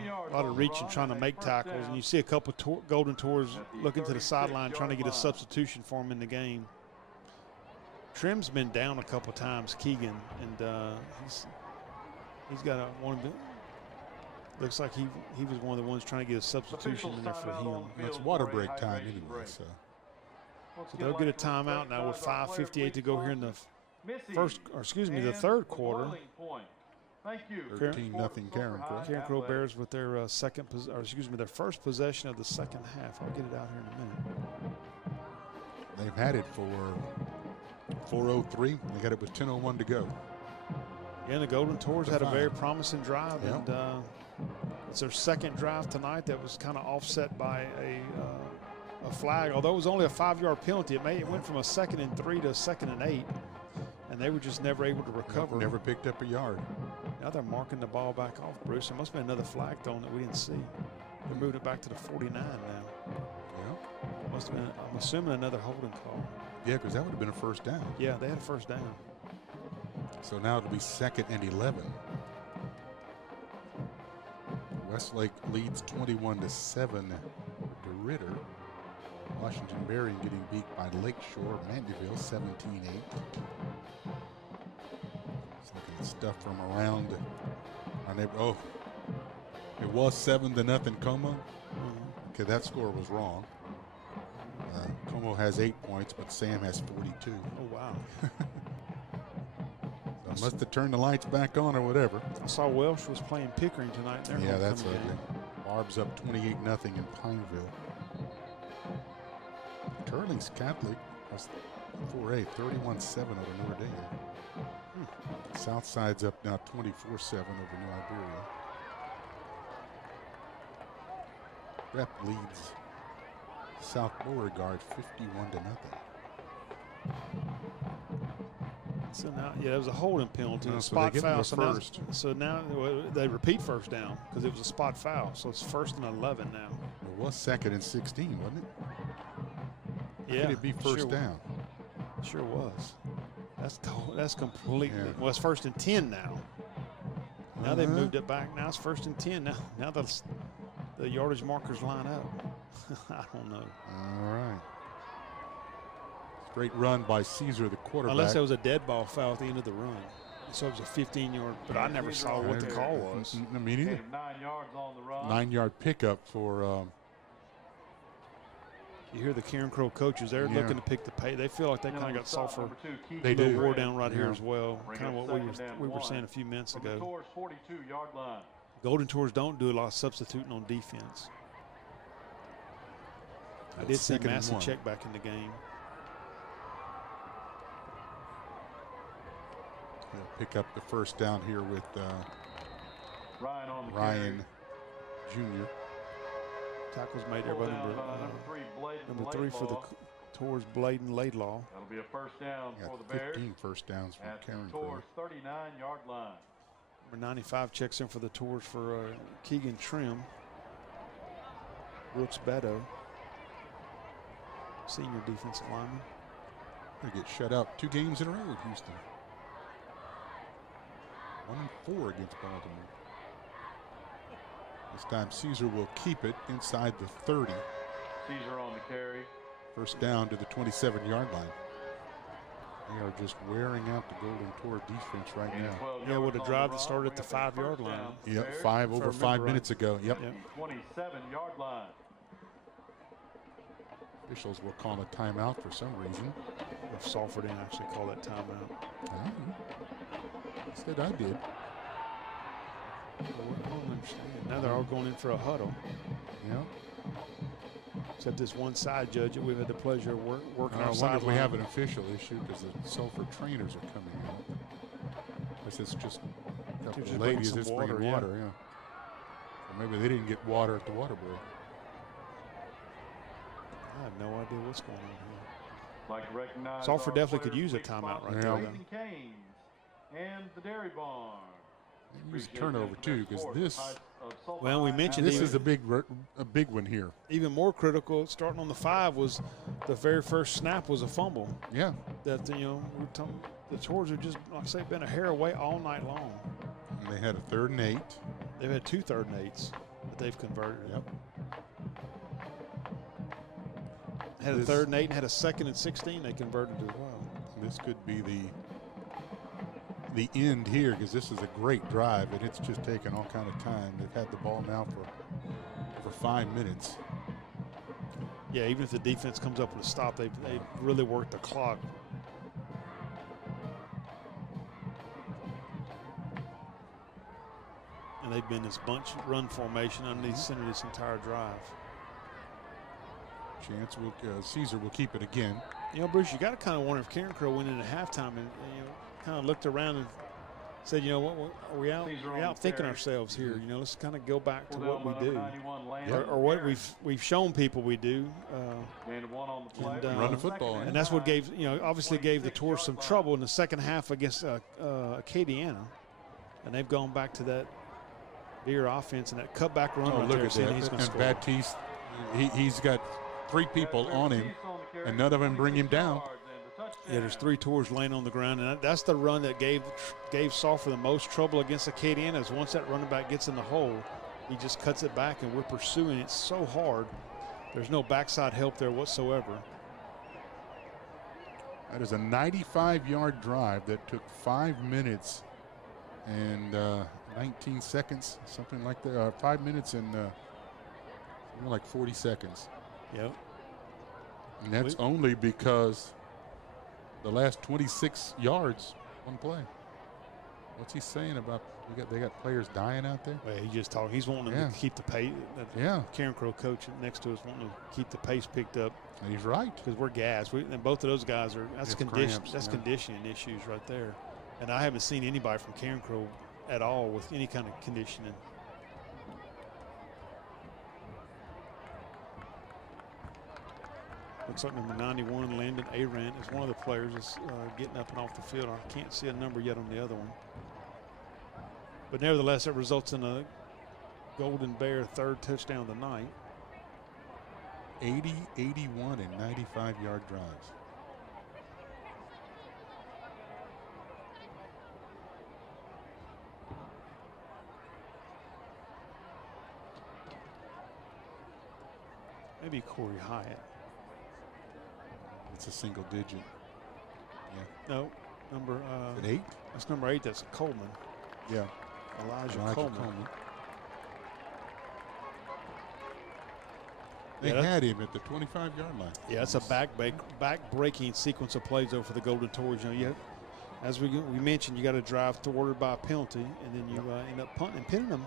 trying to make tackles. And you see a couple of Golden Tours looking to the sideline trying to get a substitution for him in the game. Trim's been down a couple times, Keegan, and he's got one. Looks like he was one of the ones trying to get a substitution in there for him. It's water break time anyway, so they'll get a timeout now with 5:58 to go here in the the third quarter. 13-0 Carencro. Carencro Bears with their their first possession of the second half. I'll get it out here in a minute. They've had it for 4:03. They got it with 10:01 to go. Yeah, and the Golden Tours had a very promising drive, and it's their second drive tonight that was kind of offset by a flag. Although it was only a 5-yard penalty, it went from a 2nd and 3 to a 2nd and 8. And they were just never able to recover. Never picked up a yard. Now they're marking the ball back off, Bruce. There must have been another flag thrown that we didn't see. They moved it back to the 49 now. Yeah. Must have been, I'm assuming, another holding call. Yeah, because that would have been a first down. Yeah, they had a first down. So now it'll be 2nd and 11. Westlake leads 21-7 to Ritter. Washington Marion getting beat by Lakeshore Mandeville 17-8. Looking at stuff from around our neighbor. Oh, it was 7-0 Como. Okay, that score was wrong. Como has 8 points, but Sam has 42. Oh, wow. So must have turned the lights back on or whatever. I saw Welsh was playing Pickering tonight. Yeah, that's ugly. Barb's up 28-0 in Pineville. Curling's Catholic was 4A, 31-7 over Notre Dame. Southside's up now 24-7 over New Iberia. Rep leads South Beauregard 51-0. So now, yeah, it was a holding penalty, a so spot foul. So now they repeat first down because it was a spot foul. So it's 1st and 11 now. It was 2nd and 16, wasn't it? Yeah, could it be first down? Sure was. That's completely. Yeah. Well, it's 1st and 10 now. Now they've moved it back. Now it's 1st and 10. Now the yardage markers line up. I don't know. All right. Great run by Caesar, the quarterback. Unless there was a dead ball foul at the end of the run. So it was a 15-yard, but I never saw what the call was. Me neither. 9 yards on the run. 9-yard pickup for. You hear the Carencro coaches, they're looking to pick the pay. They feel like they kind of got Sulphur. They do. Wore down right here as well. Kind of what we were saying a few minutes ago. 42-yard line. Golden Tours don't do a lot of substituting on defense. I did see Massey check back in the game. He'll pick up the first down here with Ryan Jr. Tackles made there by number 3 for the Tours, Bladen Laidlaw. That'll be a first down for the Bears. 15 first downs from Carencro. Tours 39-yard line. Number 95 checks in for the Tours for Keegan Trim. Brooks Beto, senior defensive lineman. They get shut out 2 games in a row, Houston. 1-4 against Baltimore. This time Caesar will keep it inside the 30. Caesar on the carry. First down to the 27-yard line. They are just wearing out the Golden Tour defense right now. Yeah, with a drive that started at the 5-yard line. Yep, over 5 minutes ago. Yep. 27-yard line. Officials will call a timeout for some reason. If Sulphur didn't actually call that timeout. Said I did. I don't understand. Now they're all going in for a huddle. Yeah. Except this one side judge that we've had the pleasure of working on. I wonder if we have an official issue because the Sulphur trainers are coming out. Guess it's just a couple of ladies just bringing water, yeah. Or maybe they didn't get water at the water break. I have no idea what's going on here. Sulphur definitely could use a timeout right there. And the Dairy Barn. Use turnover too, because this. Well, we mentioned this is a big one here. Even more critical, starting on the 5, was the very first snap was a fumble. Yeah. That the Tours have just, like I say, been a hair away all night long. And they had a 3rd and 8. They've had 2 3rd and 8s that they've converted. Yep. Had a 3rd and 8 and had a 2nd and 16 they converted as well. This could be the end here, because this is a great drive and it's just taken all kind of time. They've had the ball now for 5 minutes. Yeah, even if the defense comes up with a stop, they really worked the clock. And they've been this bunch run formation underneath center this entire drive. Chance will Caesar will keep it again. You know, Bruce, you got to kind of wonder if Carencro went into halftime and kind of looked around and said, you know what, are we out thinking ourselves here? You know, let's kind of go back to what we do, or what we've shown people we do. Run the football, and that's what gave obviously gave the Tours some trouble in the second half against Acadiana, and they've gone back to that veer offense and that cutback run. Look at that! He's and Baptiste, he's got 3 people on him, and none of them bring him down. Yeah, there's 3 Tours laying on the ground, and that's the run that gave Sulphur the most trouble against Acadiana. Is once that running back gets in the hole, he just cuts it back, and we're pursuing it so hard. There's no backside help there whatsoever. That is a 95-yard drive that took 5 minutes and 19 seconds, something like that. 5 minutes and something like 40 seconds. Yep. And that's only because the last 26 yards, one play. What's he saying about they got players dying out there? Well, he just talking. He's wanting them to keep the pace. Yeah. Carencro coach next to us wanting to keep the pace picked up. And he's right. Because we're gassed. And both of those guys are. That's cramps, conditioning issues right there. And I haven't seen anybody from Carencro at all with any kind of conditioning. Looks like number 91, Landon Arant, is one of the players that's getting up and off the field. I can't see a number yet on the other one. But nevertheless, it results in a Golden Bear 3rd touchdown of the night. 80, 81, and 95-yard drives. Maybe Corey Hyatt. It's a single digit. Yeah. No, number 8. That's number 8. That's Coleman. Yeah. Elijah Coleman. They had him at the 25-yard line. Yeah, it's a back-breaking sequence of plays over for the Golden Tours. As we mentioned, you got to drive thwarted by a penalty, and then you end up punting and pinning them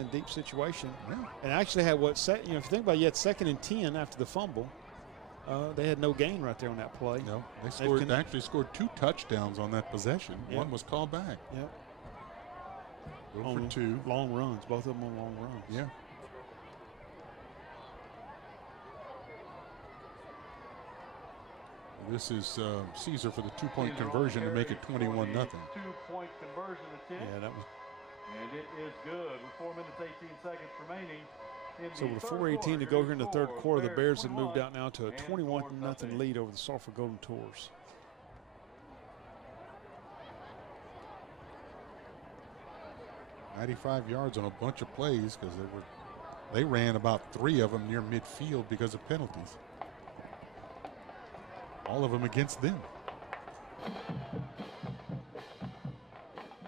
in deep situation. Yeah. And actually had if you think about it, you had 2nd and 10 after the fumble. They had no gain right there on that play. No, they actually scored 2 touchdowns on that possession. Yep. One was called back. Yep. Over 2 long runs, both of them on long runs. Yeah. This is Caesar for the 2-point conversion to make it 21-0. 2-point conversion attempt. Yeah, that was And it is good with 4 minutes, 18 seconds remaining. So with 4:18 to go here in the third quarter, the Bears have moved out now to a 21-0 lead over the Sulphur Golden Tours. "95 yards on a bunch of plays because they ran about 3 of them near midfield because of penalties. All of them against them.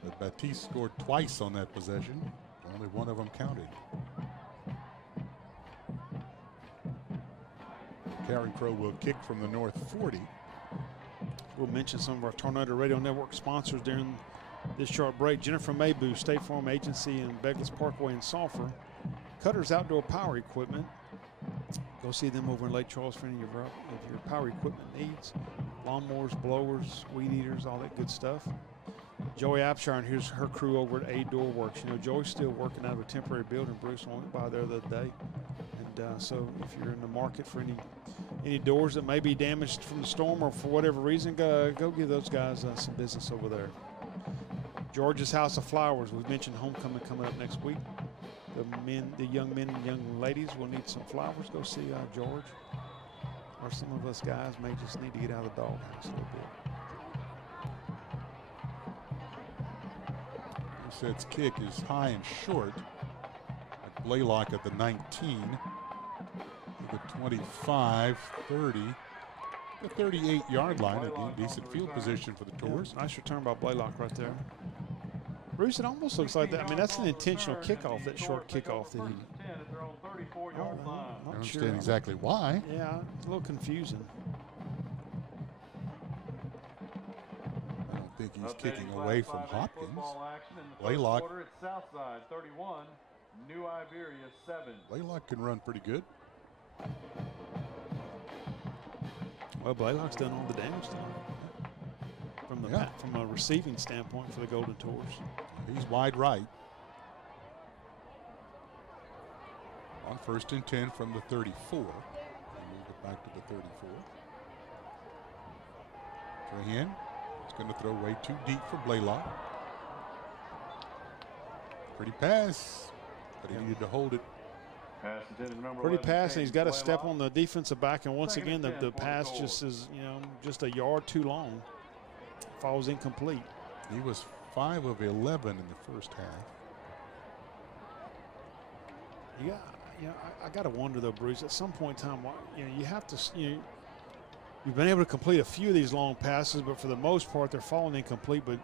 But Batiste scored twice on that possession. Only one of them counted. Carencro will kick from the north 40. We'll mention some of our Tornado Radio Network sponsors during this short break. Jennifer Maybu, State Farm Agency in Beggles Parkway in Sulphur. Cutters Outdoor Power Equipment. Go see them over in Lake Charles for any of your power equipment needs. Lawnmowers, blowers, weed eaters, all that good stuff. Joey Abshire and here's her crew over at A Door Works. You know, Joey's still working out of a temporary building. Bruce went by there the other day. And so if you're in the market for any doors that may be damaged from the storm or for whatever reason, go give those guys some business over there. George's House of Flowers. We've mentioned homecoming coming up next week. The young men and young ladies will need some flowers. Go see George. Or some of us guys may just need to get out of the doghouse a little bit. Moosehead's kick is high and short. Blaylock at the 19. The 25, 30, the 38-yard line. Again, decent field position for the Tours. Yeah, nice return by Blaylock right there. Bruce, it almost looks like that. I mean, that's an intentional kickoff, that short kickoff that he. I don't understand exactly why. Yeah, it's a little confusing. I don't think he's kicking away from Hopkins. Blaylock. Southside 31, New Iberia 7. Blaylock can run pretty good. Well, Blaylock's done all the damage tonight from a receiving standpoint for the Golden Tours. He's wide right. On 1st and 10 from the 34. They move it back to the 34. Trahan is going to throw way too deep for Blaylock. Pretty pass, but he needed to hold it. Pretty pass, and he's got to step on the defensive back, and once again the pass just is, just a yard too long. Falls incomplete. He was 5 of 11 in the first half. I got to wonder though, Bruce. At some point in time, you have to. You've been able to complete a few of these long passes, but for the most part, they're falling incomplete. But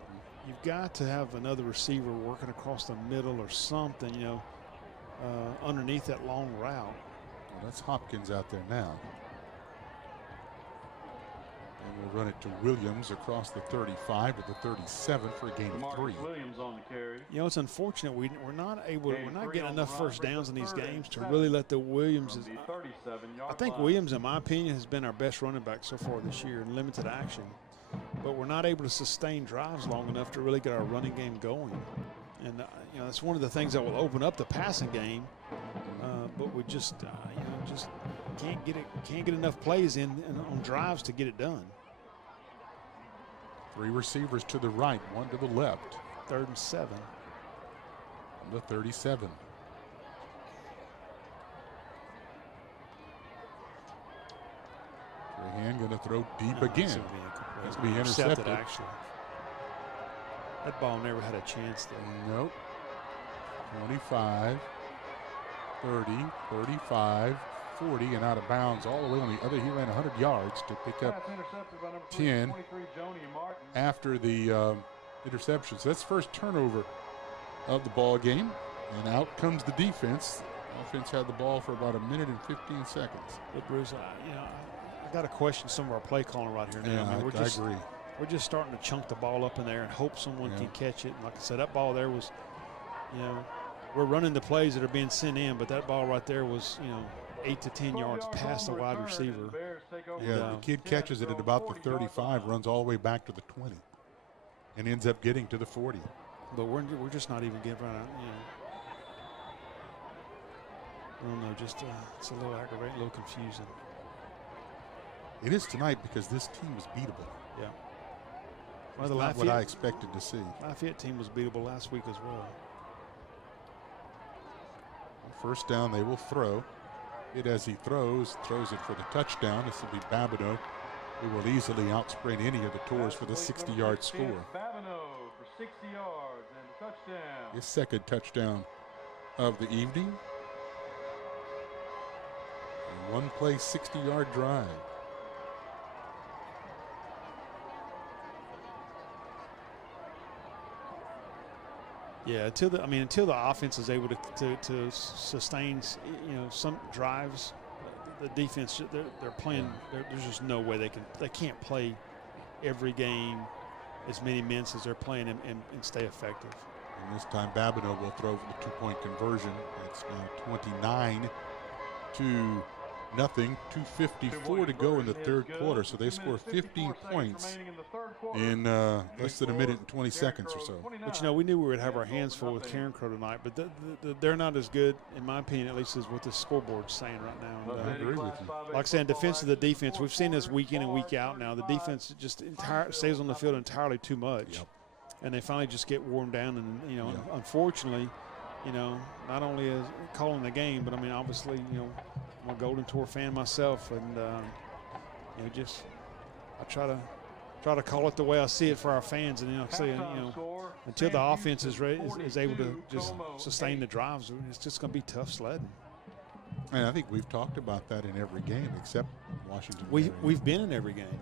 you've got to have another receiver working across the middle or something, underneath that long route. Well, that's Hopkins out there now. And we'll run it to Williams across the 35 to the 37 for game 3. Williams on the carry. It's unfortunate we're not getting enough first downs in these games to really let the Williams. I think Williams, in my opinion, has been our best running back so far this year in limited action. But we're not able to sustain drives long enough to really get our running game going. And that's one of the things that will open up the passing game. But we just can't get enough plays in on drives to get it done. 3 receivers to the right, 1 to the left. 3rd and 7. On the 37. Trahan going to throw deep again. It's be intercepted. Actually, that ball never had a chance there. Nope. 25, 30, 35, 40, and out of bounds all the way on the other. He ran 100 yards to pick up 10 after the interception. So that's first turnover of the ball game, and out comes the defense. Offense had the ball for about 1 minute and 15 seconds. But Bruce, I got to question some of our play calling right here now. Yeah, I agree. We're just starting to chunk the ball up in there and hope someone can catch it. And like I said, that ball there was, we're running the plays that are being sent in, but that ball right there was, 8 to 10 yards past the wide receiver. Yeah, the kid catches it at about the 35, runs all the way back to the 20, and ends up getting to the 40. But we're just not even getting right. I don't know, just it's a little aggravating, a little confusing. It is tonight because this team is beatable. Yeah. Well, not what I expected to see. Lafayette team was beatable last week as well. First down, they will throw. It as he throws it for the touchdown. This will be Babineau, who will easily outsprint any of the Tours for the 60-yard score. Babineau for 60 yards and a touchdown. His second touchdown of the evening. And one play, 60-yard drive. Yeah, until the offense is able to sustain, some drives, the defense they're playing. There's just no way they can't play every game as many minutes as they're playing and stay effective. And this time Babineau will throw for the 2-point conversion. It's now 29-0. 2:54 to go in the third quarter. So they score 15 points in less than a minute and 20 seconds or so. But we knew we would have our hands full with Carencro tonight. But they're not as good, in my opinion, at least as what the scoreboard's saying right now. I agree with you. Like I said, in defense of the defense, we've seen this week in and week out now. The defense just stays on the field entirely too much. Yep. And they finally just get worn down. And, unfortunately, not only is calling the game, but, obviously, I'm a Golden Tour fan myself, and I try to call it the way I see it for our fans, and until the offense is able to just sustain the drives, it's just going to be tough sledding. And I think we've talked about that in every game except Washington. We've been in every game.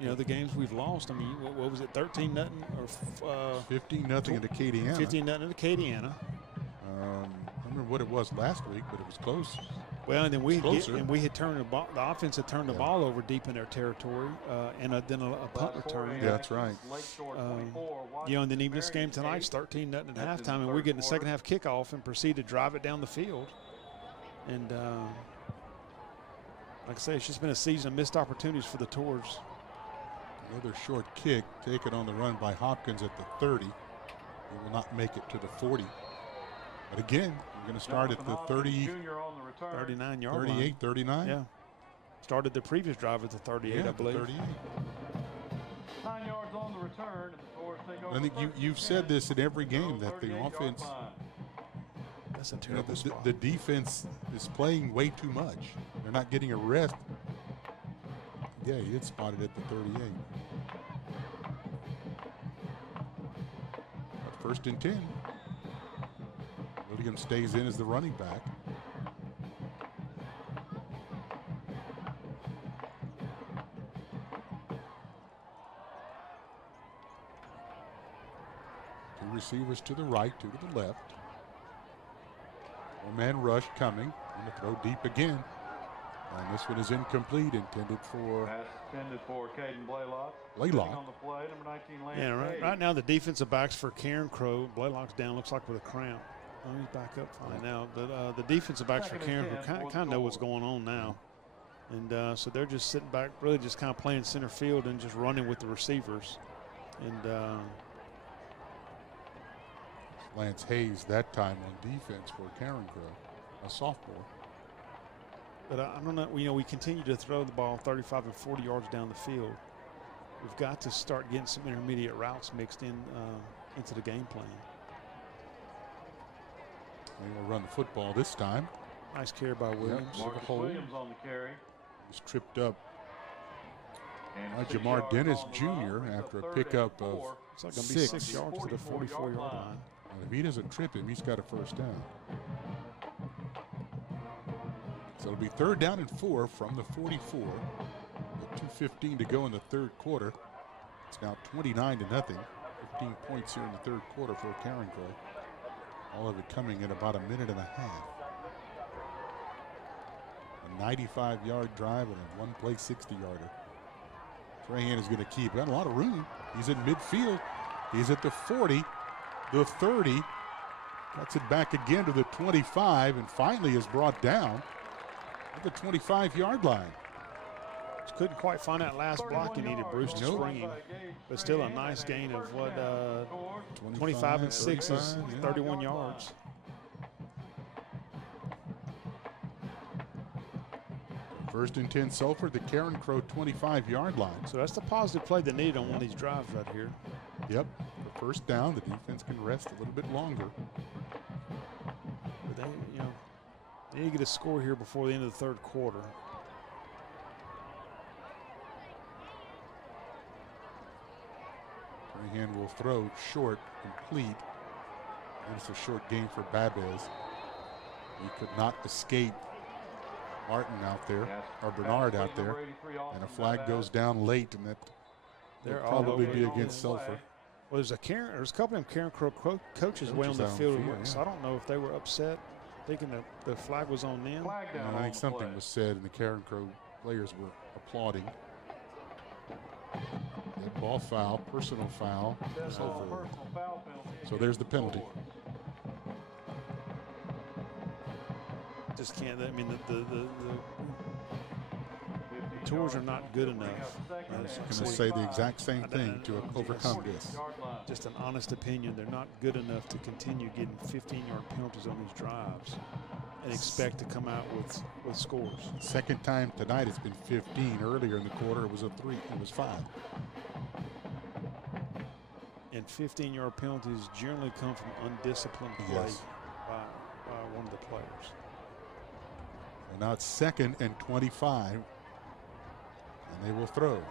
Yeah. The games we've lost. What was it, 13-0 or 15-0 into Acadiana? 15-0 into Acadiana. I don't remember what it was last week, but it was close. Well, and then we had turned the offense had turned the ball over deep in their territory, and then a punt return. Yeah, that's right. And then even this game tonight's 13-0 at halftime, and we're getting the second half kickoff and proceed to drive it down the field. And like I say, it's just been a season of missed opportunities for the Tours. Another short kick taken on the run by Hopkins at the 30. He will not make it to the 40. But again, we're going to start at the 39 yard 38, line. 39. Yeah. Started the previous drive at the 38, I believe. 38. 9 yards on the return, and the Tours take over. I think you've said this in every game that the offense, that's a terrible spot. The defense is playing way too much. They're not getting a rest. Yeah, he is spotted at the 38. But 1st and 10. Williams stays in as the running back. Two receivers to the right, two to the left. One-man rush coming. Going to throw deep again. And this one is incomplete, intended for Caden Blaylock. Blaylock. On the play, number 19, Lance Yeah, right now the defensive backs for Carencro, Blaylock's down, looks like with a cramp. Oh, he's back up fine now. But the defensive backs for Carencro kind of know what's going on now. And so they're just sitting back, really just kind of playing center field and just running with the receivers. And Lance Hayes that time on defense for Carencro, a sophomore. But I don't know, we continue to throw the ball 35 and 40 yards down the field. We've got to start getting some intermediate routes mixed in into the game plan. They will run the football this time. Nice carry by Williams. Marcus Williams on the carry. He's tripped up by Jamar Dennis Jr. after a pickup of it's like going to be 6 yards to the 44-yard line. And if he doesn't trip him, he's got a first down. So it'll be 3rd down and 4 from the 44. With 2:15 to go in the third quarter. It's now 29-0. 15 points here in the third quarter for Carencro. All of it coming in about a minute and a half. A 95-yard drive and a one-play 60-yarder. Trahan is going to keep. Got a lot of room. He's in midfield. He's at the 40, the 30. Cuts it back again to the 25 and finally is brought down at the 25-yard line. Just couldn't quite find that last block he needed, Bruce, springing. But still a nice gain of what, 25 and 6 is 31 yards. First and 10 Sulphur, the Carencro 25-yard line. So that's the positive play they need on one of these drives right here. Yep, the first down, the defense can rest a little bit longer. But they, They need to get a score here before the end of the third quarter. Hand will throw short, complete. It's a short game for Babez. He could not escape Martin out there, or Bernard out there, and a flag goes down late, and that will probably be against Sulphur. Well, there's a couple of Carencro coaches way on the field, so I don't know if they were upset thinking that the flag was on them. I think something was said, and the Carencro players were applauding. Dead ball foul, personal foul. So there's the penalty. Just can't. I mean, the Tours are not good enough. I was going to say the exact same thing to overcome this. Just an honest opinion. They're not good enough to continue getting 15-yard penalties on these drives and expect to come out with scores. Second time tonight it's been 15. Earlier in the quarter it was 5. And 15-yard penalties generally come from undisciplined play by one of the players. And now it's 2nd and 25. And they will throw.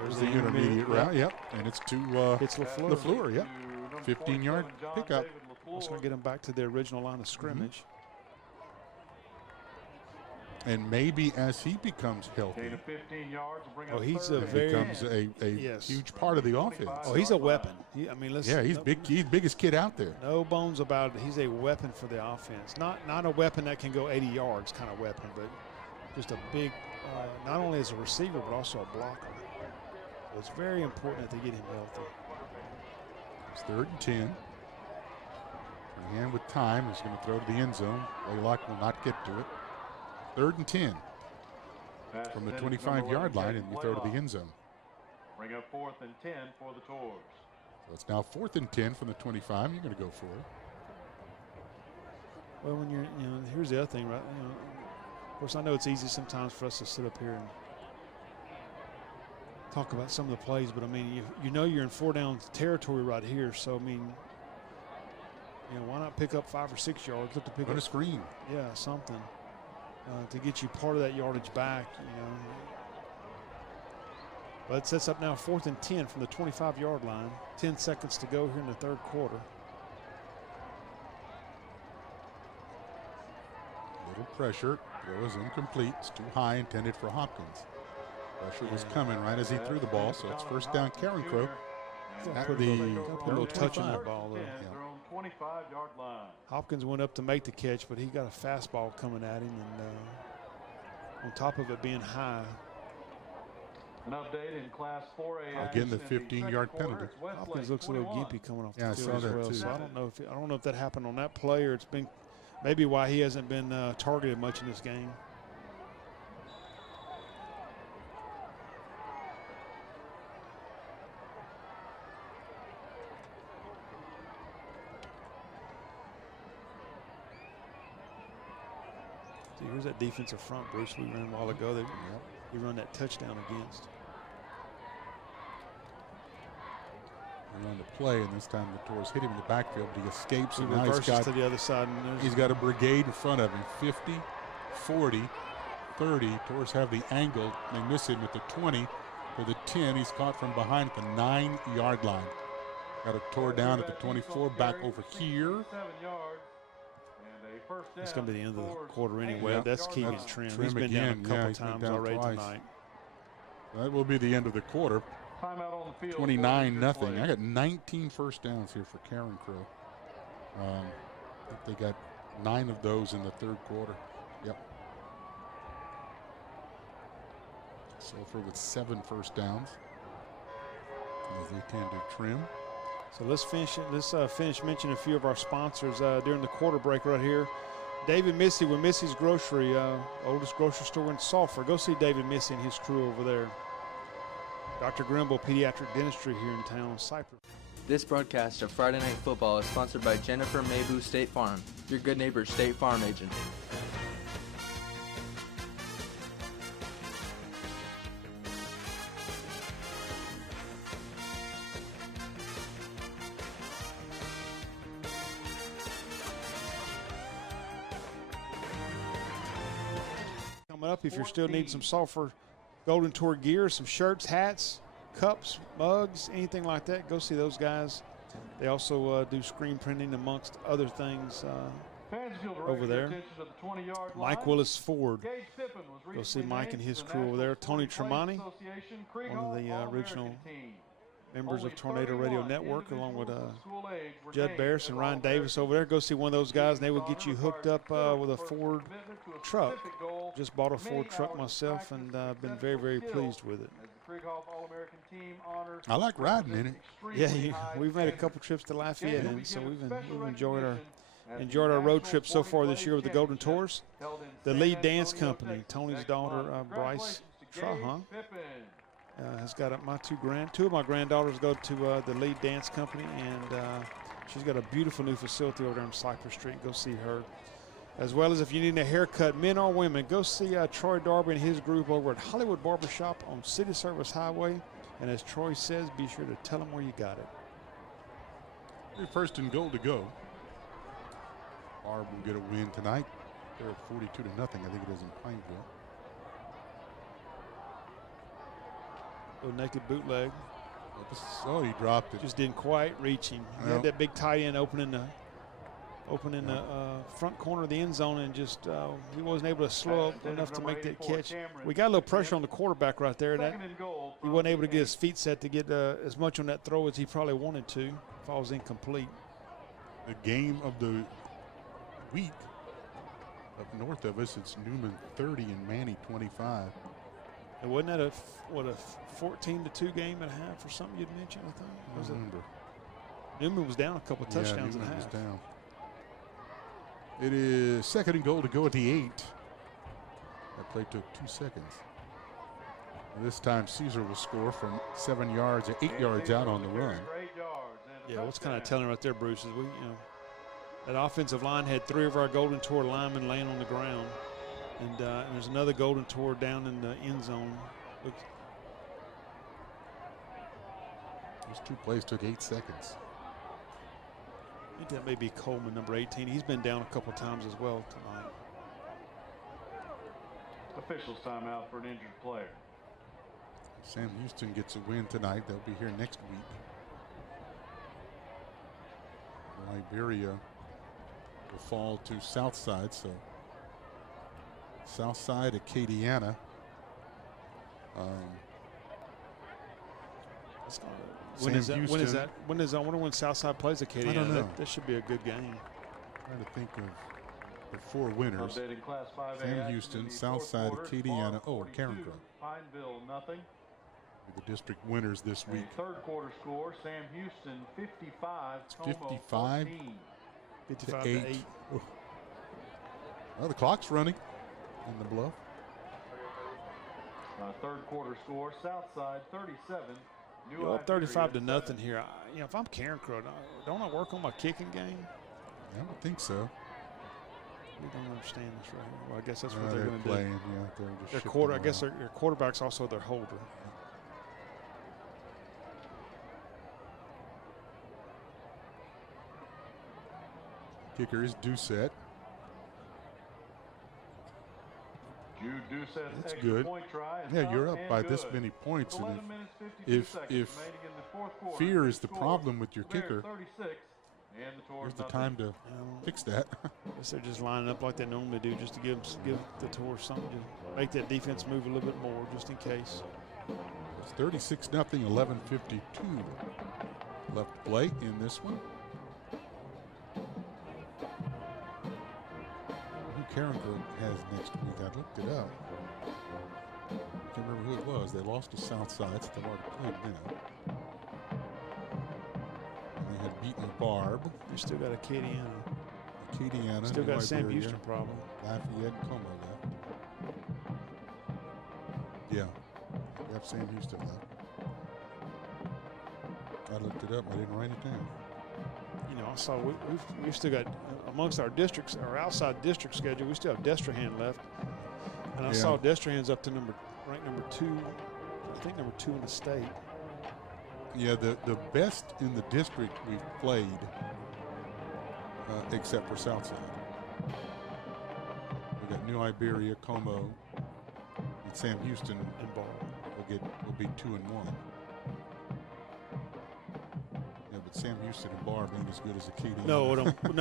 There's the intermediate route. Yep. And it's to it's LaFleur. Yep. 15-yard pickup. Just going to get them back to their original line of scrimmage. And maybe as he becomes healthy, he's becomes a huge part of the offense. Oh, he's a weapon. He's big. He's the biggest kid out there. No bones about it. He's a weapon for the offense. Not a weapon that can go 80 yards kind of weapon, but just a big, not only as a receiver, but also a blocker. So it's very important that they get him healthy. It's 3rd and 10. And with time, he's going to throw to the end zone. Laylock will not get to it. 3rd and 10 from the 25-yard line, and you throw to the end zone. Bring up 4th and 10 for the Tours. So it's now 4th and 10 from the 25. You're going to go for it. Well, when you're, here's the other thing, right? Of course, I know it's easy sometimes for us to sit up here and talk about some of the plays, but I mean, you're in 4-down territory right here. So I mean, why not pick up 5 or 6 yards? Look to pick up a screen. Yeah, something. To get you part of that yardage back, But it sets up now 4th and 10 from the 25-yard line. 10 seconds to go here in the third quarter. Little pressure. Throw is incomplete. It's too high, intended for Hopkins. Pressure was coming right as he threw the ball, so it's first down Carencro. Put a little touch on that ball, though. 25-yard line. Hopkins went up to make the catch, but he got a fastball coming at him, and on top of it being high. An update in Class 4A. Again, the 15-yard penalty. Hopkins looks a little gimpy coming off the field I as saw that well. too. So I don't know if that happened on that play, or it's been maybe why he hasn't been targeted much in this game. Here's that defensive front, Bruce, we ran a while ago. We run that touchdown against. We run the play, and this time the Tours hit him in the backfield, but he escapes. He and now reverses to the other side. And he's got a brigade in front of him. 50, 40, 30. Tours have the angle. They miss him at the 20 to the 10. He's caught from behind at the 9-yard line. Got it tore down at the 24, back over here. It's going to be the end of the quarter anyway. That's Keegan Trim. He's been down a couple times already tonight. That will be the end of the quarter. 29-0. I got 19 first downs here for Carencro. I think they got 9 of those in the third quarter. Yep. Sulphur with 7 first downs. As they tend to trim. So let's finish mentioning a few of our sponsors during the quarter break right here. David Missy with Missy's Grocery, oldest grocery store in Sulphur. Go see David Missy and his crew over there. Dr. Grimble, Pediatric Dentistry here in town, Cypress. This broadcast of Friday Night Football is sponsored by Jennifer Maybu State Farm, your good neighbor State Farm agent. coming up. If you're still needing some Sulphur Golden Tour gear, some shirts, hats, cups, mugs, anything like that, go see those guys. They also do screen printing amongst other things over there. Mike Willis Ford. Go see Mike and his crew over there. Tony Tremonti, one of the original members of Tornado Radio Network, along with Judd Barris and Ryan Davis over there. Go see one of those guys, and they will get you hooked up with a Ford truck. Just bought a Ford truck myself, and been very, very pleased with it. I like riding in it. Yeah, we've made a couple trips to Lafayette, and so we've enjoyed our road trip so far this year with the Golden Tours. The lead dance company, Tony's daughter, Bryce Trahan, has got two of my granddaughters go to the lead dance company, and she's got a beautiful new facility over there on Cypress Street. Go see her. As well as if you need a haircut, men or women, go see Troy Darby and his group over at Hollywood Barbershop on City Service Highway. And as Troy says, be sure to tell them where you got it. First and goal to go. Barb will get a win tonight. They're at 42-0, I think it is in Pineville. Little naked bootleg. Oh, he dropped it. Just didn't quite reach him. He had that big tight end opening the front corner of the end zone, and just he wasn't able to slow up enough to make that catch. We got a little pressure on the quarterback right there. That he wasn't able to get his feet set to get as much on that throw as he probably wanted to. Falls incomplete. The game of the week up north of us, it's Newman 30 and Manny 25. And wasn't that a 14-2 game at half or something you'd mentioned? I think. I remember. Newman was down a couple of touchdowns Newman at half. was down. It is second and goal to go at the 8. That play took 2 seconds. This time Caesar will score from 7 yards or 8 yards out on the run. Yeah, what's kind of telling right there, Bruce, is that offensive line had 3 of our Golden Tour linemen laying on the ground. And there's another Golden Tour down in the end zone. Those 2 plays took 8 seconds. I think that may be Coleman, number 18. He's been down a couple times as well tonight. Officials timeout for an injured player. Sam Houston gets a win tonight. They'll be here next week. Liberia will fall to Southside, so Southside, Acadiana. When is that? I wonder when Southside plays Acadiana. I don't know. That should be a good game. Trying to think of the 4 winners. Sam Houston, Southside, Acadiana, Carencro. Pineville, nothing. The district winners this week. Third quarter score, Sam Houston 55, it's 55 to 8. Well, the clock's running in the Bluff. Third quarter score, Southside 37. Up 35-0 here. If I'm Carencro, don't I work on my kicking game? I don't think so. We don't understand this right here. Well, I guess that's what they're going to do. Yeah, they're just I guess their quarterback's also their holder. Kicker is Doucette. That's good. Yeah, you're up by this many points, and if fear is the problem with your kicker, here's the time to fix that. I guess they're just lining up like they normally do, just to give the Tours something to make that defense move a little bit more, just in case. It's 36-0, 11:52 left to play in this one. Carencro has next week. I looked it up. I can't remember who it was. They lost to Southside, so they've already played them. And they had beaten Barb. They still got Acadiana. Still got Sam Houston problem. Lafayette Como left. Yeah. They have Sam Houston left. I looked it up. I didn't write it down. I saw we've still got, amongst our districts, our outside district schedule, we still have Destrehan left. And I saw Destrehan's up to ranked number 2, I think number 2 in the state. Yeah, the best in the district we've played, except for Southside. We got New Iberia, Como, And Sam Houston and Bar. will be 2-1. Yeah, but Sam Houston and Barb ain't as good as Acadia. No,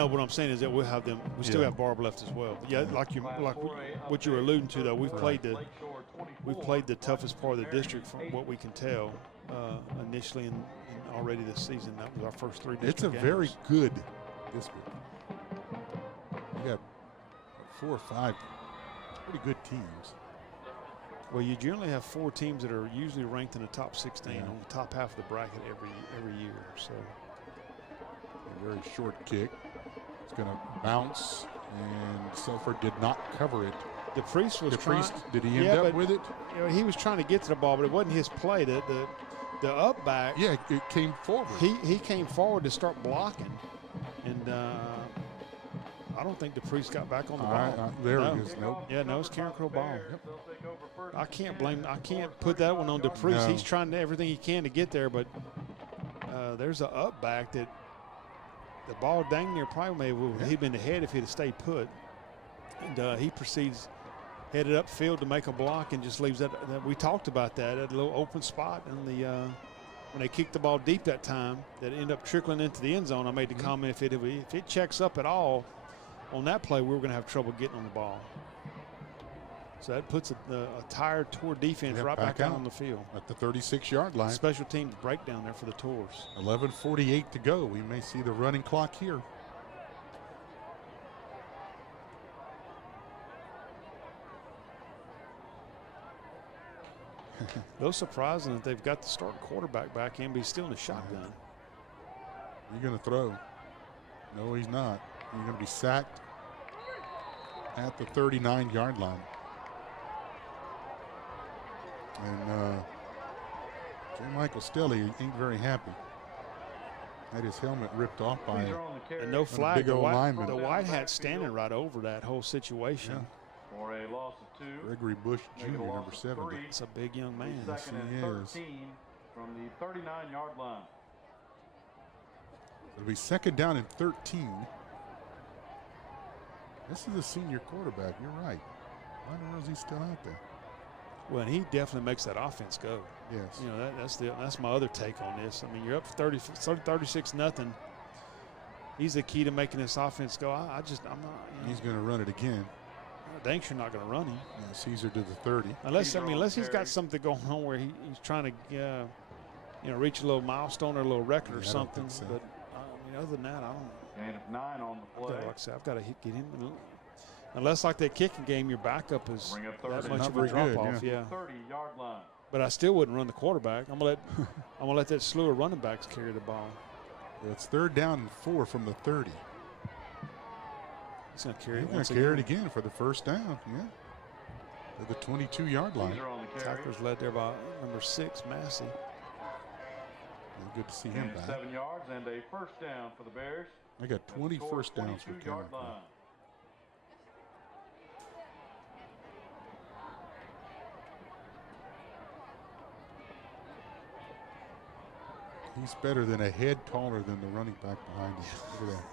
what I'm saying is that we'll have them. We still have Barb left as well. But yeah, like what you were alluding to, though, we've played the toughest part of the district from what we can tell initially and already this season. That was our first 3 district It's a games. very good district. You got 4 or 5 pretty good teams. Well, you generally have 4 teams that are usually ranked in the top 16 on the top half of the bracket every year. So a very short kick. It's going to bounce, and Sulphur did not cover it. DePriest was trying. Did he end up with it? You know, he was trying to get to the ball, but it wasn't his play. The up back. Yeah, it came forward. He came forward to start blocking, and I don't think DePriest got back on the ball. There it is. Nope. Yeah, no, it's Carencro ball. Yep. I can't put that one on DePriest. No. He's trying everything he can to get there, but there's an up back that the ball dang near probably he'd been ahead if he'd have stayed put. And he proceeds headed upfield to make a block and just leaves that. We talked about that at a little open spot in the when they kicked the ball deep that time that ended up trickling into the end zone. I made the comment if it checks up at all on that play, we were going to have trouble getting on the ball. So that puts a tired Tour defense right back out on the field. At the 36-yard line. Special teams breakdown there for the Tours. 11:48 to go. We may see the running clock here. A little surprising that they've got the starting quarterback back in, but he's still in the shotgun. He's going to throw. No, he's not. He's going to be sacked at the 39-yard line. And J. Michael Stelly ain't very happy. Had his helmet ripped off by and no flag. big old lineman. The white hat standing right over that whole situation. Yeah. For a loss of 2. Gregory Bush Jr., number 70. It's a big young man. Yes, he is. 13 from the 39-yard line. It'll be 2nd down and 13. This is a senior quarterback. You're right. Why in the world is he still out there? Well, and he definitely makes that offense go. Yes. You know, that's my other take on this. I mean, you're up 36-0. He's the key to making this offense go. I'm not. You know, he's going to run it again. Dang sure not going to run him. Yeah, Caesar to the 30. Unless he's got something going on where he's trying to, reach a little milestone or a little record or something. So. But other than that, I don't. Gain of 9 on the play. Like I said, I've got to get him. Unless like that kicking game, your backup is that much of a drop off. Yeah. 30-yard line. But I still wouldn't run the quarterback. I'm gonna let that slew of running backs carry the ball. It's 3rd down and 4 from the 30. He's gonna carry it. He's going to carry it again for the 1st down. Yeah. To the 22-yard line. Tackler's led there by number 6, Massey. Good to see him back. 7 yards and a 1st down for the Bears. I got 20 first downs for Carencro. He's better than a head taller than the running back behind him. Look at that.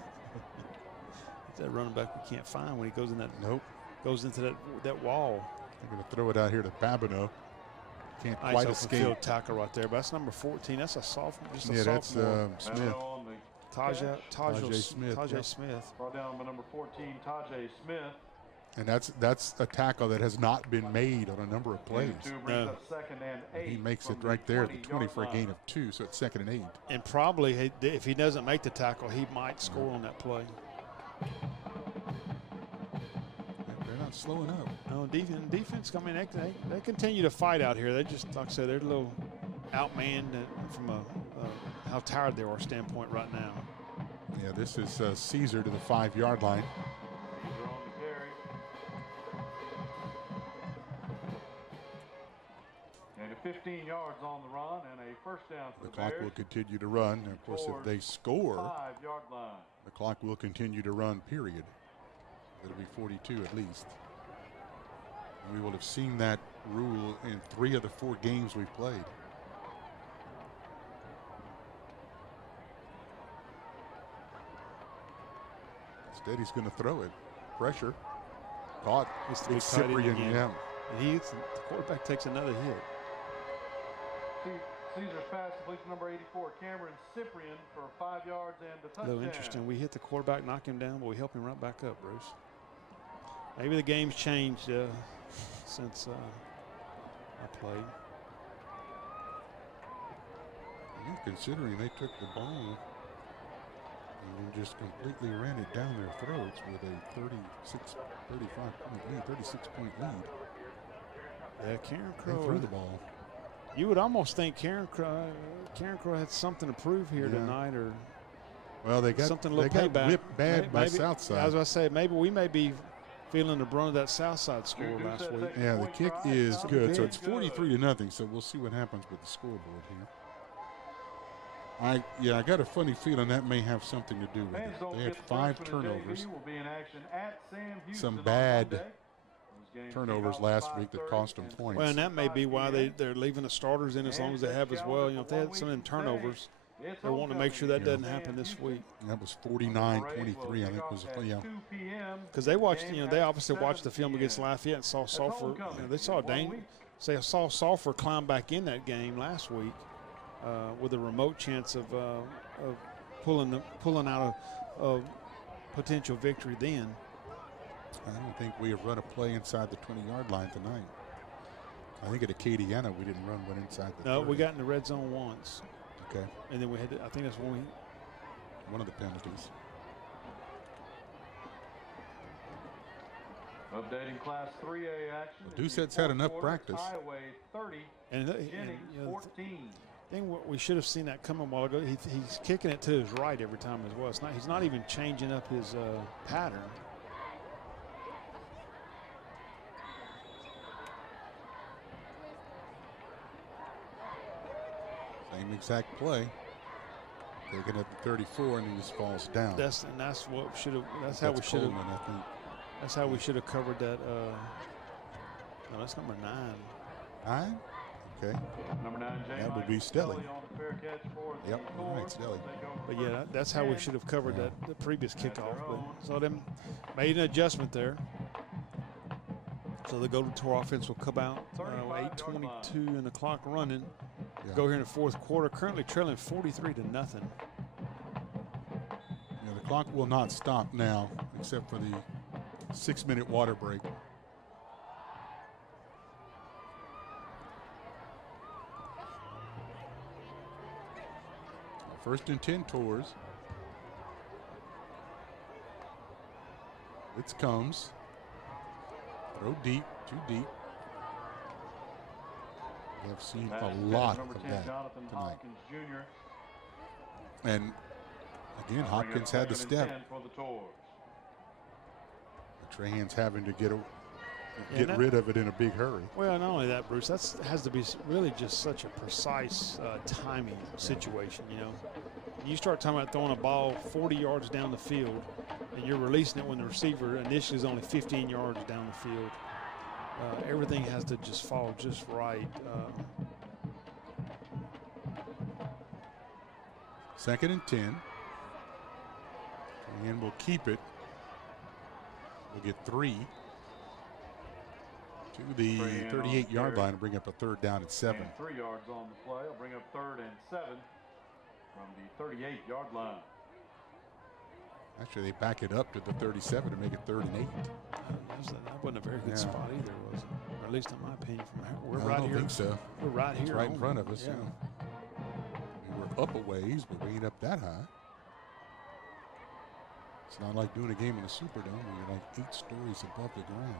It's that running back we can't find when he goes in that. Nope. Goes into that wall. They're going to throw it out here to Babineau. Can't quite escape. Field tackle right there, but that's number 14. That's a sophomore. That's Smith. Tajay Smith. Smith. Brought down by number 14, Tajay Smith. And that's a tackle that has not been made on a number of plays. No. He makes it right there at the 20 for a gain of 2, so it's 2nd and 8. And probably if he doesn't make the tackle, he might score on that play. They're not slowing up. No, defense. I mean, they continue to fight out here. They just, like I said, they're a little outmanned from how tired they are standpoint right now. Yeah, this is Caesar to the 5-yard line. And 15 yards on the run and a 1st down for the clock Bears. will continue to run. And of course, if they score, 5-yard line. The clock will continue to run, period. It'll be 42 at least. And we will have seen that rule in 3 of the 4 games we've played. Instead, he's going to throw it. Pressure. Caught. It's Cyprian, yeah. And the quarterback takes another hit. Caesar's pass completes number 84, Cameron Cyprian, for 5 yards and a touchdown. A little interesting. We hit the quarterback, knock him down, but we help him right back up, Bruce. Maybe the game's changed since I played. Yeah, considering they took the ball and just completely ran it down their throats with a 36-point lead. Yeah, Carencro threw the ball. You would almost think Carencro had something to prove here tonight, or well, they got something a they little got payback. whipped bad by Southside. As I say, maybe we may be feeling the brunt of that Southside score last week. Yeah, the kick is good, so it's 43-0. So we'll see what happens with the scoreboard here. I got a funny feeling that may have something to do with it. They had 5 turnovers, some bad turnovers last week that cost them points. Well, and that may be why they're leaving the starters in as long as they have as well. You know, if they had some of them turnovers, they're wanting to make sure that doesn't happen this week. That was 49-23, I think was because they watched. You know, they obviously watched the film against Lafayette and saw Sulphur. You know, they saw Sulphur climb back in that game last week with a remote chance of pulling out a potential victory then. I don't think we have run a play inside the 20-yard line tonight. I think at Acadiana we didn't run one inside the 30. No, we got in the red zone once. Okay. And then we had I think that's one of the penalties. Updating Class 3A action. Well, Doucette's had enough practice. Highway 30, Jennings 14. I think we should have seen that coming a while ago. He's kicking it to his right every time as well. He's not even changing up his pattern. Same exact play. Taking it to 34 and he just falls down. That's what should have. That's how we should have covered that. No, that's number 9. 9? Okay. Number 9, that would be Stelly. Yep, right, Stelly. But yeah, that's how we should have covered the previous kickoff. But so them made an adjustment there. So the go-to offense will come out. 8:22 and the clock running. Yeah. Go here in the fourth quarter. Currently trailing 43-0. Yeah, the clock will not stop now, except for the 6-minute water break. First and 10 Tours. It comes. Throw deep, too deep. We have seen a lot of that tonight. And again, Hopkins had the step. Trahan's having to get rid of it in a big hurry. Well, not only that, Bruce, that has to be really just such a precise timing situation, you know. You start talking about throwing a ball 40 yards down the field, and you're releasing it when the receiver initially is only 15 yards down the field. Everything has to just fall just right. Second and 10. And we'll keep it. We'll get 3 to the 38-yard line and bring up a third down at 7. And 3 yards on the play. I'll bring up 3rd and 7 from the 38-yard line. Actually, they back it up to the 37 to make it 3rd and 8. That wasn't a very good spot either, was it? Or at least in my opinion. We're I right don't here. think so. We're right here. It's right in front of us. Yeah. I mean, we're up a ways, but we ain't up that high. It's not like doing a game in the Superdome where you're like 8 stories above the ground.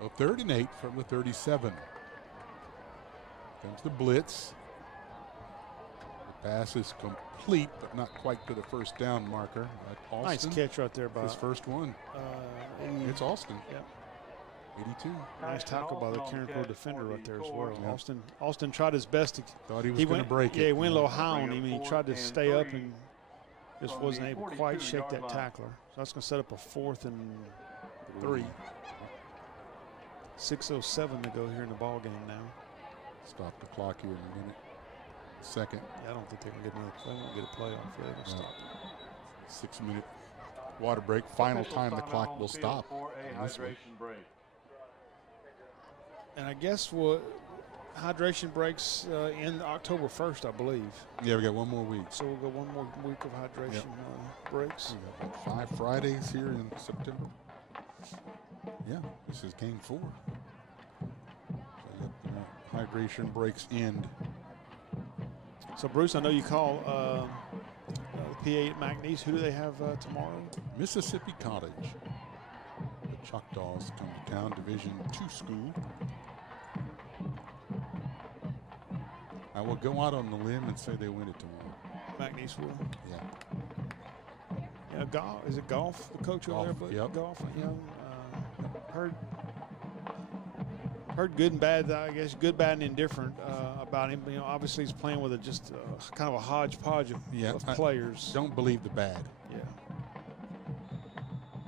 Well, 3rd and 8 from the 37. Comes the blitz. The pass is complete, but not quite to the first down marker. Nice catch right there by his first one. It's Austin. Yep. 82. Nice tackle by the Carencro defender right there as well. Yep. Austin tried his best to. Thought he was going to break it. Yeah, he went a little high on him, and he tried to stay up and just wasn't able to quite shake that tackler. So that's going to set up a 4th and 3. 6:07 to go here in the ball game now. Stop the clock here in a minute. Second. Yeah, I don't think they can get another play. They won't get a playoff. They're going to stop. 6-minute water break. Final time the clock will stop. For a hydration break. And I guess what hydration breaks in October 1st, I believe. Yeah, we got one more week. So we'll go one more week of hydration breaks. We got 5 Fridays here in September. Yeah, this is game 4. So hydration breaks end. So Bruce, I know you call the PA at McNeese. Who do they have tomorrow? Mississippi College. The Choctaws come to town, Division II school. I will go out on the limb and say they win it tomorrow. McNeese will. Yeah. Yeah, golf. Is it golf? The coach over there, but yep. golf. You know, heard good and bad. I guess good, bad, and indifferent about him. You know, obviously he's playing with just kind of a hodgepodge of players. Don't believe the bad. Yeah.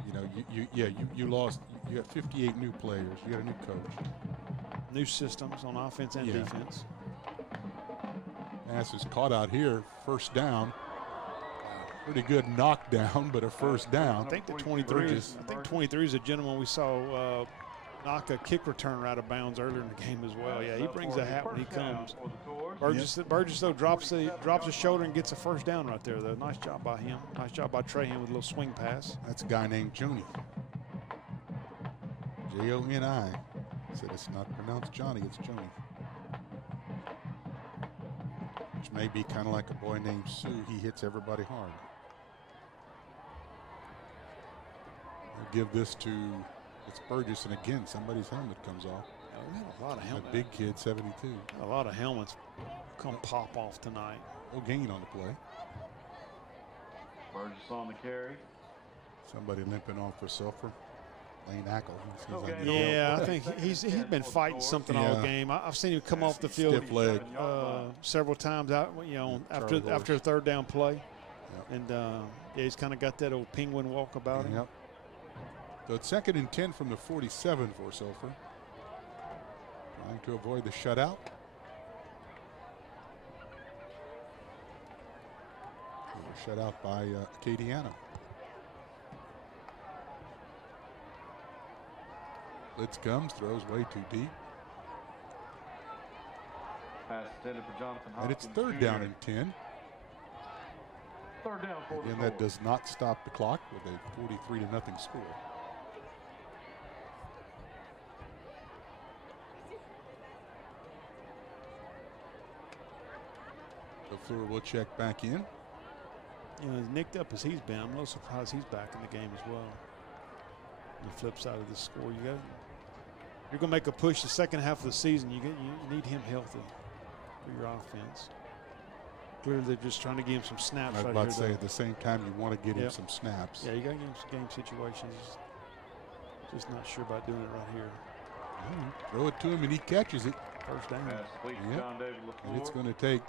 You know, you lost. You got 58 new players. You got a new coach. New systems on offense and defense. Pass is caught out here. First down. Pretty good knockdown, but a first down. I think the 23 is. I think 23 is a gentleman we saw knock a kick returner out of bounds earlier in the game as well. Yeah, he brings a hat when he comes. Burgess though drops his shoulder and gets a first down right there. Though, nice job by him. Nice job by Trahan with a little swing pass. That's a guy named Joni. Joni. Said it's not pronounced Johnny, it's Joni. Which may be kind of like a boy named Sue. He hits everybody hard. I'll give this to, it's Burgess, and again, somebody's helmet comes off. Oh, we had a lot of helmets. A big kid, 72. A lot of helmets come pop off tonight. No gain on the play. Burgess on the carry. Somebody limping off for Sulphur. Lane Ackle. Yeah, I think he's been fighting something all game. I've seen him come off the field stiff leg several times out, you know, after a third down play. Yep. And yeah, he's kind of got that old penguin walk about him. Yep. So it's 2nd and 10 from the 47 for Sulphur. Trying to avoid the shutout. Shut out by Acadiana. Blitz comes, throws way too deep. Pass intended for Jonathan And it's Hopkins 3rd down and 10. 3rd down for Again, that does not stop the clock with a 43-0 score. LaFleur will check back in. You know, as nicked up as he's been, I'm a little surprised he's back in the game as well. The flip side of the score, you're going to make a push the second half of the season. You need him healthy for your offense. Clearly, they're just trying to give him some snaps. I was about to say, at the same time, you want to get him some snaps. Yeah, you got to give him some game situations. Just not sure about doing it right here. Throw it to him, and he catches it. First down. And it's going to take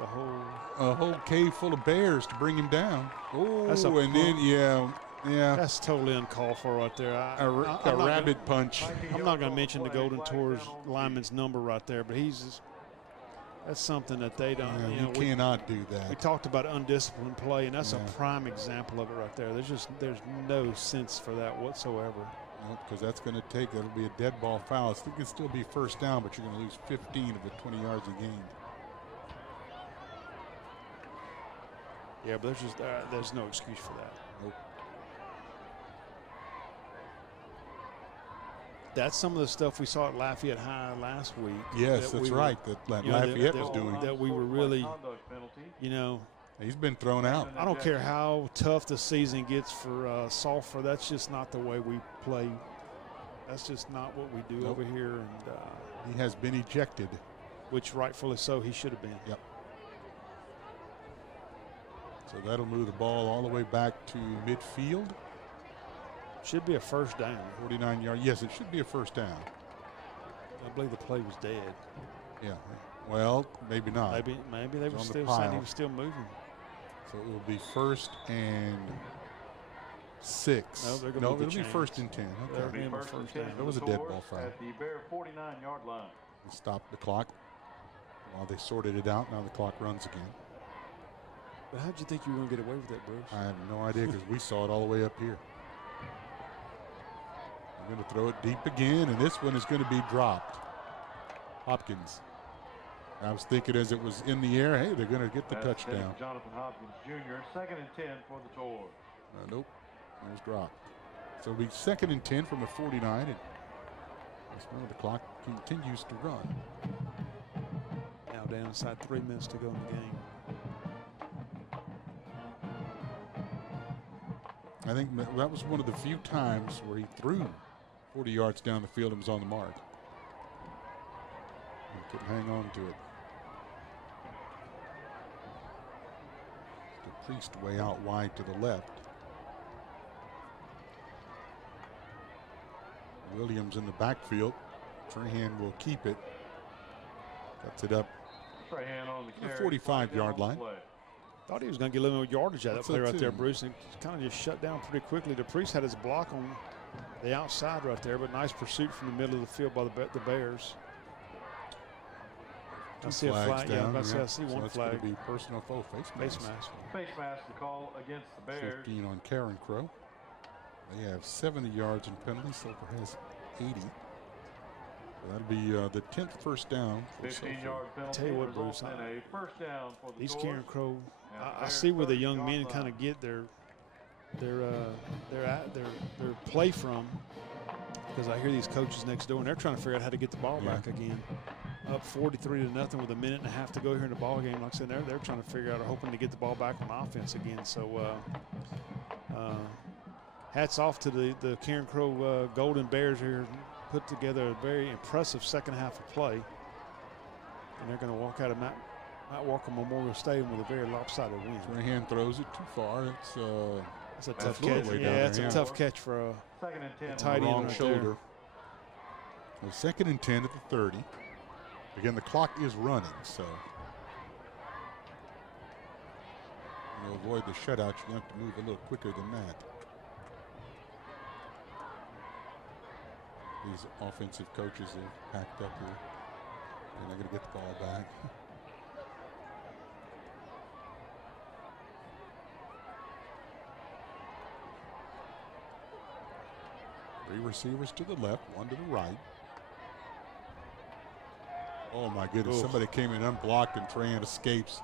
a whole cave full of bears to bring him down. Oh, and then, yeah. That's totally uncalled for right there. A rabbit punch. I'm not going to mention the Golden Tours lineman's number right there, but that's something that they don't. Yeah, you cannot do that. We talked about undisciplined play, and that's a prime example of it right there. There's no sense for that whatsoever. Because that's going to that'll be a dead ball foul. It can still be first down, but you're going to lose 15 of the 20 yards he gained. Yeah, but there's no excuse for that. Nope. That's some of the stuff we saw at Lafayette High last week. Yes, that's right. That Lafayette was doing. That we were really, you know. He's been thrown out. I don't care how tough the season gets for Sulphur. That's just not the way we play. That's just not what we do over here. And he has been ejected. Which rightfully so, he should have been. Yep. So that'll move the ball all the way back to midfield. Should be a first down. 49 yards. Yes, it should be a first down. I believe the play was dead. Yeah. Well, maybe not. Maybe they were still saying he was still moving. So it will be 1st and 6. No, it'll be 1st and 10. Okay. That was a dead ball foul. At the Bear 49-yard line. They stopped the clock while they sorted it out. Now the clock runs again. But how'd you think you were going to get away with that, Bruce? I have no idea because we saw it all the way up here. I'm going to throw it deep again, and this one is going to be dropped. Hopkins. I was thinking as it was in the air, hey, they're going to get the touchdown. Jonathan Hopkins Jr., 2nd and 10 for the Tours. Nope, it was dropped. So it'll be 2nd and 10 from the 49, and the clock continues to run. Now down inside 3 minutes to go in the game. I think that was one of the few times where he threw 40 yards down the field and was on the mark. And couldn't hang on to it. The Priest way out wide to the left. Williams in the backfield. Trahan will keep it. Cuts it up the 45-yard line. Thought he was going to get a little more yardage out of that play right there, Bruce. And kind of just shut down pretty quickly. The Priest had his block on the outside right there, but nice pursuit from the middle of the field by the Bears. I see a flag. Yeah, I see one flag. It's going to be personal foul, face mask. Face mask to call against the Bears. 15 on Carencro. They have 70 yards in penalties. Sulphur has 80. So that'll be the 10th first down for Sulphur. 15-yard penalty. Tell you what, Bruce, first down for the these Tours. Carencro, I see where the young men kind of get their play from, because I hear these coaches next door and they're trying to figure out how to get the ball back again. Up 43-0 with a minute and a half to go here in the ball game. Like I said, they're trying to figure out, hoping to get the ball back on offense again. So hats off to the Carencro Golden Bears here. Put together a very impressive second half of play, and they're going to walk out of Matt Walker Memorial Stadium with a very lopsided win. Trahan throws it too far. It's a tough catch. Yeah, it's a tough catch for a tight end right shoulder. Well, 2nd and 10 at the 30. Again, the clock is running, so to avoid the shutout, you have to move a little quicker than that. These offensive coaches are packed up here, and they're going to get the ball back. Three receivers to the left, one to the right. Oh my goodness, somebody came in unblocked and Trahan escapes.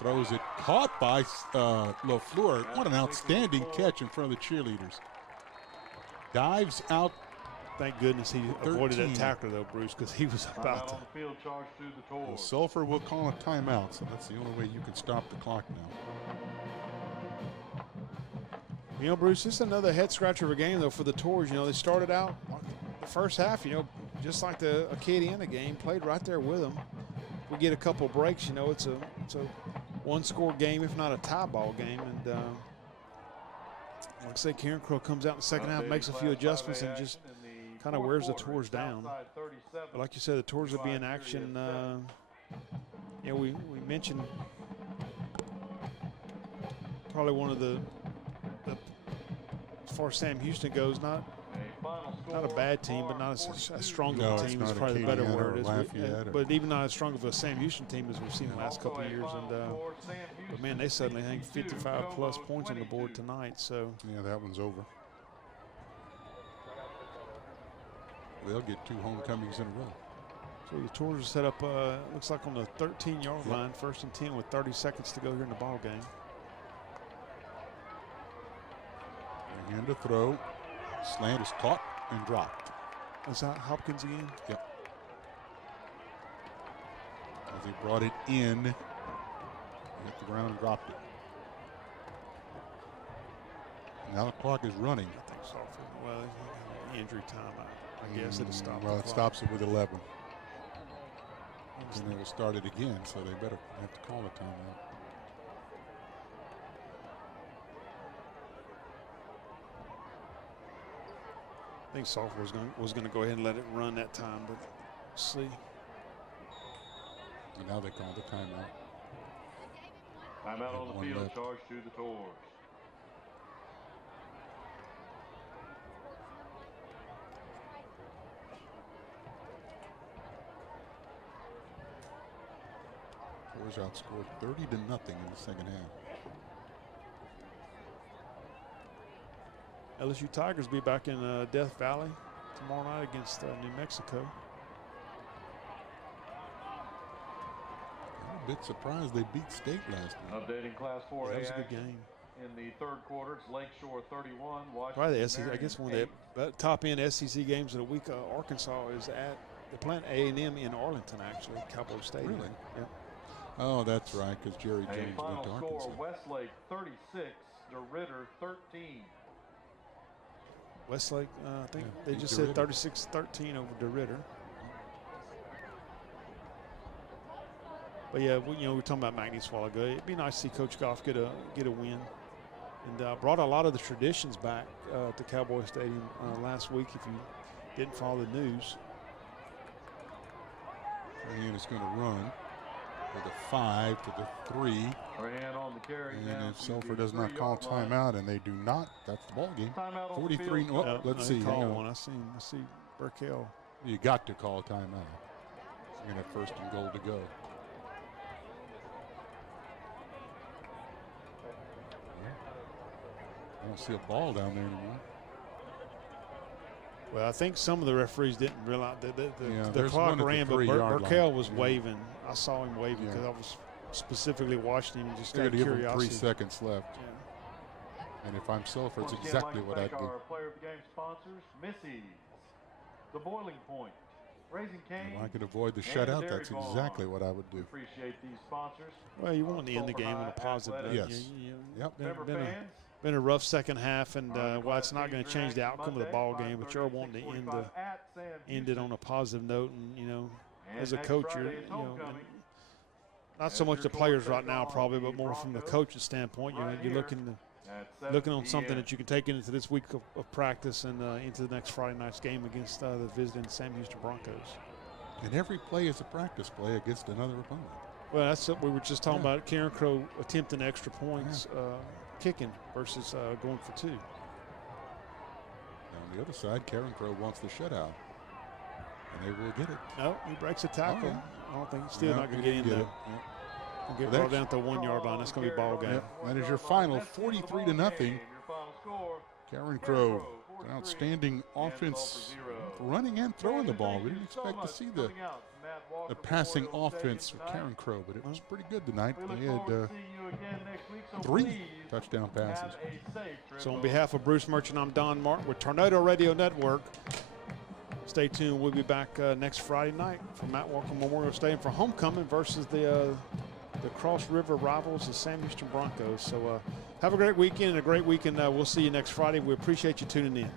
Throws it, caught by LaFleur. What an outstanding catch in front of the cheerleaders. Dives out. Thank goodness he avoided that tackler though, Bruce, because he was about to. Well, Sulphur will call a timeout, so that's the only way you can stop the clock now. You know, Bruce, this is another head scratcher of a game though for the Tours. You know, they started out the first half, just like the Acadiana game, played right there with them. We get a couple breaks, it's a one-score game, if not a tie ball game, and like I say, Carencro comes out in the second half, makes a few adjustments, and just kind of wears the Tours down. But like you said, the Tours will be in action. We mentioned probably one of the as far as Sam Houston goes, not a bad team, but not as strong of a team is probably the better word. But even not as strong of a Sam Houston team as we've seen the last couple of years. And but man, they suddenly hang 55+ points on the board tonight. So yeah, that one's over. They'll get 2 homecomings in a row. So the Tours are set up, looks like on the 13-yard line, 1st and 10 with 30 seconds to go here in the ball game. Hand to throw. Slant is caught and dropped. Is that Hopkins again? Yep. As he brought it in, hit the ground and dropped it. Now the clock is running. I think so. Well, injury time, I guess it'll stop. Well, it stops it with 11. And it will start it again, so they better have to call a timeout. I think Sulphur was going to go ahead and let it run that time, but see. And now they call the timeout. Timeout on the field, charge to the Tours. Tours outscored 30-0 in the second half. LSU Tigers be back in Death Valley tomorrow night against New Mexico. a bit surprised they beat State last night. Updating Class 4A That was a good action. game. In the third quarter, it's Lakeshore 31, Probably the Washington. SEC, I guess one of the top end SEC games of the week. Arkansas is at the plant A&M in Arlington, actually, Cowboy Stadium. Really? Yeah. Oh, that's right, because Jerry A James final went to score: Arkansas. Westlake 36, DeRidder 13. Westlake, I think Yeah, they beat just said DeRidder. 36-13 over DeRidder. But yeah, we were talking about McNeese a while ago. It'd be nice to see Coach Goff get a win, and brought a lot of the traditions back to Cowboy Stadium last week. If you didn't follow the news, And it's going to run with a 5 to the 3. Hand on the carry. And if Sulphur does not call timeout, and they do not, that's the ball game. 43. Oh, let's see. Call hang on. one. I see Burkell. You got to call timeout. You're going to have first and goal to go. I don't see a ball down there anymore. Well, I think some of the referees didn't realize that the there's clock one at the ran, but 3-yard Burkell line. was Yeah. waving. I saw him waving Yeah. because I was specifically watching him just They're out going of to give him 3 curiosity. seconds left. Yeah. And if I'm Sulphur, it's Once again, exactly like what to I'd thank do. our player of the game sponsors, Missy's, The Boiling Point, Raising Cane. If I could avoid the and shutout, Dairy that's Farm. exactly what I would do. Appreciate these sponsors. Well, you want to end the Sulphur game on a High positive note. Athletics. Yes. Yep. Member fans, Been a rough second half, and on the while it's Class not going B to change the Junior outcome of the Monday, ball game, but you're 5:30, wanting to 6:45 at Sam end it on a Houston. positive note, and And as a next coach, Friday you're is and homecoming. not As so much your the Tours players take right now, on probably, the but more from the Broncos coach's standpoint. right You're here looking at on 7 something p.m. that you can take into this week of practice and into the next Friday night's game against the visiting Sam Houston Broncos. And every play is a practice play against another opponent. Well, that's what we were just talking about. Carencro attempting extra points, kicking versus going for 2. On the other side, Carencro wants the shutout. And they will get it. No, he breaks a tackle. yeah. I don't think he's still No, not going he to get in didn't there. it. Yep. He'll get Well, brought down to the 1-yard line. That's going to be ball game. Yep. That is your final, 43 to nothing. Your final score, Carencro, an outstanding offense, running and throwing the ball. We didn't expect to see the passing offense for Carencro, but it was pretty good tonight. They had 3 touchdown passes. So on behalf of Bruce Merchant, I'm Don Martin with Tornado Radio Network. Stay tuned. We'll be back next Friday night from Matt Walker Memorial Stadium for homecoming versus the Cross River rivals, the Sam Houston Broncos. So have a great weekend and a great weekend. We'll see you next Friday. We appreciate you tuning in.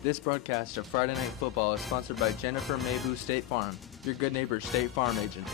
This broadcast of Friday Night Football is sponsored by Jennifer Mayhew State Farm, your good neighbor State Farm agent.